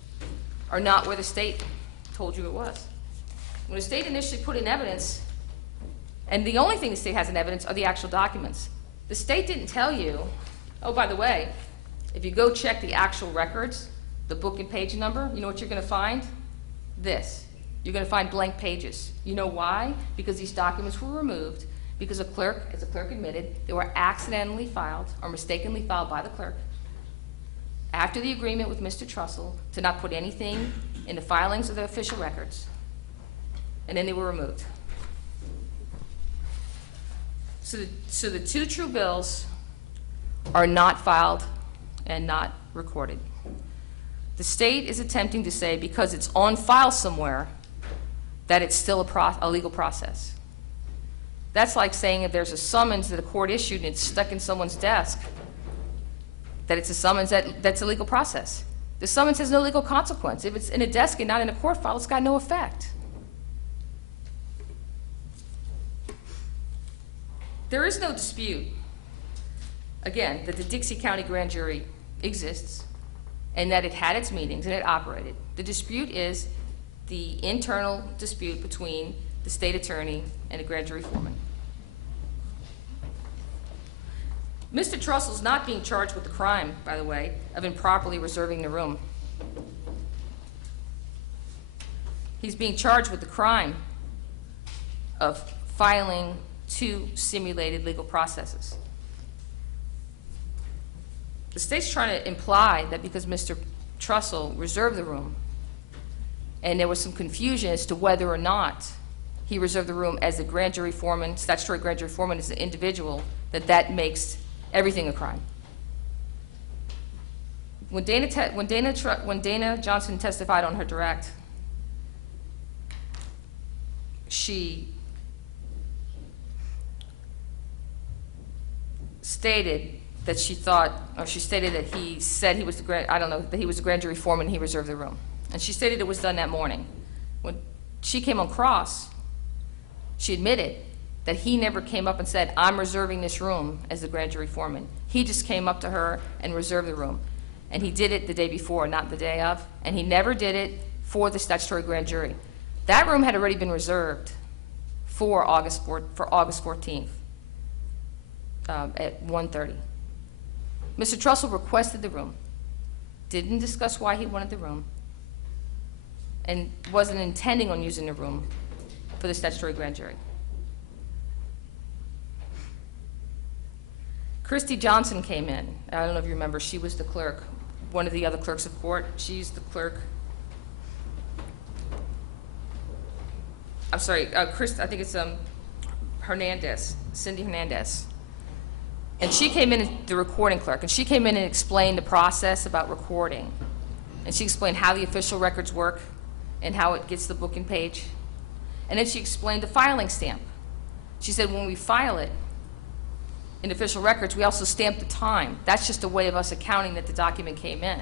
are not where the state told you it was. When the state initially put in evidence, and the only thing the state has in evidence are the actual documents. The state didn't tell you, oh, by the way, if you go check the actual records, the book and page number, you know what you're going to find? This. You're going to find blank pages. You know why? Because these documents were removed because a clerk, as the clerk admitted, they were accidentally filed or mistakenly filed by the clerk after the agreement with Mr. Trussell to not put anything in the filings of the official records. And then they were removed. So the two true bills are not filed and not recorded. The state is attempting to say because it's on file somewhere that it's still a legal process. That's like saying if there's a summons that a court issued and it's stuck in someone's desk, that it's a summons that's a legal process. The summons has no legal consequence. If it's in a desk and not in a court file, it's got no effect. There is no dispute, again, that the Dixie County Grand Jury exists and that it had its meetings and it operated. The dispute is the internal dispute between the state attorney and the grand jury foreman. Mr. Trussell's not being charged with the crime, by the way, of improperly reserving the room. He's being charged with the crime of filing two simulated legal processes. The state's trying to imply that because Mr. Trussell reserved the room, and there was some confusion as to whether or not he reserved the room as a grand jury foreman, statutory grand jury foreman as an individual, that makes everything a crime. When Dana Johnson testified on her direct, she stated that she thought, or she stated that he said he was the that he was the grand jury foreman and he reserved the room. And she stated it was done that morning. When she came on cross, she admitted that he never came up and said, I'm reserving this room as the grand jury foreman. He just came up to her and reserved the room. And he did it the day before, not the day of. And he never did it for the statutory grand jury. That room had already been reserved for August 14th at 1:30. Mr. Trussell requested the room, didn't discuss why he wanted the room, and wasn't intending on using the room for the statutory grand jury. Christy Johnson came in. I don't know if you remember, she was the clerk, one of the other clerks of court. She's the clerk. I'm sorry, I think it's Hernandez, Cindy Hernandez. And she came in as the recording clerk, and she came in and explained the process about recording. And she explained how the official records work and how it gets the book and page. And then she explained the filing stamp. She said when we file it in official records, we also stamp the time. That's just a way of us accounting that the document came in.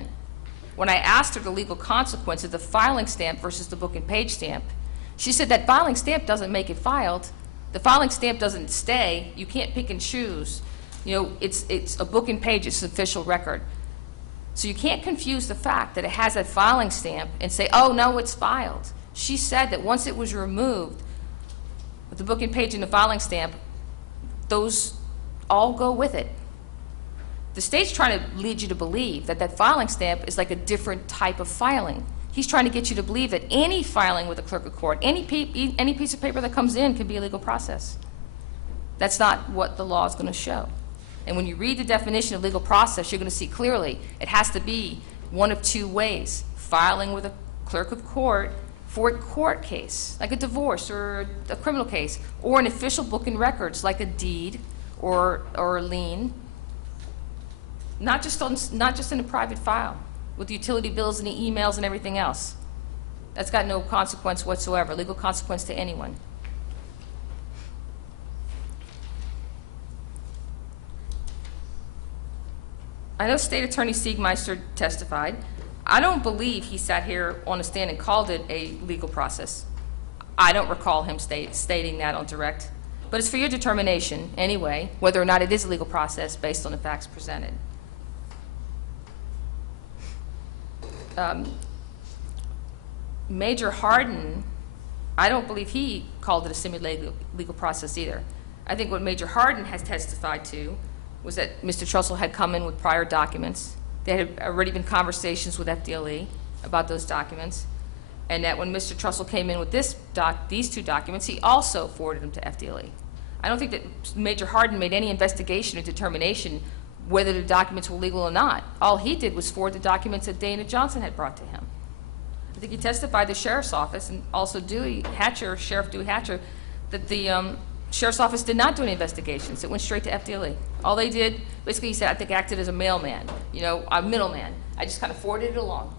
When I asked her the legal consequence of the filing stamp versus the book and page stamp, she said that filing stamp doesn't make it filed. The filing stamp doesn't stay. You can't pick and choose. You know, it's a book and page, it's an official record. So you can't confuse the fact that it has that filing stamp and say, oh, no, it's filed. She said that once it was removed, the booking page and the filing stamp, those all go with it. The state's trying to lead you to believe that that filing stamp is like a different type of filing. He's trying to get you to believe that any filing with a clerk of court, any piece of paper that comes in can be a legal process. That's not what the law is going to show. And when you read the definition of legal process, you're going to see clearly it has to be one of two ways: filing with a clerk of court for a court case, like a divorce or a criminal case, or an official book and records, like a deed or a lien. Not just in a private file with utility bills and the emails and everything else. That's got no consequence whatsoever, legal consequence to anyone. I know State Attorney Siegmeister testified. I don't believe he sat here on a stand and called it a legal process. I don't recall him stating that on direct. But it's for your determination, anyway, whether or not it is a legal process based on the facts presented. Major Hardin, I don't believe he called it a simulated legal process either. I think what Major Hardin has testified to was that Mr. Trussell had come in with prior documents. There had already been conversations with FDLE about those documents, and that when Mr. Trussell came in with these two documents, he also forwarded them to FDLE. I don't think that Major Hardin made any investigation or determination whether the documents were legal or not. All he did was forward the documents that Dana Johnson had brought to him. I think he testified to the Sheriff's Office and also Sheriff Dewey Hatcher, that the Sheriff's Office did not do any investigations. It went straight to FDLE. All they did, basically he said, I think acted as a mailman, a middleman. I just kind of forwarded it along.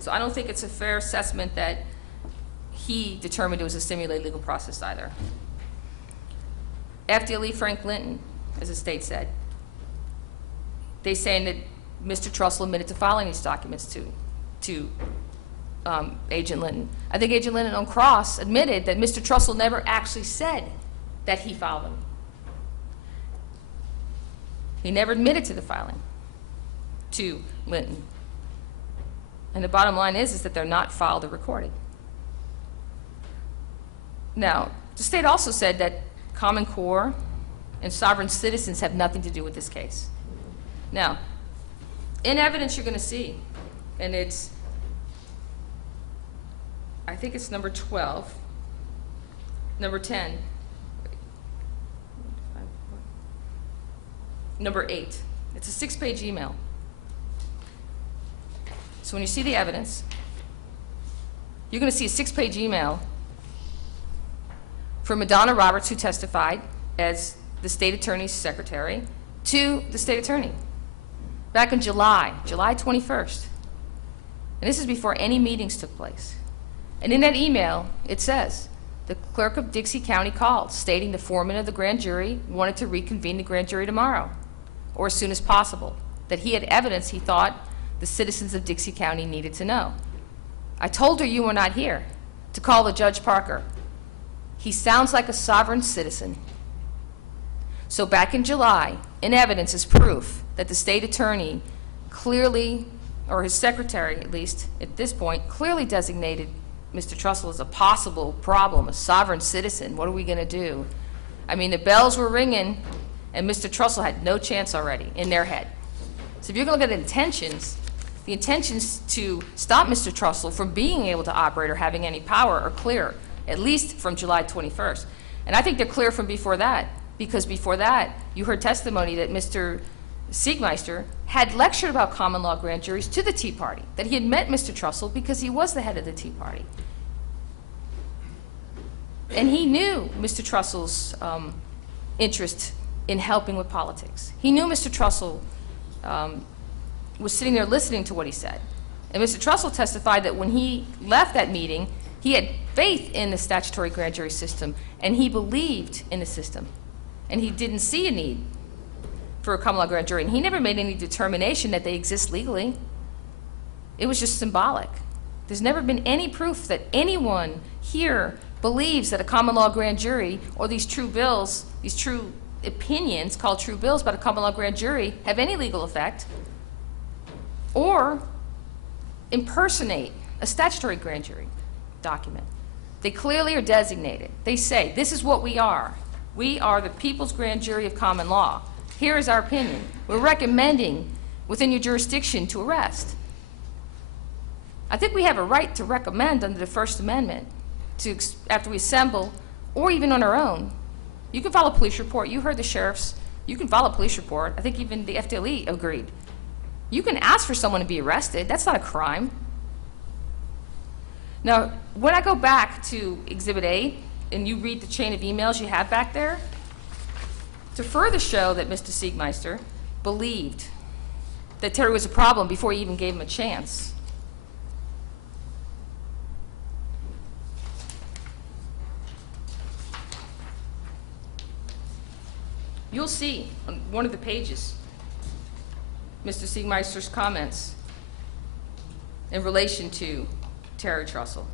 So I don't think it's a fair assessment that he determined it was a simulated legal process either. FDLE Frank Linton, as the state said, they saying that Mr. Trussell admitted to filing these documents to Agent Linton. I think Agent Linton on cross admitted that Mr. Trussell never actually said that he filed them. He never admitted to the filing to Linton. And the bottom line is that they're not filed or recorded. Now, the state also said that Common Core and sovereign citizens have nothing to do with this case. Now, in evidence you're going to see, and I think it's number 12, number 10, number 8. It's a 6-page email. So when you see the evidence, you're going to see a 6-page email from Madonna Roberts, who testified as the state attorney's secretary, to the state attorney back in July 21st. And this is before any meetings took place. And in that email, it says, the clerk of Dixie County called, stating the foreman of the grand jury wanted to reconvene the grand jury tomorrow, or as soon as possible, that he had evidence he thought the citizens of Dixie County needed to know. I told her you were not here, to call the Judge Parker. He sounds like a sovereign citizen. So back in July, in evidence is proof that the state attorney clearly, or his secretary at least at this point, clearly designated Mr. Trussell as a possible problem, a sovereign citizen. What are we going to do? I mean, the bells were ringing, and Mr. Trussell had no chance already in their head. So if you're going to look at the intentions to stop Mr. Trussell from being able to operate or having any power are clear, at least from July 21st. And I think they're clear from before that, because before that, you heard testimony that Mr. Siegmeister had lectured about common law grand juries to the Tea Party, that he had met Mr. Trussell because he was the head of the Tea Party. And he knew Mr. Trussell's interest in helping with politics. He knew Mr. Trussell was sitting there listening to what he said. And Mr. Trussell testified that when he left that meeting, he had faith in the statutory grand jury system, and he believed in the system. And he didn't see a need for a common law grand jury. And he never made any determination that they exist legally. It was just symbolic. There's never been any proof that anyone here believes that a common law grand jury or these true bills, these true opinions called true bills about a common law grand jury have any legal effect or impersonate a statutory grand jury document. They clearly are designated. They say, this is what we are. We are the people's grand jury of common law. Here is our opinion. We're recommending within your jurisdiction to arrest. I think we have a right to recommend under the First Amendment after we assemble, or even on our own. You can file a police report. You heard the sheriffs. You can file a police report. I think even the FDLE agreed. You can ask for someone to be arrested. That's not a crime. Now, when I go back to Exhibit A, and you read the chain of emails you have back there, to further show that Mr. Siegmeister believed that Terry was a problem before he even gave him a chance. You'll see on one of the pages Mr. Siegmeister's comments in relation to Terry Trussell.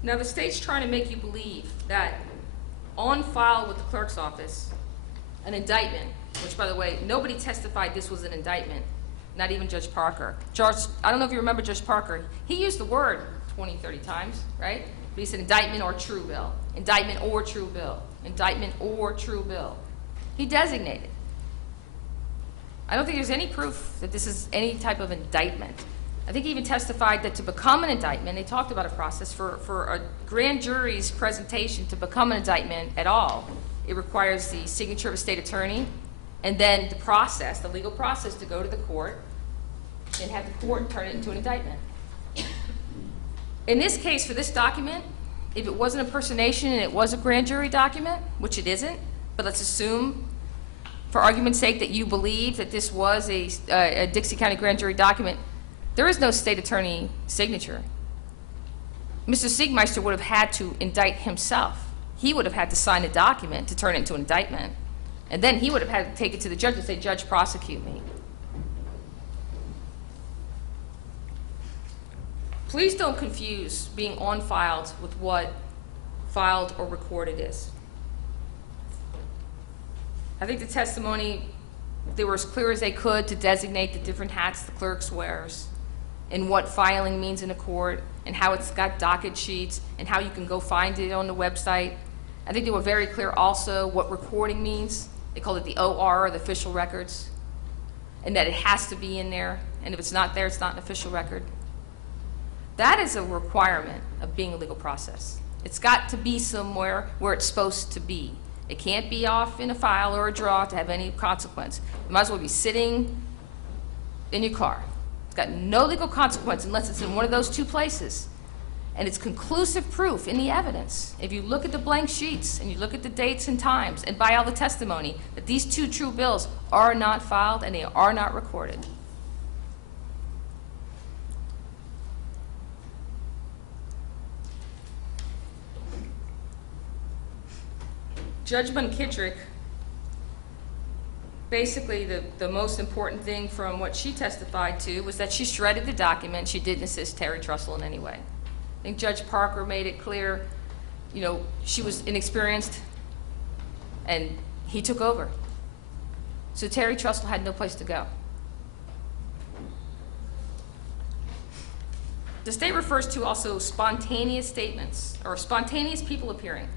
Now, the state's trying to make you believe that on file with the clerk's office, an indictment, which, by the way, nobody testified this was an indictment, not even Judge Parker. I don't know if you remember Judge Parker. He used the word 20, 30 times, right? But he said indictment or true bill, indictment or true bill, indictment or true bill. He designated. I don't think there's any proof that this is any type of indictment. I think he even testified that to become an indictment, they talked about a process for a grand jury's presentation to become an indictment at all. It requires the signature of a state attorney, and then the process, the legal process, to go to the court and have the court turn it into an indictment. In this case, for this document, if it was an impersonation and it was a grand jury document, which it isn't, but let's assume, for argument's sake, that you believe that this was a Dixie County grand jury document, there is no state attorney signature. Mr. Siegmeister would have had to indict himself. He would have had to sign a document to turn it into an indictment. And then he would have had to take it to the judge and say, Judge, prosecute me. Please don't confuse being on filed with what filed or recorded is. I think the testimony, they were as clear as they could to designate the different hats the clerks wears, and what filing means in a court, and how it's got docket sheets, and how you can go find it on the website. I think they were very clear also what recording means. They called it the OR, or the official records, and that it has to be in there, and if it's not there, it's not an official record. That is a requirement of being a legal process. It's got to be somewhere where it's supposed to be. It can't be off in a file or a drawer to have any consequence. It might as well be sitting in your car. It's got no legal consequence unless it's in one of those two places. And it's conclusive proof in the evidence. If you look at the blank sheets and you look at the dates and times and by all the testimony, that these two true bills are not filed and they are not recorded. Judge McKittrick, basically the most important thing from what she testified to was that she shredded the document. She didn't assist Terry Trussell in any way. I think Judge Parker made it clear, you know, she was inexperienced and he took over. So Terry Trussell had no place to go. The state refers to also spontaneous statements or spontaneous people appearing.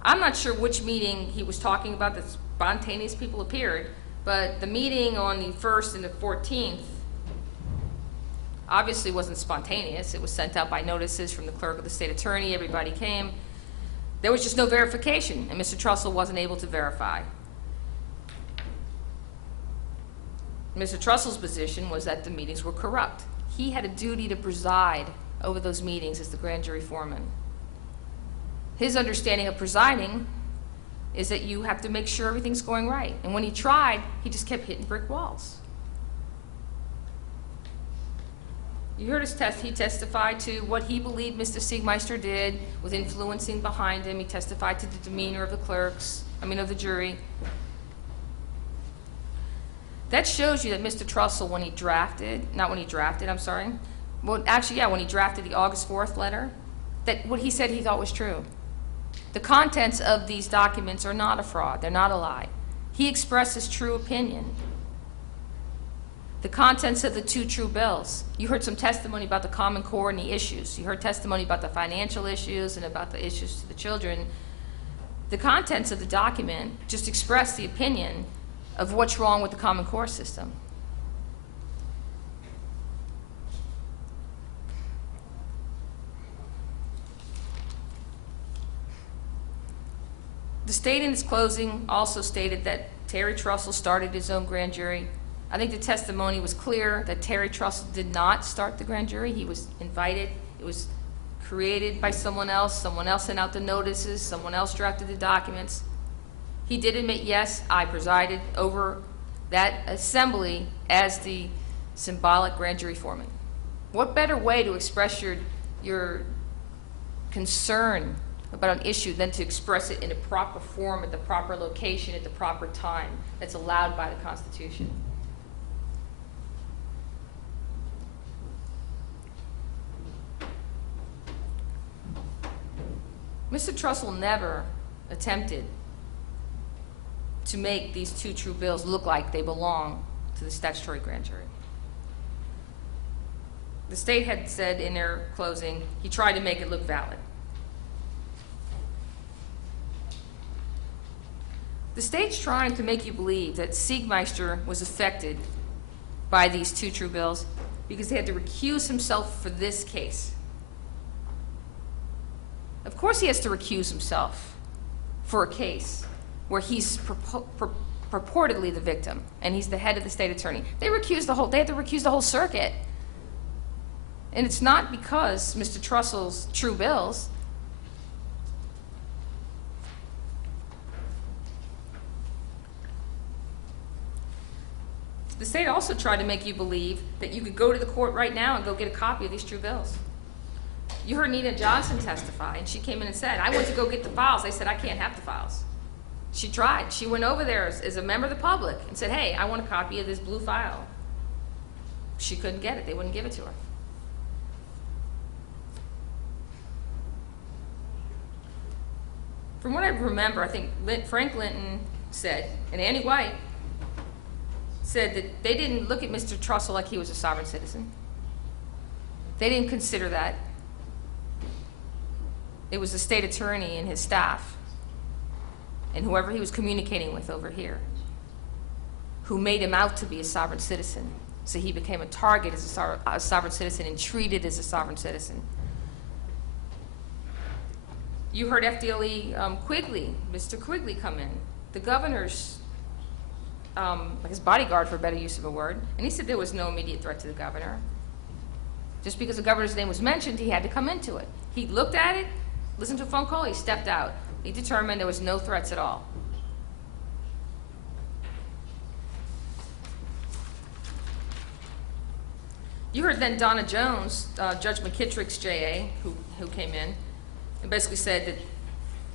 I'm not sure which meeting he was talking about that spontaneous people appeared, but the meeting on the 1st and the 14th obviously wasn't spontaneous. It was sent out by notices from the clerk of the state attorney. Everybody came. There was just no verification, and Mr. Trussell wasn't able to verify. Mr. Trussell's position was that the meetings were corrupt. He had a duty to preside over those meetings as the grand jury foreman. His understanding of presiding is that you have to make sure everything's going right. And when he tried, he just kept hitting brick walls. You heard his he testified to what he believed Mr. Siegmeister did with influencing behind him. He testified to the demeanor of the clerks, of the jury. That shows you that Mr. Trussell, when he drafted, not when he drafted, I'm sorry, well, actually, yeah, when he drafted the August 4th letter, that what he said he thought was true. The contents of these documents are not a fraud, they're not a lie. He expressed his true opinion. The contents of the two true bills. You heard some testimony about the Common Core and the issues. You heard testimony about the financial issues and about the issues to the children. The contents of the document just express the opinion of what's wrong with the Common Core system. The state in its closing also stated that Terry Trussell started his own grand jury. I think the testimony was clear that Terry Trussell did not start the grand jury. He was invited. It was created by someone else. Someone else sent out the notices. Someone else drafted the documents. He did admit, yes, I presided over that assembly as the symbolic grand jury foreman. What better way to express your concern about an issue than to express it in a proper form, at the proper location, at the proper time that's allowed by the Constitution? Mr. Trussell never attempted to make these two true bills look like they belong to the statutory grand jury. The state had said in their closing, he tried to make it look valid. The state's trying to make you believe that Siegmeister was affected by these two true bills because he had to recuse himself for this case. Of course he has to recuse himself for a case where he's purportedly the victim and he's the head of the state attorney. They had to recuse the whole circuit. And it's not because Mr. Trussell's true bills. The state also tried to make you believe that you could go to the court right now and go get a copy of these true bills. You heard Nina Johnson testify, and she came in and said, I went to go get the files. They said, I can't have the files. She tried. She went over there as a member of the public and said, hey, I want a copy of this blue file. She couldn't get it. They wouldn't give it to her. From what I remember, I think Frank Linton said, and Annie White said that they didn't look at Mr. Trussell like he was a sovereign citizen. They didn't consider that. It was the state attorney and his staff and whoever he was communicating with over here who made him out to be a sovereign citizen. So he became a target as a sovereign citizen and treated as a sovereign citizen. You heard FDLE Quigley, Mr. Quigley, come in, the governor's, like his bodyguard for a better use of a word, and he said there was no immediate threat to the governor. Just because the governor's name was mentioned, he had to come into it. He looked at it, listened to a phone call, he stepped out. He determined there was no threats at all. You heard then Donna Jones, Judge McKittrick's JA, who came in, and basically said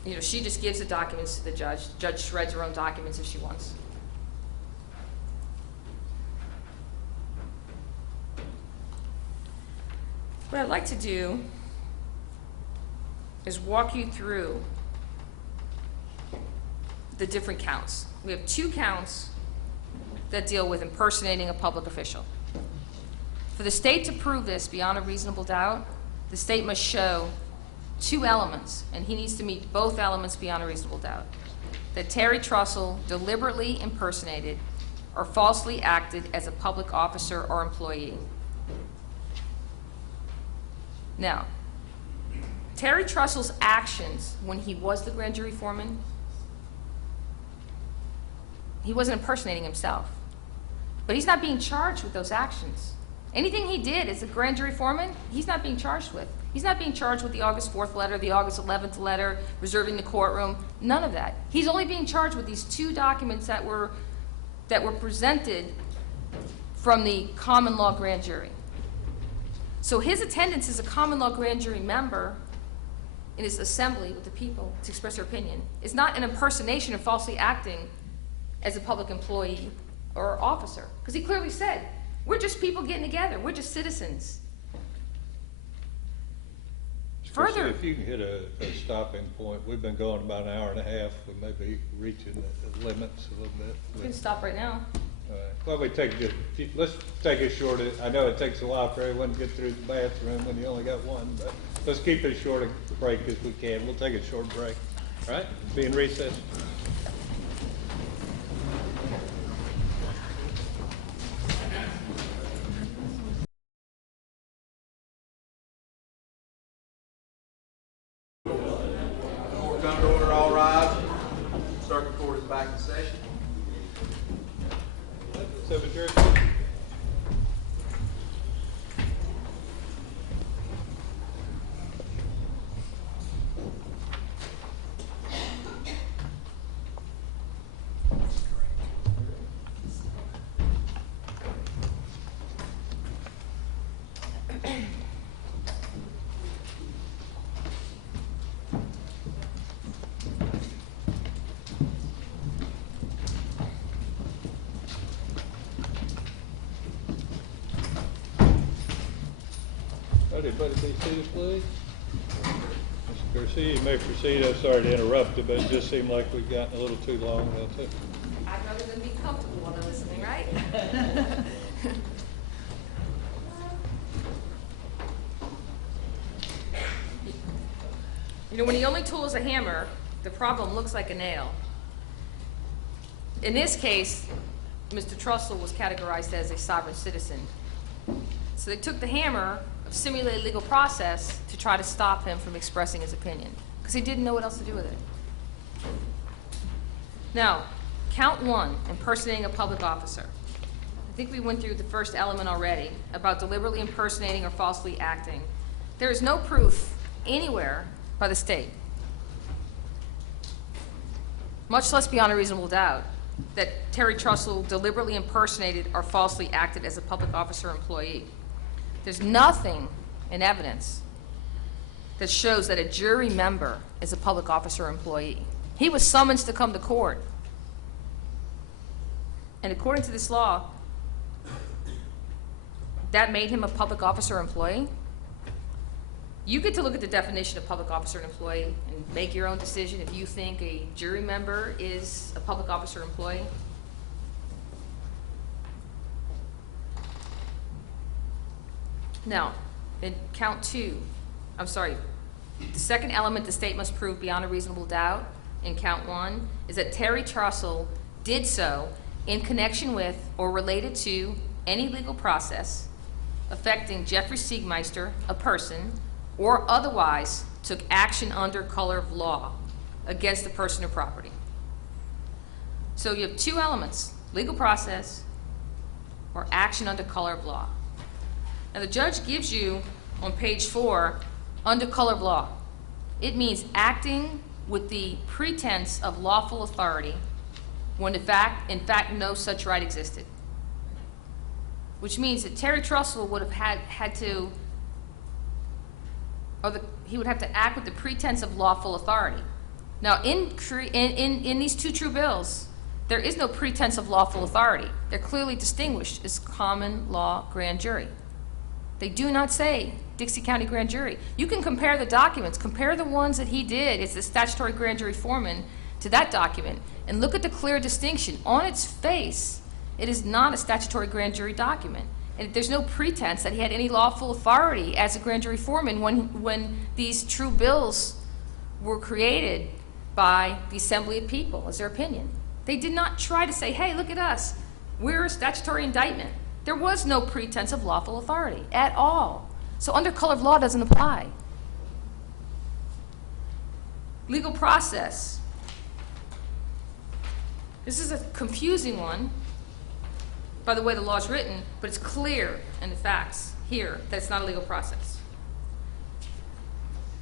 that, she just gives the documents to the judge. The judge shreds her own documents if she wants. What I'd like to do is walk you through the different counts. We have 2 counts that deal with impersonating a public official. For the state to prove this beyond a reasonable doubt, the state must show 2 elements, and he needs to meet both elements beyond a reasonable doubt. That Terry Trussell deliberately impersonated or falsely acted as a public officer or employee. Now, Terry Trussell's actions when he was the grand jury foreman, he wasn't impersonating himself. But he's not being charged with those actions. Anything he did as a grand jury foreman, he's not being charged with. He's not being charged with the August 4th letter, the August 11th letter, reserving the courtroom, none of that. He's only being charged with these 2 documents that were presented from the common law grand jury. So his attendance as a common law grand jury member in his assembly with the people to express their opinion is not an impersonation of falsely acting as a public employee or officer, because he clearly said, we're just people getting together, we're just citizens. Further, If you can hit a stopping point, we've been going about an hour and a half, we may be reaching the limits a little bit. we can stop right now. All right. Well, let's take it short. I know it takes a while for everyone to get through the bathroom when you only got one, but let's keep it as short a break as we can. We'll take a short break. All right? Be in recess. Court come to order, all rise. Circuit Court is back in session. Everybody be seated, please. Mr. Garcia, you may proceed. I'm sorry to interrupt you, but it just seemed like we've gotten a little too long. That's it. I'd rather than be comfortable while they're listening, right? You know, when the only tool is a hammer, the problem looks like a nail. In this case, Mr. Trussell was categorized as a sovereign citizen. So they took the hammer of simulated legal process to try to stop him from expressing his opinion, because he didn't know what else to do with it. Now, count one, impersonating a public officer. I think we went through the first element already about deliberately impersonating or falsely acting. There is no proof anywhere by the state, much less beyond a reasonable doubt, that Terry Trussell deliberately impersonated or falsely acted as a public officer or employee. There's nothing in evidence that shows that a jury member is a public officer or employee. He was summoned to come to court. And according to this law, that made him a public officer or employee. You get to look at the definition of public officer and employee and make your own decision if you think a jury member is a public officer or employee. Now, in count two, the second element the state must prove beyond a reasonable doubt in count one is that Terry Trussell did so in connection with or related to any legal process affecting Jeffrey Siegmeister, a person, or otherwise took action under color of law against the person or property. So you have two elements, legal process or action under color of law. Now the judge gives you on page 4, under color of law. It means acting with the pretense of lawful authority when in fact no such right existed. Which means that Terry Trussell would have had to, he would have to act with the pretense of lawful authority. Now in these two true bills, there is no pretense of lawful authority. They're clearly distinguished as common law grand jury. They do not say Dixie County grand jury. You can compare the documents, compare the ones that he did as the statutory grand jury foreman to that document, and look at the clear distinction. On its face, it is not a statutory grand jury document. And there's no pretense that he had any lawful authority as a grand jury foreman when these true bills were created by the Assembly of People as their opinion. They did not try to say, hey, look at us, we're a statutory indictment. There was no pretense of lawful authority at all. So under color of law doesn't apply. Legal process. This is a confusing one by the way the law is written, but it's clear in the facts here that it's not a legal process.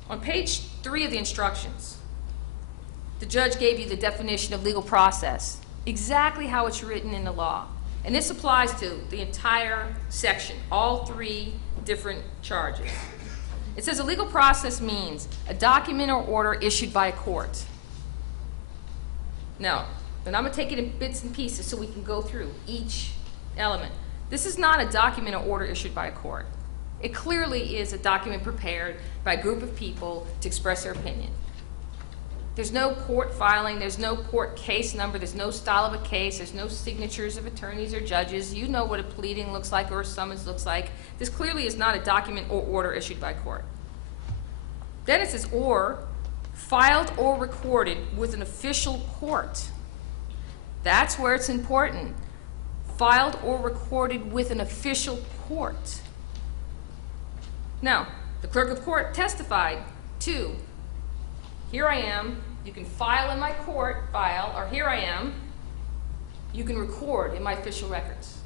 On page 3 of the instructions, the judge gave you the definition of legal process, exactly how it's written in the law. And this applies to the entire section, all 3 different charges. It says a legal process means a document or order issued by a court. Now, And I'm gonna take it in bits and pieces so we can go through each element. This is not a document or order issued by a court. It clearly is a document prepared by a group of people to express their opinion. There's no court filing, there's no court case number, there's no style of a case, there's no signatures of attorneys or judges. You know what a pleading looks like or a summons looks like. This clearly is not a document or order issued by court. Then it says, or filed or recorded with an official court. That's where it's important. Filed or recorded with an official court. Now, the clerk of court testified to, here I am, you can file in my court file, or here I am, you can record in my official records.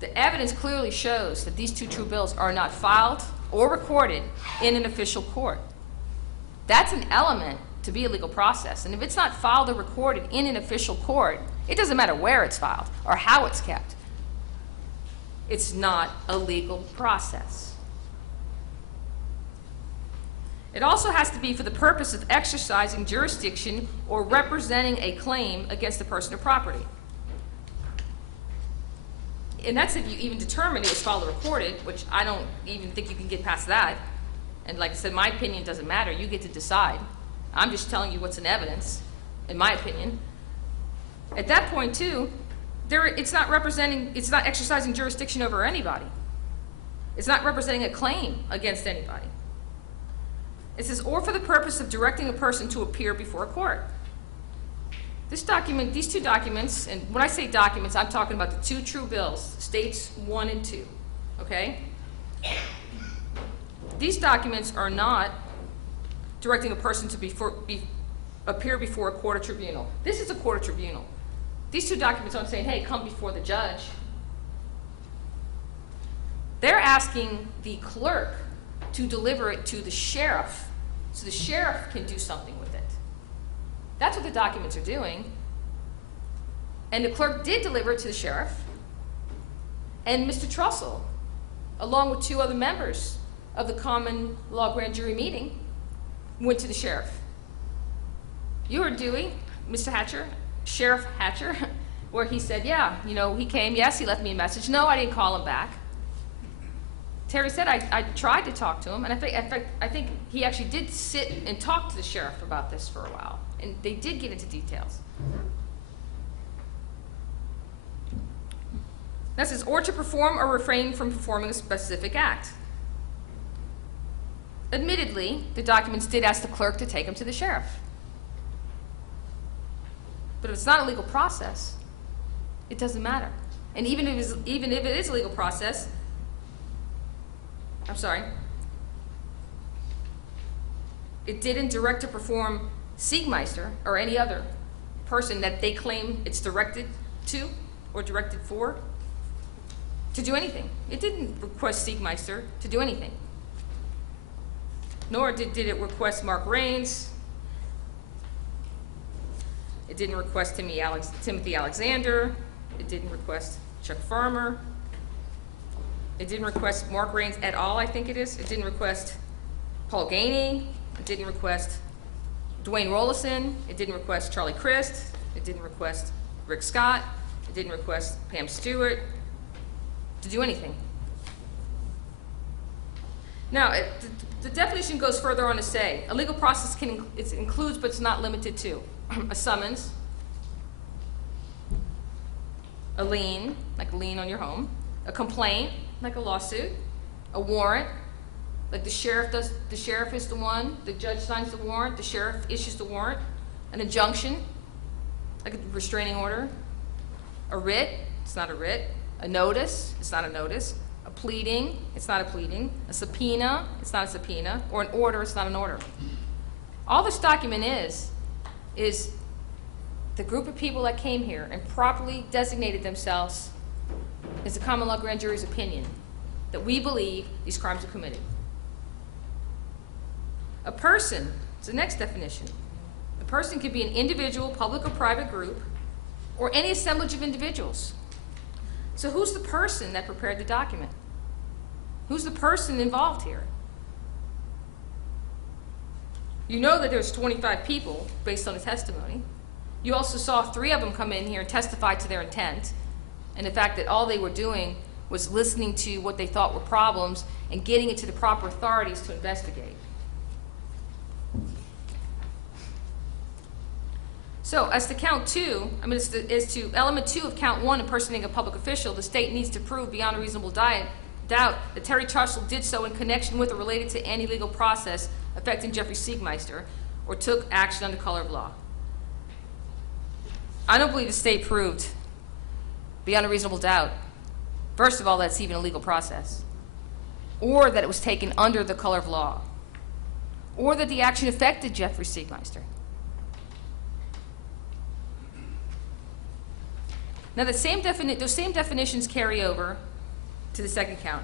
The evidence clearly shows that these two true bills are not filed or recorded in an official court. That's an element to be a legal process. And if it's not filed or recorded in an official court, it doesn't matter where it's filed or how it's kept. It's not a legal process. It also has to be for the purpose of exercising jurisdiction or representing a claim against a person or property. And that's if you even determine it was filed or recorded, which I don't even think you can get past that. And like I said, my opinion doesn't matter. You get to decide. I'm just telling you what's in evidence, in my opinion. At that point, too, it's not exercising jurisdiction over anybody. It's not representing a claim against anybody. It says, or for the purpose of directing a person to appear before a court. This document, these two documents, and when I say documents, I'm talking about the two true bills, states 1 and 2, okay? These documents are not directing a person to appear before a court or tribunal. This is a court or tribunal. These two documents aren't saying, hey, come before the judge. They're asking the clerk to deliver it to the sheriff so the sheriff can do something with it. That's what the documents are doing. And the clerk did deliver it to the sheriff. And Mr. Trussell, along with 2 other members of the common law grand jury meeting, went to the sheriff. You heard Dewey, Mr. Hatcher, Sheriff Hatcher, where he said, yeah, you know, he came, yes, he left me a message. No, I didn't call him back. Terry said, I tried to talk to him, and I think he actually did sit and talk to the sheriff about this for a while, and they did get into details. That says, or to perform or refrain from performing a specific act. Admittedly, the documents did ask the clerk to take them to the sheriff. But if it's not a legal process, it doesn't matter. And even if it is a legal process, it didn't direct to perform Siegmeister or any other person that they claim it's directed to or directed for to do anything. It didn't request Siegmeister to do anything. Nor did it request Mark Raines. It didn't request Timothy Alexander. It didn't request Chuck Farmer. It didn't request Mark Raines at all, I think it is. It didn't request Paul Ganey. It didn't request Dwayne Rollison. It didn't request Charlie Crist. It didn't request Rick Scott. It didn't request Pam Stewart to do anything. Now, the definition goes further on to say, a legal process includes, but it's not limited to, a summons, a lien, like a lien on your home, a complaint, like a lawsuit, a warrant, like the sheriff does. The sheriff is the one, the judge signs the warrant, the sheriff issues the warrant, an injunction, like a restraining order, a writ, it's not a writ, a notice, it's not a notice, a pleading, it's not a pleading, a subpoena, it's not a subpoena, or an order, it's not an order. All this document is the group of people that came here and properly designated themselves as the common law grand jury's opinion that we believe these crimes are committed. A person, it's the next definition. A person could be an individual, public or private group, or any assemblage of individuals. So who's the person that prepared the document? Who's the person involved here? You know that there's 25 people based on the testimony. You also saw 3 of them come in here and testify to their intent, and the fact that all they were doing was listening to what they thought were problems and getting it to the proper authorities to investigate. So as to count 2, as to element 2 of count 1, impersonating a public official, the state needs to prove beyond a reasonable doubt that Terry Trussell did so in connection with or related to any legal process affecting Jeffrey Siegmeister or took action under color of law. I don't believe the state proved beyond a reasonable doubt, first of all, that's even a legal process, or that it was taken under the color of law, or that the action affected Jeffrey Siegmeister. Now, those same definitions carry over to the second count.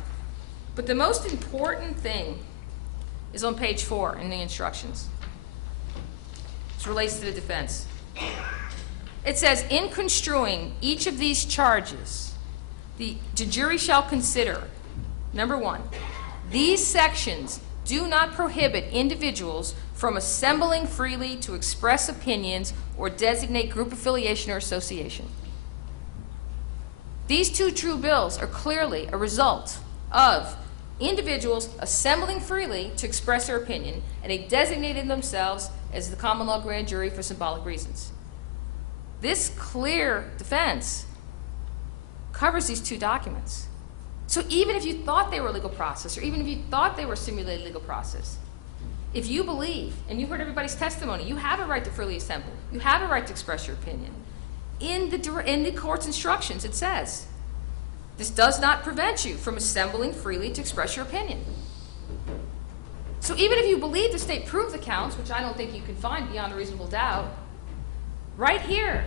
But the most important thing is on page 4 in the instructions. This relates to the defense. It says, in construing each of these charges, the jury shall consider, number 1, these sections do not prohibit individuals from assembling freely to express opinions or designate group affiliation or association. These 2 true bills are clearly a result of individuals assembling freely to express their opinion, and they designated themselves as the common law grand jury for symbolic reasons. This clear defense covers these 2 documents. So even if you thought they were a legal process, or even if you thought they were a simulated legal process, if you believe, and you heard everybody's testimony, you have a right to freely assemble. You have a right to express your opinion. In the court's instructions, it says, this does not prevent you from assembling freely to express your opinion. So even if you believe the state proved the counts, which I don't think you can find beyond a reasonable doubt, right here,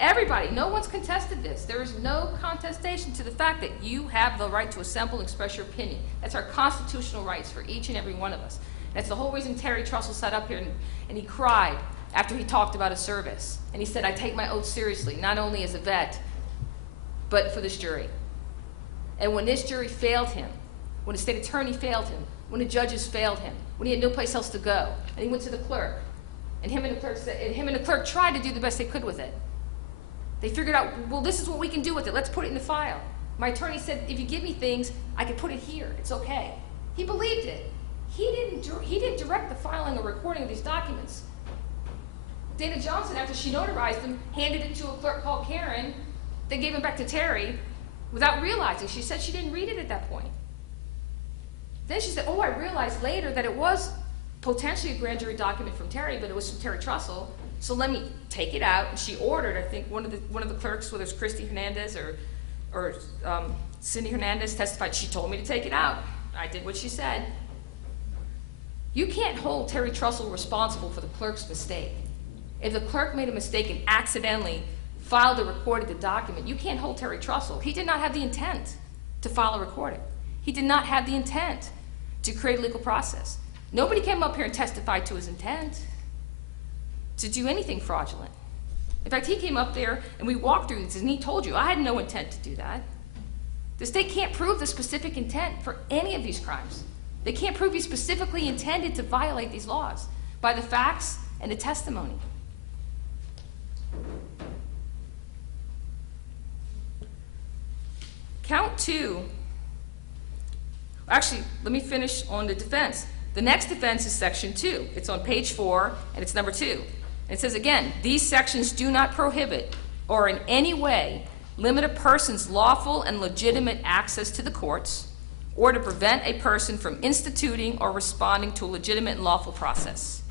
everybody, no one's contested this. There is no contestation to the fact that you have the right to assemble and express your opinion. That's our constitutional rights for each and every one of us. That's the whole reason Terry Trussell sat up here and he cried after he talked about his service. And he said, I take my oath seriously, not only as a vet, but for this jury. And when this jury failed him, when the state attorney failed him, when the judges failed him, when he had no place else to go, and he went to the clerk, and him and the clerk tried to do the best they could with it. They figured out, well, this is what we can do with it. Let's put it in the file. My attorney said, if you give me things, I can put it here. It's okay. He believed it. He didn't direct the filing or recording of these documents. Dana Johnson, after she notarized them, handed it to a clerk called Karen. They gave him back to Terry without realizing. She said she didn't read it at that point. Then she said, oh, I realized later that it was potentially a grand jury document from Terry, but it was from Terry Trussell, so let me take it out. And she ordered, I think, one of the clerks, whether it's Christy Hernandez or Cindy Hernandez, testified. She told me to take it out. I did what she said. You can't hold Terry Trussell responsible for the clerk's mistake. If the clerk made a mistake and accidentally filed or recorded the document, you can't hold Terry Trussell. He did not have the intent to file or record it. He did not have the intent to create a legal process. Nobody came up here and testified to his intent to do anything fraudulent. In fact, he came up there and we walked through this and he told you, I had no intent to do that. The state can't prove the specific intent for any of these crimes. They can't prove he specifically intended to violate these laws by the facts and the testimony. Count 2, actually, let me finish on the defense. The next defense is section 2. It's on page 4, and it's number 2. And it says again, these sections do not prohibit or in any way limit a person's lawful and legitimate access to the courts or to prevent a person from instituting or responding to a legitimate and lawful process.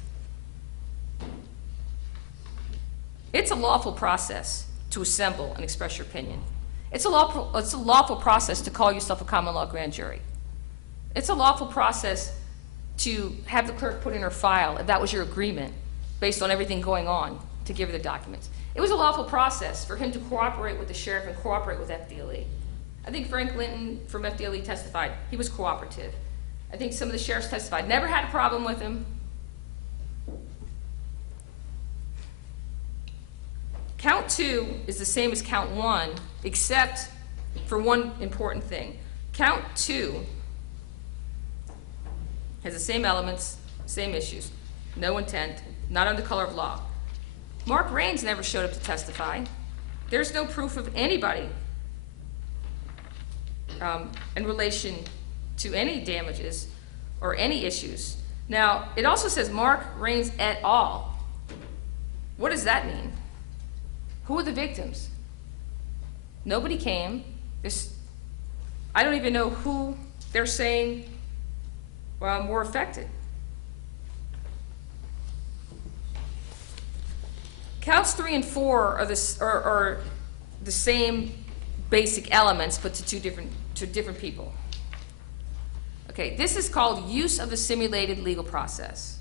It's a lawful process to assemble and express your opinion. It's a lawful process to call yourself a common law grand jury. It's a lawful process to have the clerk put in her file, if that was your agreement, based on everything going on, to give her the documents. It was a lawful process for him to cooperate with the sheriff and cooperate with FDLE. I think Frank Linton from FDLE testified. He was cooperative. I think some of the sheriffs testified. Never had a problem with him. Count 2 is the same as count 1, except for one important thing. Count 2 has the same elements, same issues. No intent, not under color of law. Mark Raines never showed up to testify. There's no proof of anybody in relation to any damages or any issues. Now, it also says Mark Raines et al. What does that mean? Who are the victims? Nobody came. I don't even know who they're saying were affected. Counts 3 and 4 are the same basic elements, but to different people. Okay, this is called use of a simulated legal process.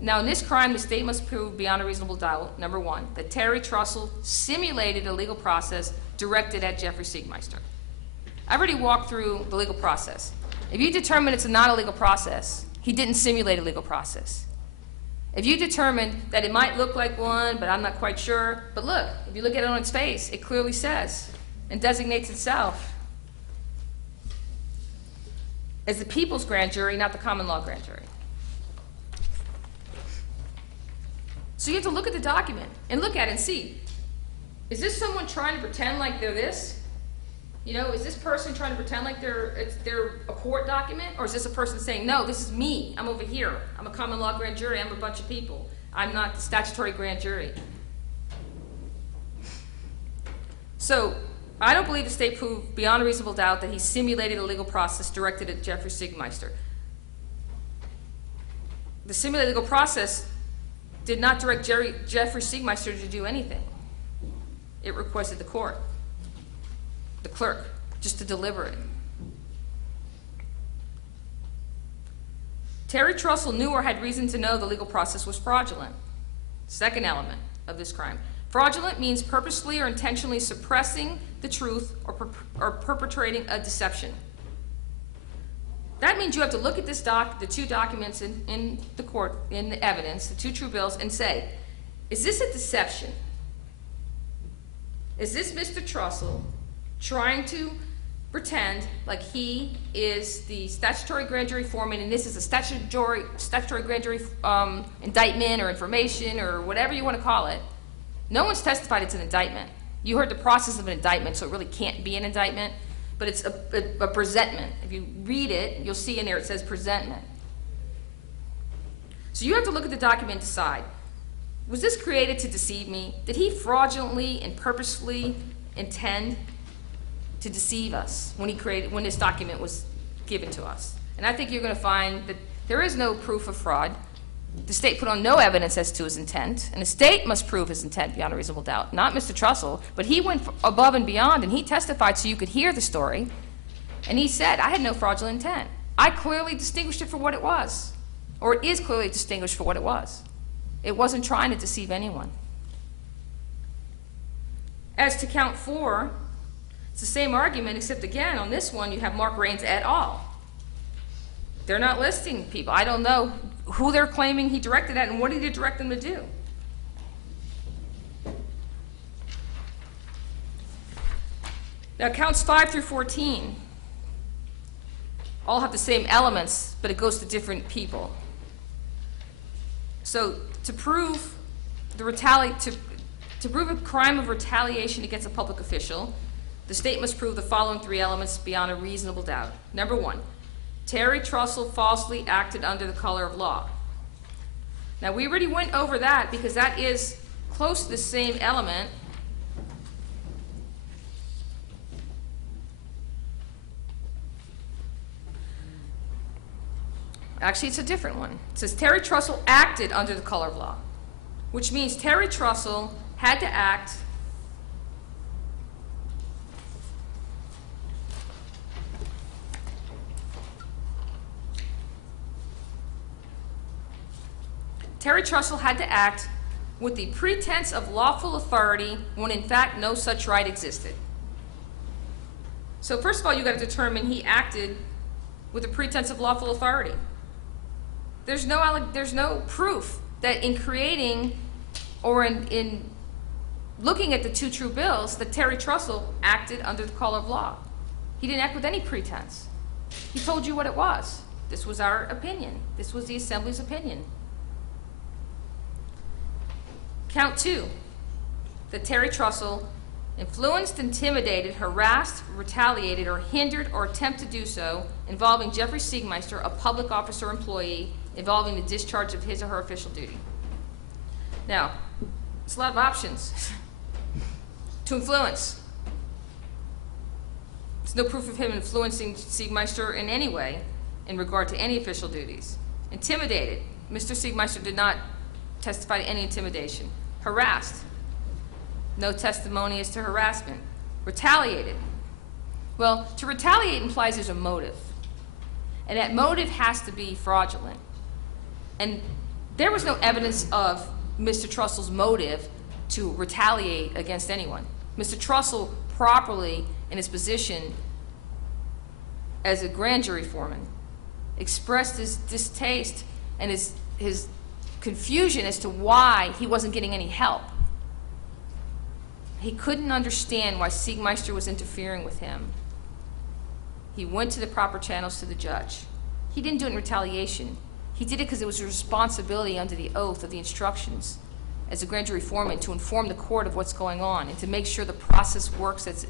Now, in this crime, the state must prove beyond a reasonable doubt, number one, that Terry Trussell simulated a legal process directed at Jeffrey Siegmeister. I've already walked through the legal process. If you determine it's not a legal process, he didn't simulate a legal process. If you determine that it might look like one, but I'm not quite sure, but look, if you look at it on its face, it clearly says and designates itself as the people's grand jury, not the common law grand jury. So you have to look at the document and look at it and see, is this someone trying to pretend like they're this? You know, is this person trying to pretend like they're a court document? Or is this a person saying, no, this is me, I'm over here, I'm a common law grand jury, I'm a bunch of people, I'm not the statutory grand jury. So, I don't believe the state proved beyond a reasonable doubt that he simulated a legal process directed at Jeffrey Siegmeister. The simulated legal process did not direct Jeffrey Siegmeister to do anything. It requested the court, the clerk, just to deliver it. Terry Trussell knew or had reason to know the legal process was fraudulent. Second element of this crime. Fraudulent means purposely or intentionally suppressing the truth or perpetrating a deception. That means you have to look at this the two documents in the court, in the evidence, the two true bills, and say, is this a deception? Is this Mr. Trussell trying to pretend like he is the statutory grand jury foreman and this is a statutory grand jury indictment or information or whatever you want to call it? No one's testified it's an indictment. You heard the process of an indictment, so it really can't be an indictment, but it's a presentment. If you read it, you'll see in there it says presentment. So you have to look at the document and decide, was this created to deceive me? Did he fraudulently and purposefully intend to deceive us when this document was given to us? And I think you're going to find that there is no proof of fraud. The state put on no evidence as to his intent, and the state must prove his intent beyond a reasonable doubt. Not Mr. Trussell, but he went above and beyond, and he testified so you could hear the story. And he said, I had no fraudulent intent. I clearly distinguished it for what it was, or it is clearly distinguished for what it was. It wasn't trying to deceive anyone. As to count 4, it's the same argument, except again, on this one, you have Mark Raines et al. They're not listing people. I don't know who they're claiming he directed at and what did he direct them to do. Now, counts 5 through 14 all have the same elements, but it goes to different people. So, to prove to prove a crime of retaliation against a public official, the state must prove the following 3 elements beyond a reasonable doubt. Number 1, Terry Trussell falsely acted under the color of law. Now, we already went over that because that is close to the same element. Actually, it's a different one. It says Terry Trussell acted under the color of law, which means Terry Trussell had to act with the pretense of lawful authority when in fact no such right existed. So first of all, you've got to determine he acted with the pretense of lawful authority. There's no proof that in creating or in looking at the 2 true bills that Terry Trussell acted under the color of law. He didn't act with any pretense. He told you what it was. This was our opinion. This was the Assembly's opinion. Count 2, that Terry Trussell influenced, intimidated, harassed, retaliated, or hindered or attempted to do so involving Jeffrey Siegmeister, a public officer or employee, involving the discharge of his or her official duty. Now, it's a lot of options. To influence. There's no proof of him influencing Siegmeister in any way in regard to any official duties. Intimidated. Mr. Siegmeister did not testify to any intimidation. Harassed. No testimony as to harassment. Retaliated. Well, to retaliate implies there's a motive. And that motive has to be fraudulent. And there was no evidence of Mr. Trussell's motive to retaliate against anyone. Mr. Trussell properly, in his position as a grand jury foreman, expressed his distaste and his confusion as to why he wasn't getting any help. He couldn't understand why Siegmeister was interfering with him. He went to the proper channels to the judge. He didn't do it in retaliation. He did it because it was a responsibility under the oath of the instructions as a grand jury foreman to inform the court of what's going on and to make sure the process works as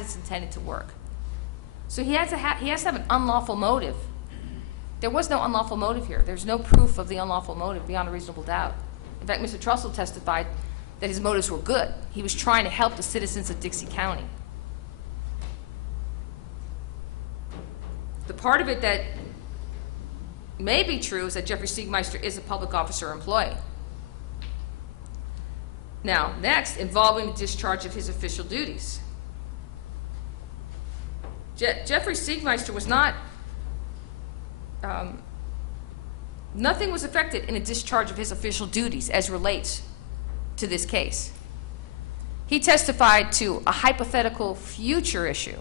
it's intended to work. So he has to have an unlawful motive. There was no unlawful motive here. There's no proof of the unlawful motive beyond a reasonable doubt. In fact, Mr. Trussell testified that his motives were good. He was trying to help the citizens of Dixie County. The part of it that may be true is that Jeffrey Siegmeister is a public officer or employee. Now, next, involving the discharge of his official duties. Jeffrey Siegmeister was not, nothing was affected in a discharge of his official duties as relates to this case. He testified to a hypothetical future issue.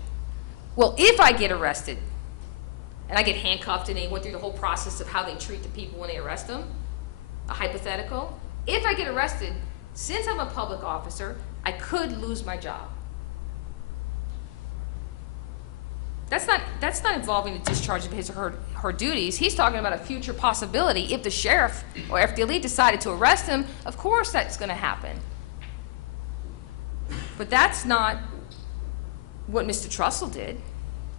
Well, if I get arrested, and I get handcuffed, and they went through the whole process of how they treat the people when they arrest them, a hypothetical, if I get arrested, since I'm a public officer, I could lose my job. That's not involving the discharge of his or her duties. He's talking about a future possibility. If the sheriff or if the elite decided to arrest him, of course that's going to happen. But that's not what Mr. Trussell did.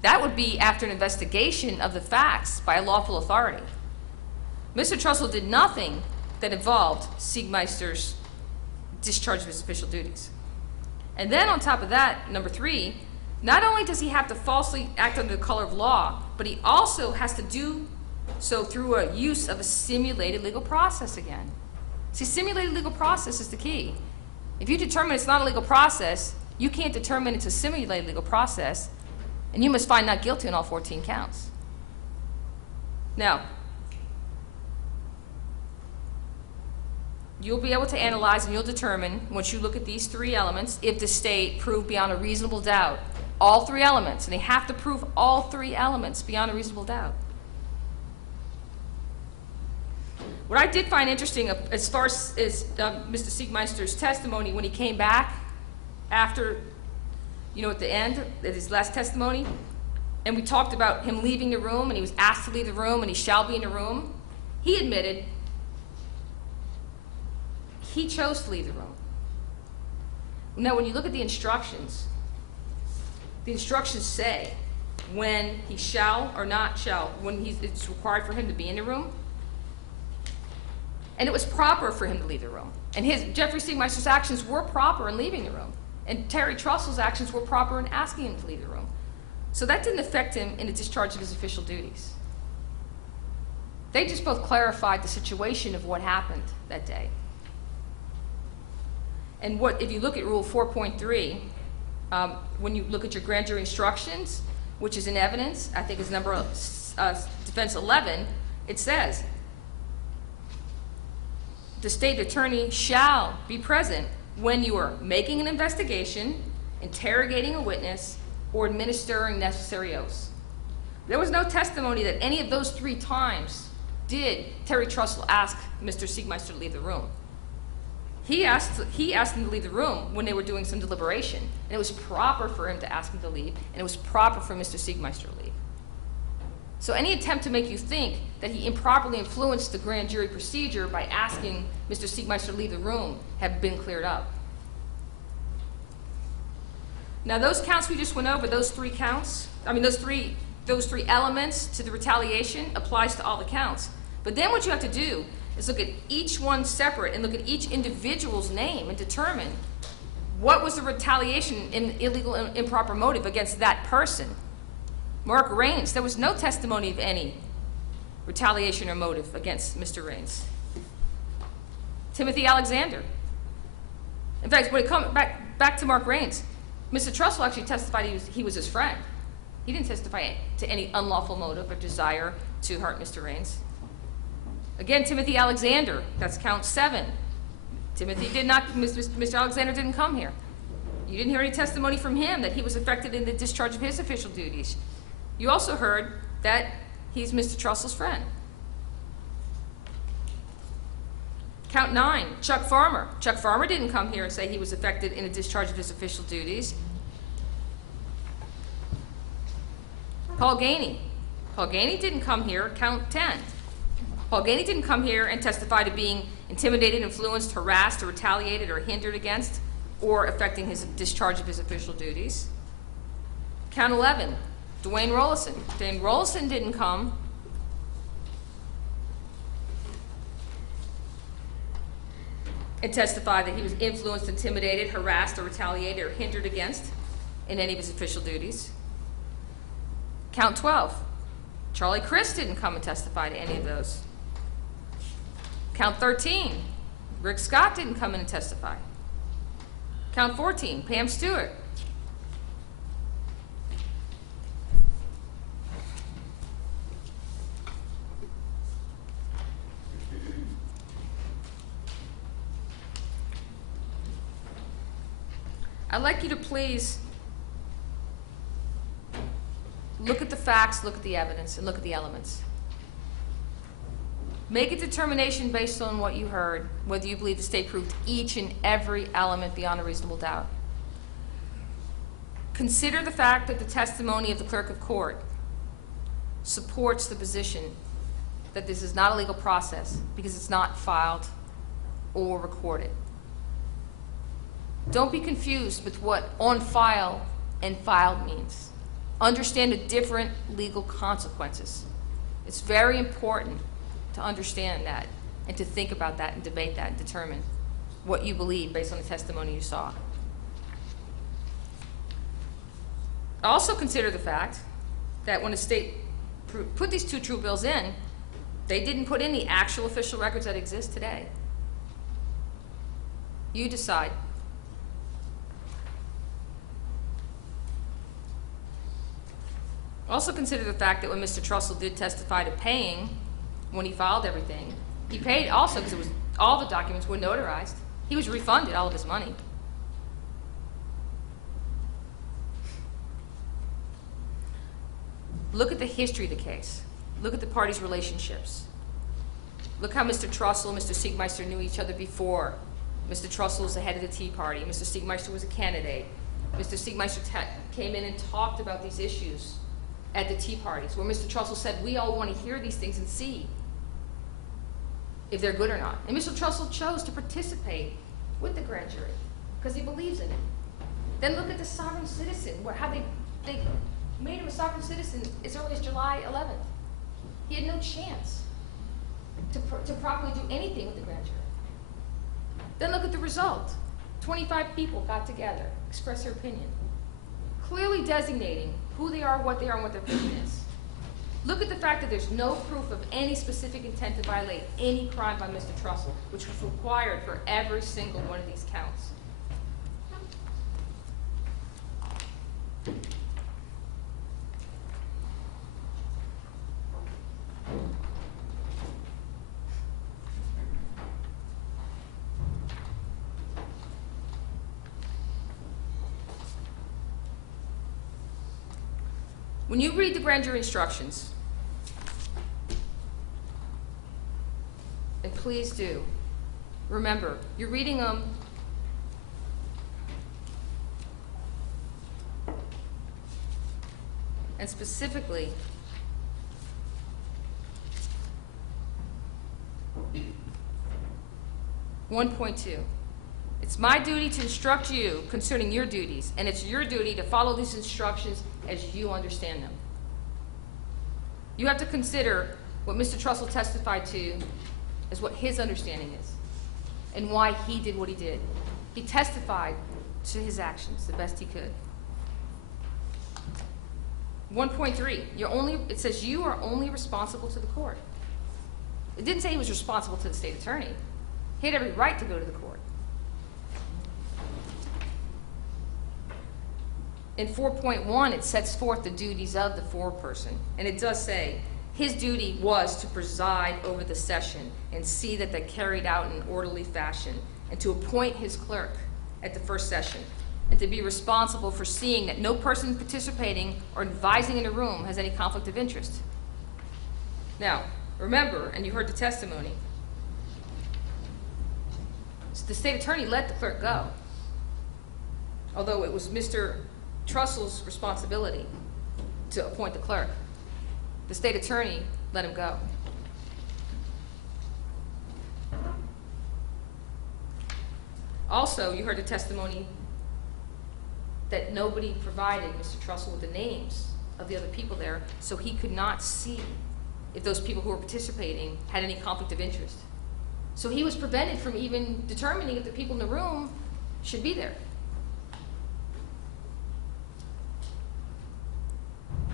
That would be after an investigation of the facts by a lawful authority. Mr. Trussell did nothing that involved Siegmeister's discharge of his official duties. And then on top of that, number 3, not only does he have to falsely act under the color of law, but he also has to do so through a use of a simulated legal process again. See, simulated legal process is the key. If you determine it's not a legal process, you can't determine it's a simulated legal process, and you must find not guilty on all 14 counts. Now, you'll be able to analyze and you'll determine, once you look at these 3 elements, if the state proved beyond a reasonable doubt all 3 elements, and they have to prove all 3 elements beyond a reasonable doubt. What I did find interesting as far as Mr. Siegmeister's testimony when he came back after, at the end of his last testimony, and we talked about him leaving the room, and he was asked to leave the room, and he shall be in the room, he admitted he chose to leave the room. Now, when you look at the instructions say when he shall or not shall, when it's required for him to be in the room, and it was proper for him to leave the room. And Jeffrey Siegmeister's actions were proper in leaving the room, and Terry Trussell's actions were proper in asking him to leave the room. So that didn't affect him in the discharge of his official duties. They just both clarified the situation of what happened that day. And if you look at Rule 4.3, when you look at your grand jury instructions, which is in evidence, I think is number defense 11, it says, the state attorney shall be present when you are making an investigation, interrogating a witness, or administering necessary oaths. There was no testimony that any of those 3 times did Terry Trussell ask Mr. Siegmeister to leave the room. He asked him to leave the room when they were doing some deliberation, and it was proper for him to ask him to leave, and it was proper for Mr. Siegmeister to leave. So any attempt to make you think that he improperly influenced the grand jury procedure by asking Mr. Siegmeister to leave the room have been cleared up. Now those counts we just went over, those three counts, those three elements to the retaliation applies to all the counts. But then what you have to do is look at each one separate and look at each individual's name and determine what was the retaliation in illegal and improper motive against that person. Mark Raines, there was no testimony of any retaliation or motive against Mr. Raines. Timothy Alexander. In fact, when it comes back to Mark Raines, Mr. Trussell actually testified he was his friend. He didn't testify to any unlawful motive or desire to hurt Mr. Raines. Again, Timothy Alexander, that's count 7. Mr. Alexander didn't come here. You didn't hear any testimony from him that he was affected in the discharge of his official duties. You also heard that he's Mr. Trussell's friend. Count 9, Chuck Farmer. Chuck Farmer didn't come here and say he was affected in the discharge of his official duties. Paul Ganey. Paul Ganey didn't come here, count 10. Paul Ganey didn't come here and testify to being intimidated, influenced, harassed, or retaliated, or hindered against, or affecting his discharge of his official duties. Count 11, Dwayne Rollison. Dwayne Rollison didn't come and testify that he was influenced, intimidated, harassed, or retaliated, or hindered against in any of his official duties. Count 12, Charlie Crist didn't come and testify to any of those. Count 13, Rick Scott didn't come in and testify. Count 14, Pam Stewart. I'd like you to please look at the facts, look at the evidence, and look at the elements. Make a determination based on what you heard, whether you believe the state proved each and every element beyond a reasonable doubt. Consider the fact that the testimony of the clerk of court supports the position that this is not a legal process because it's not filed or recorded. Don't be confused with what on file and filed means. Understand the different legal consequences. It's very important to understand that and to think about that and debate that and determine what you believe based on the testimony you saw. Also consider the fact that when the state put these two true bills in, they didn't put in the actual official records that exist today. You decide. Also consider the fact that when Mr. Trussell did testify to paying, when he filed everything, he paid also because all the documents were notarized. He was refunded all of his money. Look at the history of the case. Look at the parties' relationships. Look how Mr. Trussell and Mr. Siegmeister knew each other before. Mr. Trussell was the head of the Tea Party. Mr. Siegmeister was a candidate. Mr. Siegmeister came in and talked about these issues at the tea parties, where Mr. Trussell said, we all want to hear these things and see if they're good or not. And Mr. Trussell chose to participate with the grand jury because he believes in it. Then look at the sovereign citizen, how they made him a sovereign citizen as early as July 11th. He had no chance to properly do anything with the grand jury. Then look at the result. 25 people got together, expressed their opinion, clearly designating who they are, what they are, and what their opinion is. Look at the fact that there's no proof of any specific intent to violate any crime by Mr. Trussell, which was required for every single one of these counts. When you read the grand jury instructions, and please do, remember, you're reading them and specifically 1.2. It's my duty to instruct you concerning your duties, and it's your duty to follow these instructions as you understand them. You have to consider what Mr. Trussell testified to as what his understanding is and why he did what he did. He testified to his actions the best he could. 1.3, it says you are only responsible to the court. It didn't say he was responsible to the state attorney. He had every right to go to the court. In 4.1, it sets forth the duties of the foreperson, and it does say his duty was to preside over the session and see that they carried out in an orderly fashion, and to appoint his clerk at the first session, and to be responsible for seeing that no person participating or advising in a room has any conflict of interest. Now, remember, and you heard the testimony, the state attorney let the clerk go, although it was Mr. Trussell's responsibility to appoint the clerk. The state attorney let him go. Also, you heard the testimony that nobody provided Mr. Trussell with the names of the other people there, so he could not see if those people who were participating had any conflict of interest. So he was prevented from even determining if the people in the room should be there.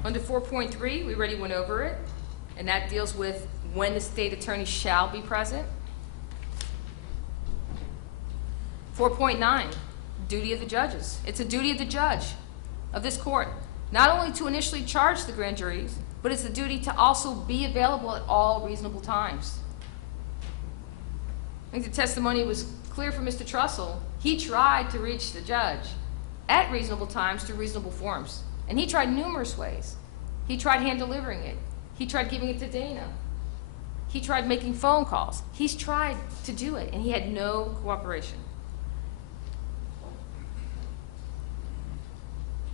Under 4.3, we already went over it, and that deals with when the state attorney shall be present. 4.9, duty of the judges. It's a duty of the judge of this court, not only to initially charge the grand juries, but it's the duty to also be available at all reasonable times. I think the testimony was clear from Mr. Trussell. He tried to reach the judge at reasonable times through reasonable forms. And he tried numerous ways. He tried hand-delivering it. He tried giving it to Dana. He tried making phone calls. He's tried to do it, and he had no cooperation.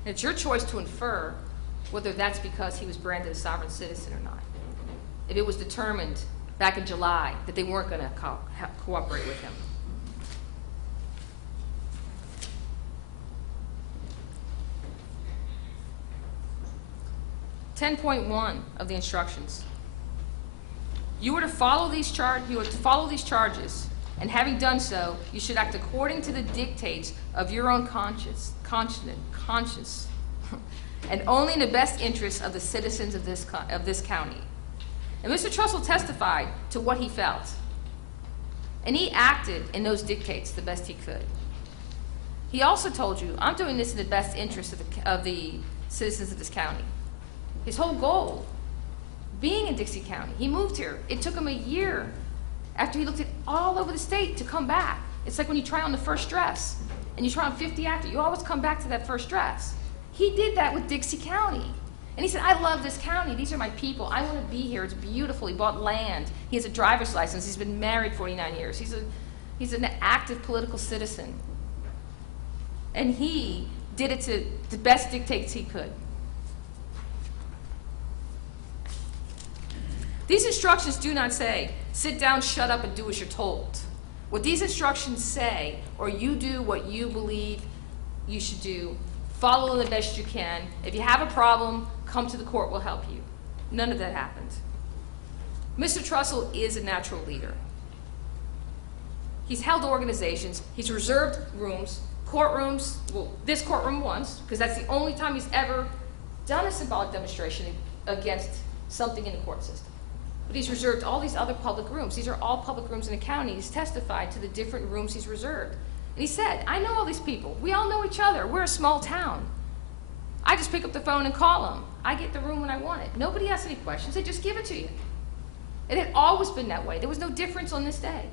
And it's your choice to infer whether that's because he was branded a sovereign citizen or not. If it was determined back in July that they weren't going to cooperate with him. .1 of the instructions. You were to follow these charges, and having done so, you should act according to the dictates of your own conscience, and only in the best interests of the citizens of this county. And Mr. Trussell testified to what he felt, and he acted in those dictates the best he could. He also told you, I'm doing this in the best interest of the citizens of this county. His whole goal, being in Dixie County, he moved here. It took him a year after he looked at all over the state to come back. It's like when you try on the first dress and you try on 50 after, you always come back to that first dress. He did that with Dixie County. And he said, I love this county. These are my people. I want to be here. It's beautiful. He bought land. He has a driver's license. He's been married 49 years. He's an active political citizen. And he did it to the best dictates he could. These instructions do not say, sit down, shut up, and do as you're told. What these instructions say, or you do what you believe you should do, follow the best you can. If you have a problem, come to the court, we'll help you. None of that happened. Mr. Trussell is a natural leader. He's held organizations, he's reserved rooms, courtrooms, well, this courtroom once, because that's the only time he's ever done a symbolic demonstration against something in the court system. But he's reserved all these other public rooms. These are all public rooms in the county. He's testified to the different rooms he's reserved. And he said, I know all these people. We all know each other. We're a small town. I just pick up the phone and call them. I get the room when I want it. Nobody asks any questions. They just give it to you. It had always been that way. There was no difference on this day.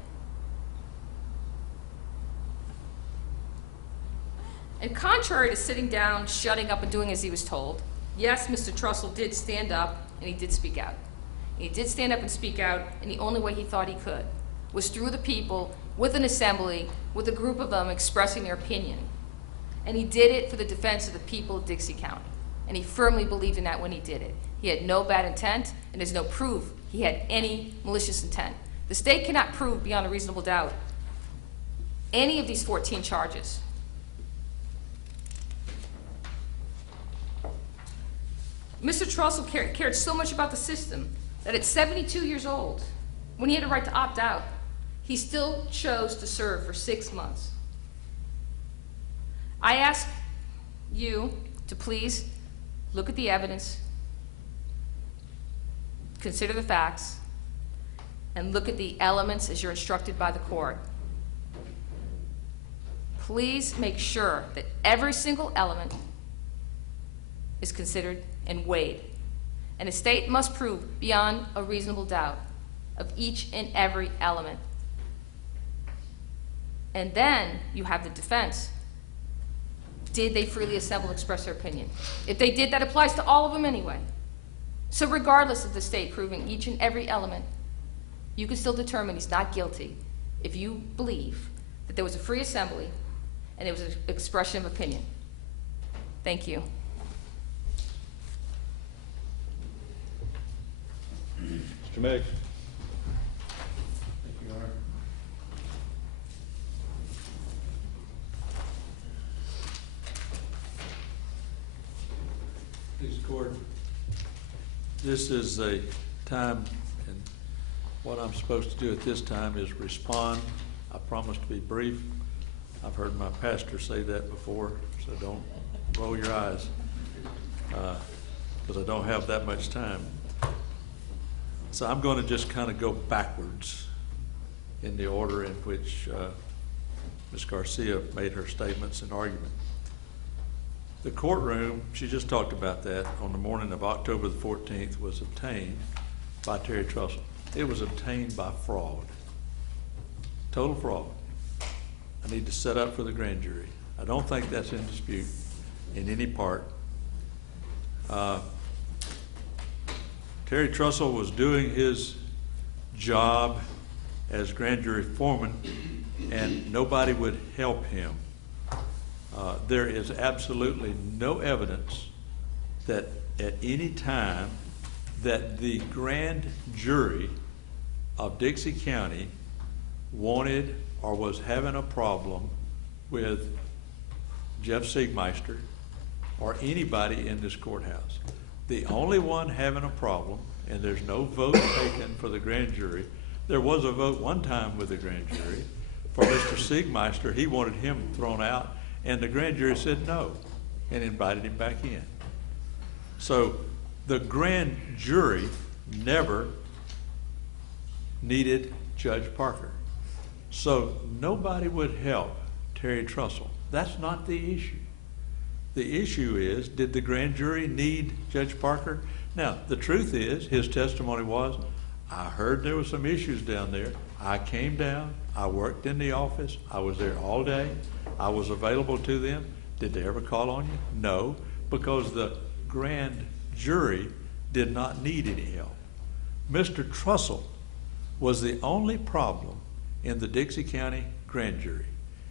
And contrary to sitting down, shutting up, and doing as he was told, yes, Mr. Trussell did stand up and he did speak out. He did stand up and speak out, and the only way he thought he could was through the people, with an assembly, with a group of them expressing their opinion. And he did it for the defense of the people of Dixie County. And he firmly believed in that when he did it. He had no bad intent, and there's no proof he had any malicious intent. The state cannot prove beyond a reasonable doubt any of these 14 charges. Mr. Trussell cared so much about the system that at 72 years old, when he had a right to opt out, he still chose to serve for 6 months. I ask you to please look at the evidence, consider the facts, and look at the elements as you're instructed by the court. Please make sure that every single element is considered and weighed. And the state must prove beyond a reasonable doubt of each and every element. And then you have the defense. Did they freely assemble, express their opinion? If they did, that applies to all of them anyway. So regardless of the state proving each and every element, you can still determine he's not guilty if you believe that there was a free assembly and there was an expression of opinion. Thank you. Mr. Meggs. Thank you, Your Honor. Please, Court. This is a time, and what I'm supposed to do at this time is respond. I promise to be brief. I've heard my pastor say that before, so don't roll your eyes, because I don't have that much time. So I'm going to just kind of go backwards in the order in which Ms. Garcia made her statements and argument. The courtroom, she just talked about that, on the morning of October the 14th was obtained by Terry Trussell. It was obtained by fraud, total fraud. I need to set up for the grand jury. I don't think that's in dispute in any part. Terry Trussell was doing his job as grand jury foreman, and nobody would help him. There is absolutely no evidence that at any time that the grand jury of Dixie County wanted or was having a problem with Jeff Siegmeister or anybody in this courthouse. The only one having a problem, and there's no vote taken for the grand jury. There was a vote one time with the grand jury for Mr. Siegmeister. He wanted him thrown out, and the grand jury said no and invited him back in. So the grand jury never needed Judge Parker. So nobody would help Terry Trussell. That's not the issue. The issue is, did the grand jury need Judge Parker? Now, the truth is, his testimony was, I heard there were some issues down there. I came down, I worked in the office, I was there all day, I was available to them. Did they ever call on you? No, because the grand jury did not need any help. Mr. Trussell was the only problem in the Dixie County grand jury.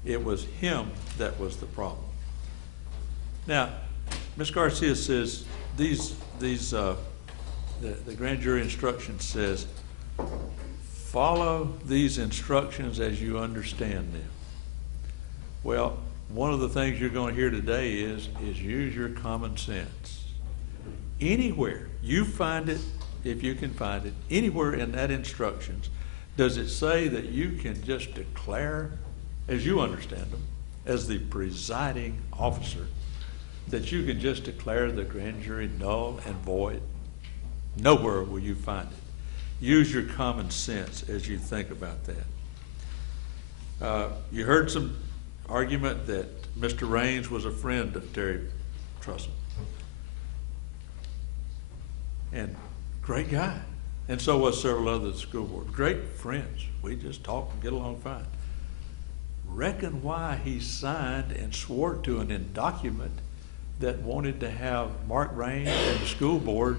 It was him that was the problem. Now, Ms. Garcia says the grand jury instruction says, follow these instructions as you understand them. Well, one of the things you're going to hear today is use your common sense. Anywhere you find it, if you can find it, anywhere in that instructions, does it say that you can just declare, as you understand them, as the presiding officer, that you can just declare the grand jury null and void? Nowhere will you find it. Use your common sense as you think about that. You heard some argument that Mr. Raines was a friend of Terry Trussell. And great guy. And so was several others at the school board. Great friends. We just talk and get along fine. Reckon why he signed and swore to an document that wanted to have Mark Raines and the school board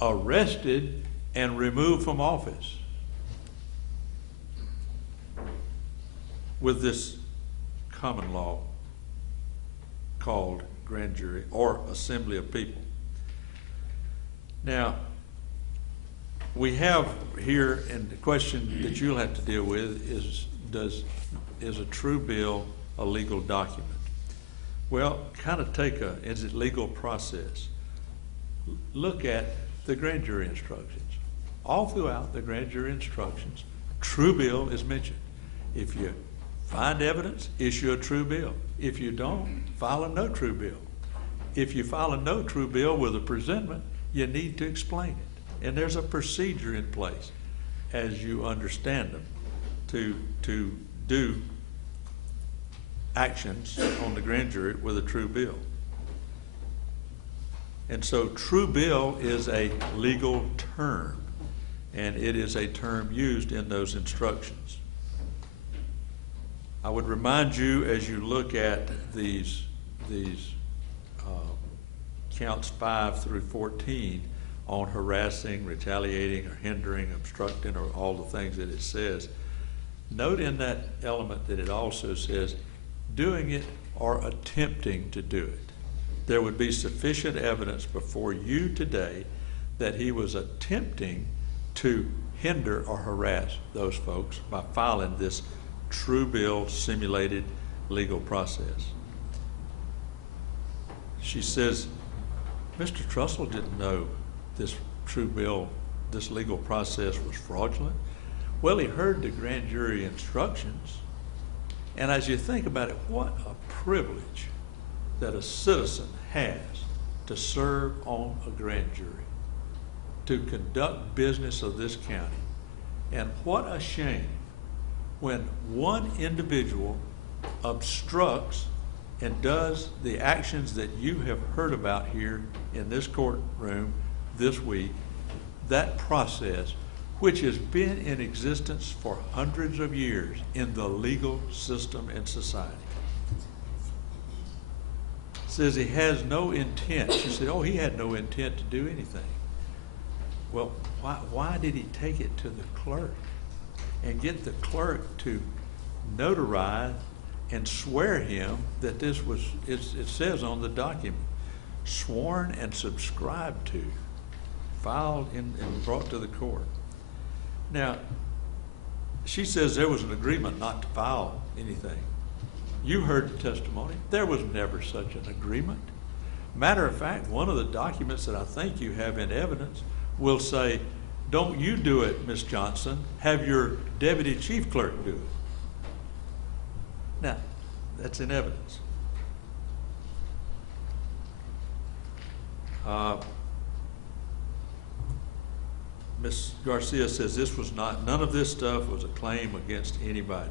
arrested and removed from office with this common law called grand jury or assembly of people. Now, we have here, and the question that you'll have to deal with is, does is a true bill a legal document? Well, kind of take is it legal process? Look at the grand jury instructions. All throughout the grand jury instructions, true bill is mentioned. If you find evidence, issue a true bill. If you don't, file a no true bill. If you file a no true bill with a presentment, you need to explain it. And there's a procedure in place, as you understand them, to do actions on the grand jury with a true bill. And so true bill is a legal term, and it is a term used in those instructions. I would remind you, as you look at these counts 5 through 14 on harassing, retaliating, or hindering, obstructing, or all the things that it says, note in that element that it also says doing it or attempting to do it. There would be sufficient evidence before you today that he was attempting to hinder or harass those folks by filing this true bill simulated legal process. She says, Mr. Trussell didn't know this true bill, this legal process was fraudulent. Well, he heard the grand jury instructions, and as you think about it, what a privilege that a citizen has to serve on a grand jury, to conduct business of this county. And what a shame when one individual obstructs and does the actions that you have heard about here in this courtroom this week, that process, which has been in existence for hundreds of years in the legal system and society. Says he has no intent. She said, oh, he had no intent to do anything. Well, why did he take it to the clerk and get the clerk to notarize and swear him that this was, it says on the document, sworn and subscribed to, filed and brought to the court. Now, she says there was an agreement not to file anything. You heard the testimony. There was never such an agreement. Matter of fact, one of the documents that I think you have in evidence will say, don't you do it, Ms. Johnson, have your deputy chief clerk do it. Now, that's in evidence. Ms. Garcia says this was not, none of this stuff was a claim against anybody.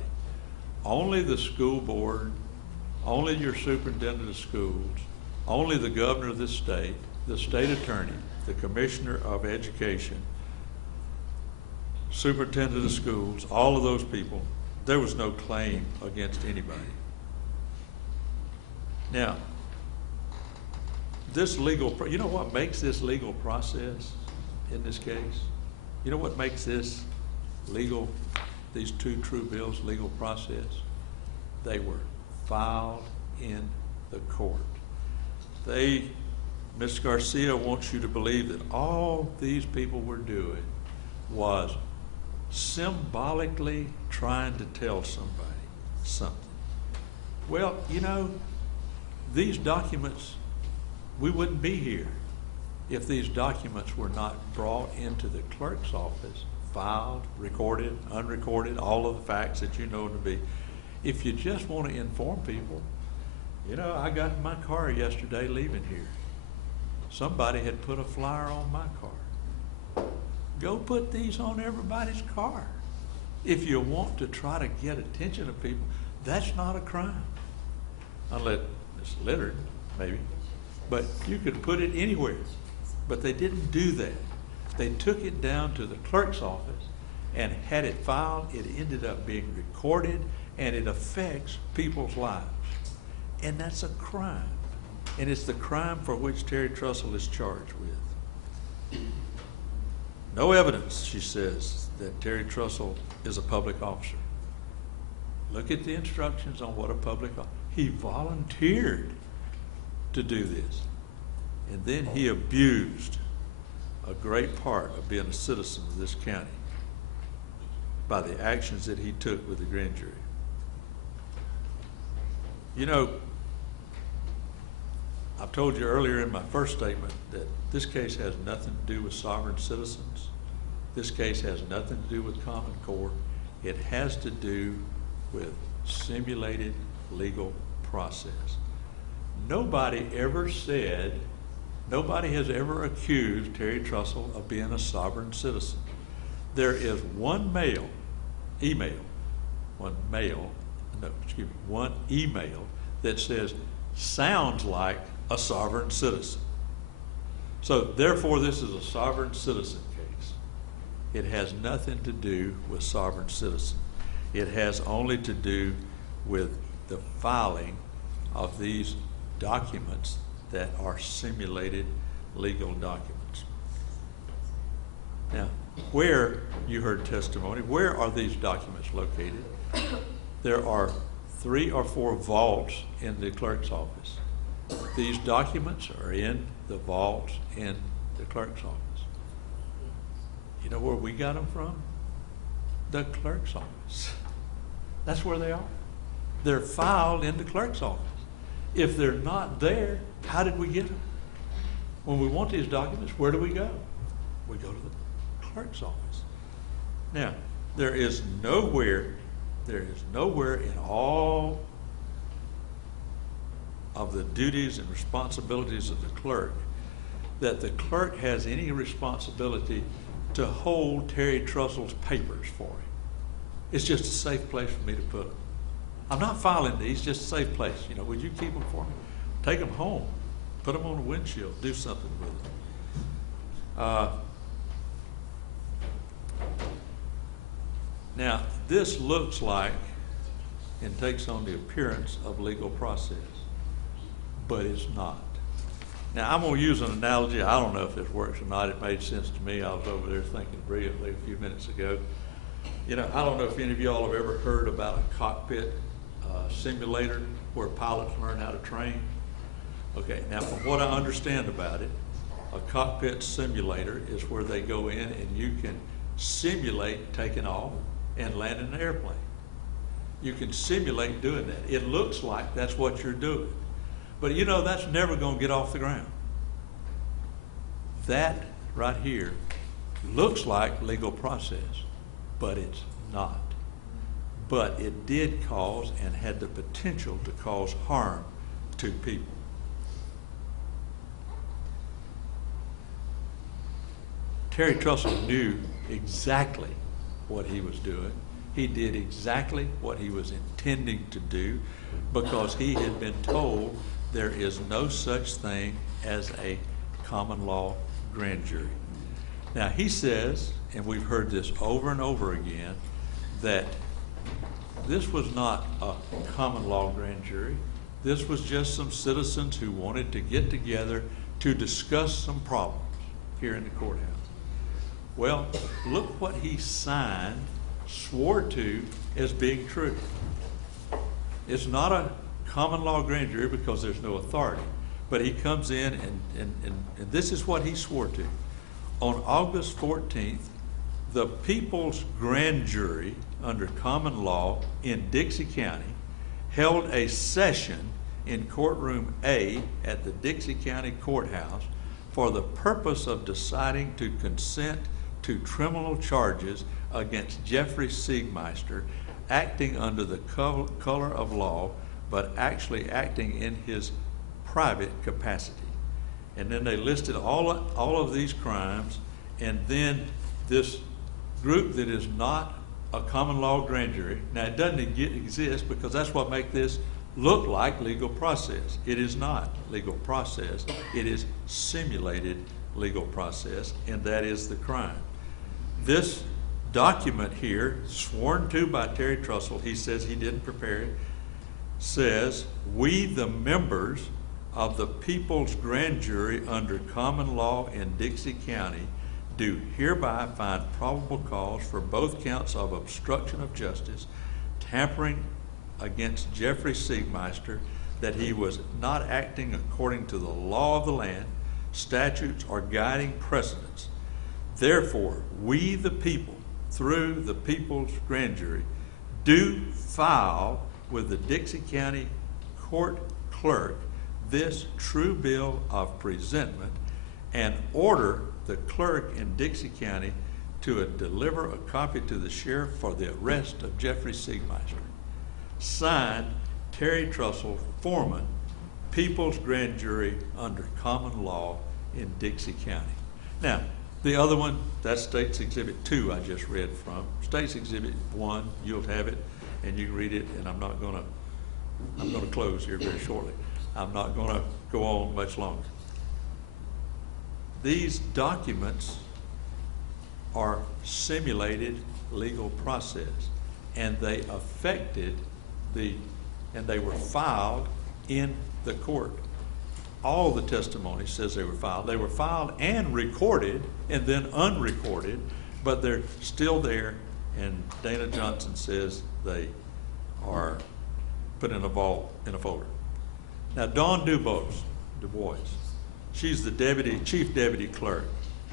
Only the school board, only your superintendent of schools, only the governor of this state, the state attorney, the commissioner of education, superintendent of schools, all of those people, there was no claim against anybody. Now, this legal, you know what makes this legal process in this case? You know what makes this legal, these two true bills legal process? They were filed in the court. Ms. Garcia wants you to believe that all these people were doing was symbolically trying to tell somebody something. Well, you know, these documents, we wouldn't be here if these documents were not brought into the clerk's office, filed, recorded, unrecorded, all of the facts that you know to be. If you just want to inform people, you know, I got in my car yesterday leaving here. Somebody had put a flyer on my car. Go put these on everybody's car. If you want to try to get attention of people, that's not a crime. Unless it's littered, maybe. But you could put it anywhere. But they didn't do that. They took it down to the clerk's office and had it filed. It ended up being recorded, and it affects people's lives. And that's a crime. And it's the crime for which Terry Trussell is charged with. No evidence, she says, that Terry Trussell is a public officer. Look at the instructions on what a public officer. He volunteered to do this. And then he abused a great part of being a citizen of this county by the actions that he took with the grand jury. You know, I've told you earlier in my first statement that this case has nothing to do with sovereign citizens. This case has nothing to do with Common Core. It has to do with simulated legal process. Nobody has ever accused Terry Trussell of being a sovereign citizen. There is one email that says, sounds like a sovereign citizen. So therefore, this is a sovereign citizen case. It has nothing to do with sovereign citizen. It has only to do with the filing of these documents that are simulated legal documents. Now, where, you heard testimony, where are these documents located? There are 3 or 4 vaults in the clerk's office. These documents are in the vaults in the clerk's office. You know where we got them from? The clerk's office. That's where they are. They're filed in the clerk's office. If they're not there, how did we get them? When we want these documents, where do we go? We go to the clerk's office. Now, there is nowhere in all of the duties and responsibilities of the clerk that the clerk has any responsibility to hold Terry Trussell's papers for him. It's just a safe place for me to put them. I'm not filing these, just a safe place. You know, would you keep them for me? Take them home, put them on the windshield, do something with them. Now, this looks like and takes on the appearance of legal process, but it's not. Now, I'm going to use an analogy. I don't know if this works or not. It made sense to me. I was over there thinking brilliantly a few minutes ago. You know, I don't know if any of y'all have ever heard about a cockpit simulator where pilots learn how to train. Okay, now from what I understand about it, a cockpit simulator is where they go in and you can simulate taking off and landing an airplane. You can simulate doing that. It looks like that's what you're doing. But you know, that's never going to get off the ground. That right here looks like legal process, but it's not. But it did cause and had the potential to cause harm to people. Terry Trussell knew exactly what he was doing. He did exactly what he was intending to do because he had been told there is no such thing as a common law grand jury. Now he says, and we've heard this over and over again, that this was not a common law grand jury. This was just some citizens who wanted to get together to discuss some problems here in the courthouse. Well, look what he signed, swore to as being true. It's not a common law grand jury because there's no authority, but he comes in and this is what he swore to. On August 14th, the People's Grand Jury under common law in Dixie County held a session in courtroom A at the Dixie County Courthouse for the purpose of deciding to consent to criminal charges against Jeffrey Siegmeister, acting under the color of law, but actually acting in his private capacity. And then they listed all of these crimes, and then this group that is not a common law grand jury. Now, it doesn't exist because that's what makes this look like legal process. It is not legal process. It is simulated legal process, and that is the crime. This document here, sworn to by Terry Trussell, he says he didn't prepare it, says, "We, the members of the People's Grand Jury under common law in Dixie County, do hereby find probable cause for both counts of obstruction of justice, tampering against Jeffrey Siegmeister, that he was not acting according to the law of the land, statutes, or guiding precedents. Therefore, we the people, through the People's Grand Jury, do file with the Dixie County court clerk this true bill of presentment and order the clerk in Dixie County to deliver a copy to the sheriff for the arrest of Jeffrey Siegmeister. Signed, Terry Trussell, foreman, People's Grand Jury under common law in Dixie County. Now, the other one, that's State's Exhibit 2 I just read from. State's Exhibit 1, you'll have it, and you can read it, and I'm gonna close here very shortly. I'm not gonna go on much longer. These documents are simulated legal process, and they affected and they were filed in the court. All the testimony says they were filed. They were filed and recorded and then unrecorded, but they're still there, and Dana Johnson says they are put in a vault in a folder. Now, Dawn Du Bois, she's the chief deputy clerk.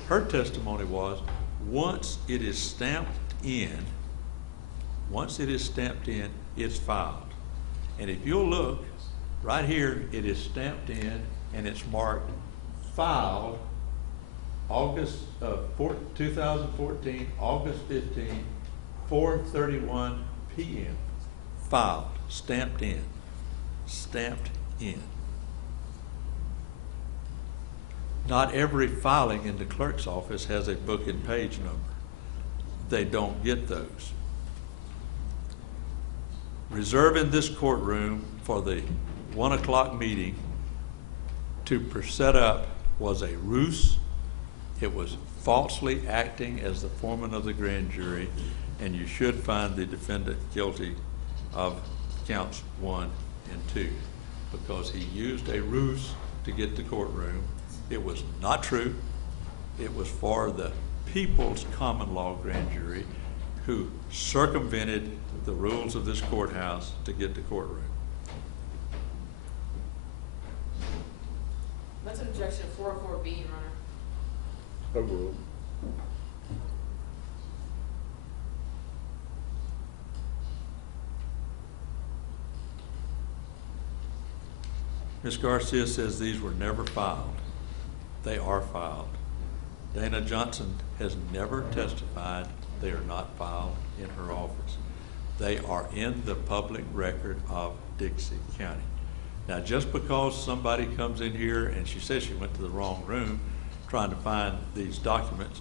Her testimony was, once it is stamped in, it's filed. And if you'll look, right here, it is stamped in and it's marked filed August 2014, August 15, 4:31 p.m. Filed, stamped in. Not every filing in the clerk's office has a book and page number. They don't get those. Reserving this courtroom for the 1 o'clock meeting to set up was a ruse. It was falsely acting as the foreman of the grand jury, and you should find the defendant guilty of counts 1 and 2 because he used a ruse to get the courtroom. It was not true. It was for the people's common law grand jury who circumvented the rules of this courthouse to get the courtroom. That's an objection 404B, Your Honor. Overruled. Ms. Garcia says these were never filed. They are filed. Dana Johnson has never testified they are not filed in her office. They are in the public record of Dixie County. Now, just because somebody comes in here and she says she went to the wrong room trying to find these documents,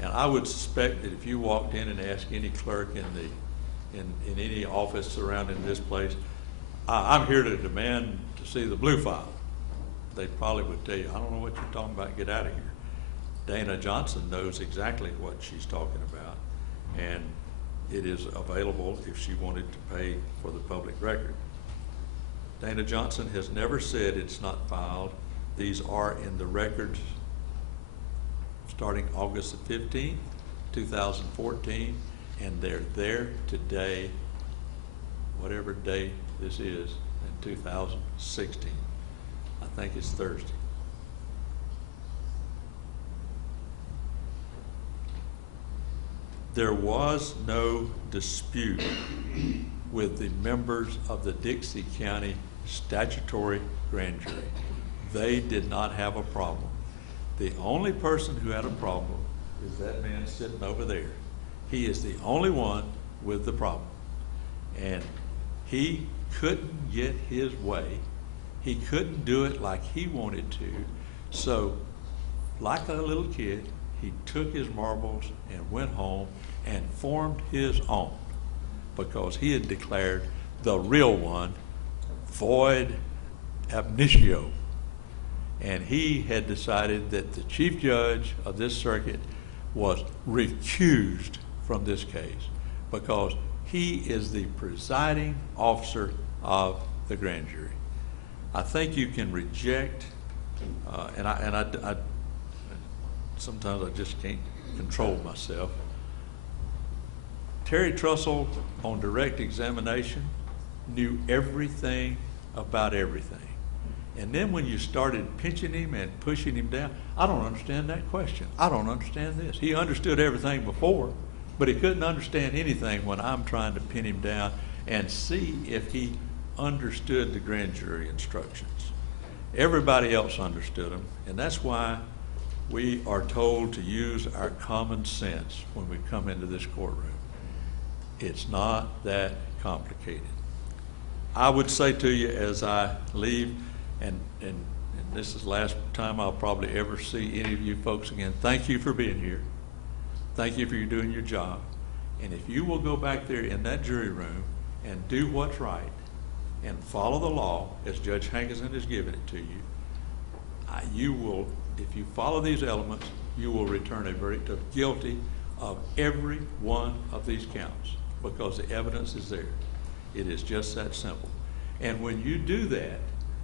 and I would suspect that if you walked in and asked any clerk in any office surrounding this place, I'm here to demand to see the blue file, they probably would tell you, I don't know what you're talking about, get out of here. Dana Johnson knows exactly what she's talking about, and it is available if she wanted to pay for the public record. Dana Johnson has never said it's not filed. These are in the records starting August the 15th, 2014, and they're there today, whatever day this is, in 2016. I think it's Thursday. There was no dispute with the members of the Dixie County statutory grand jury. They did not have a problem. The only person who had a problem is that man sitting over there. He is the only one with the problem. And he couldn't get his way. He couldn't do it like he wanted to. So, like a little kid, he took his marbles and went home and formed his own because he had declared the real one void ab initio. And he had decided that the chief judge of this circuit was recused from this case because he is the presiding officer of the grand jury. I think you can reject, and I sometimes I just can't control myself. Terry Trussell, on direct examination, knew everything about everything. And then when you started pinching him and pushing him down, I don't understand that question. I don't understand this. He understood everything before, but he couldn't understand anything when I'm trying to pin him down and see if he understood the grand jury instructions. Everybody else understood them, and that's why we are told to use our common sense when we come into this courtroom. It's not that complicated. I would say to you as I leave, and this is the last time I'll probably ever see any of you folks again, thank you for being here. Thank you for doing your job. And if you will go back there in that jury room and do what's right and follow the law as Judge Hankinson has given it to you, you will, if you follow these elements, you will return a verdict of guilty of every one of these counts because the evidence is there. It is just that simple. And when you do that,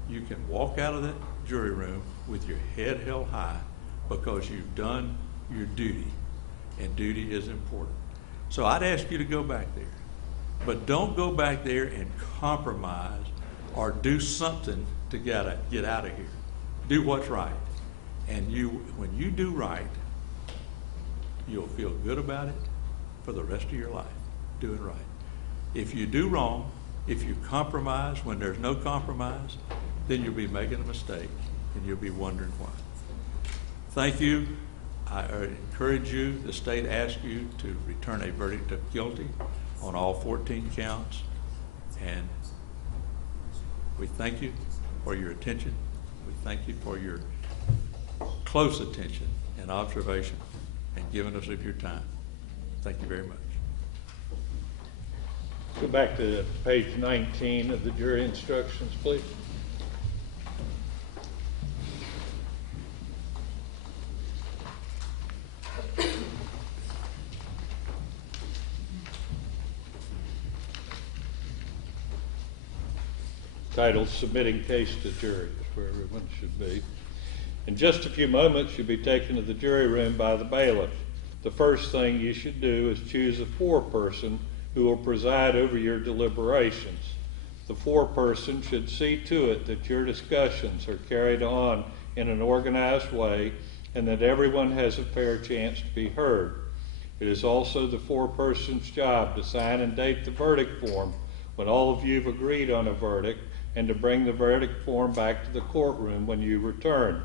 you can walk out of that jury room with your head held high because you've done your duty, and duty is important. So I'd ask you to go back there, but don't go back there and compromise or do something to get out of here. Do what's right. And when you do right, you'll feel good about it for the rest of your life, doing right. If you do wrong, if you compromise when there's no compromise, then you'll be making a mistake and you'll be wondering why. Thank you. I encourage you, the state asks you to return a verdict of guilty on all 14 counts. And we thank you for your attention. We thank you for your close attention and observation and giving us of your time. Thank you very much. Go back to page 19 of the jury instructions, please. Title, Submitting Case to Jury, is where everyone should be. In just a few moments, you'll be taken to the jury room by the bailiff. The first thing you should do is choose a foreperson who will preside over your deliberations. The foreperson should see to it that your discussions are carried on in an organized way and that everyone has a fair chance to be heard. It is also the foreperson's job to sign and date the verdict form when all of you have agreed on a verdict and to bring the verdict form back to the courtroom when you return.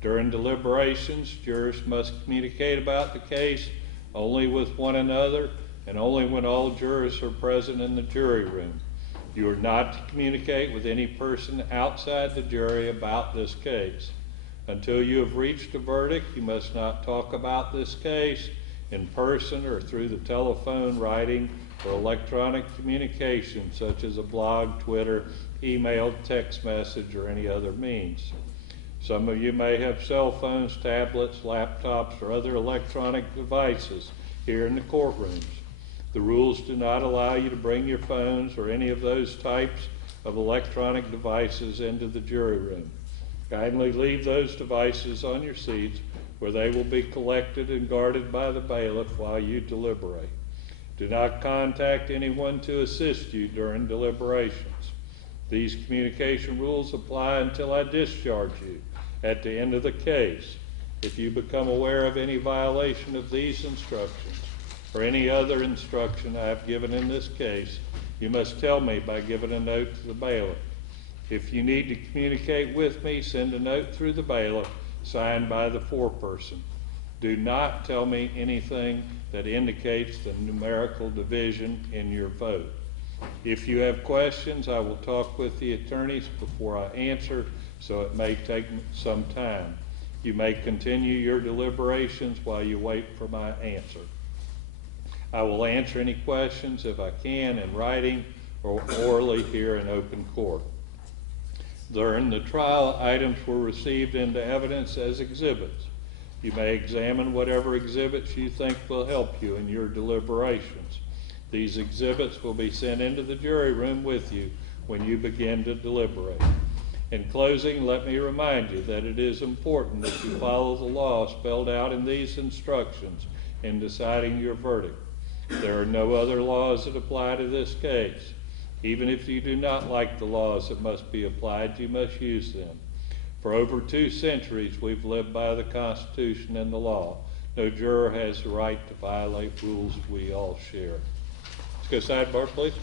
During deliberations, jurors must communicate about the case only with one another and only when all jurors are present in the jury room. You are not to communicate with any person outside the jury about this case. Until you have reached a verdict, you must not talk about this case in person or through the telephone, writing, or electronic communication such as a blog, Twitter, email, text message, or any other means. Some of you may have cell phones, tablets, laptops, or other electronic devices here in the courtrooms. The rules do not allow you to bring your phones or any of those types of electronic devices into the jury room. Kindly leave those devices on your seats where they will be collected and guarded by the bailiff while you deliberate. Do not contact anyone to assist you during deliberations. These communication rules apply until I discharge you at the end of the case. If you become aware of any violation of these instructions or any other instruction I have given in this case, you must tell me by giving a note to the bailiff. If you need to communicate with me, send a note through the bailiff signed by the foreperson. Do not tell me anything that indicates the numerical division in your vote. If you have questions, I will talk with the attorneys before I answer, so it may take some time. You may continue your deliberations while you wait for my answer. I will answer any questions if I can in writing or orally here in open court. During the trial, items were received into evidence as exhibits. You may examine whatever exhibits you think will help you in your deliberations. These exhibits will be sent into the jury room with you when you begin to deliberate. In closing, let me remind you that it is important that you follow the law spelled out in these instructions in deciding your verdict. There are no other laws that apply to this case. Even if you do not like the laws that must be applied, you must use them. For over 2 centuries, we've lived by the Constitution and the law. No juror has the right to violate rules we all share. Let's go sidebar, please.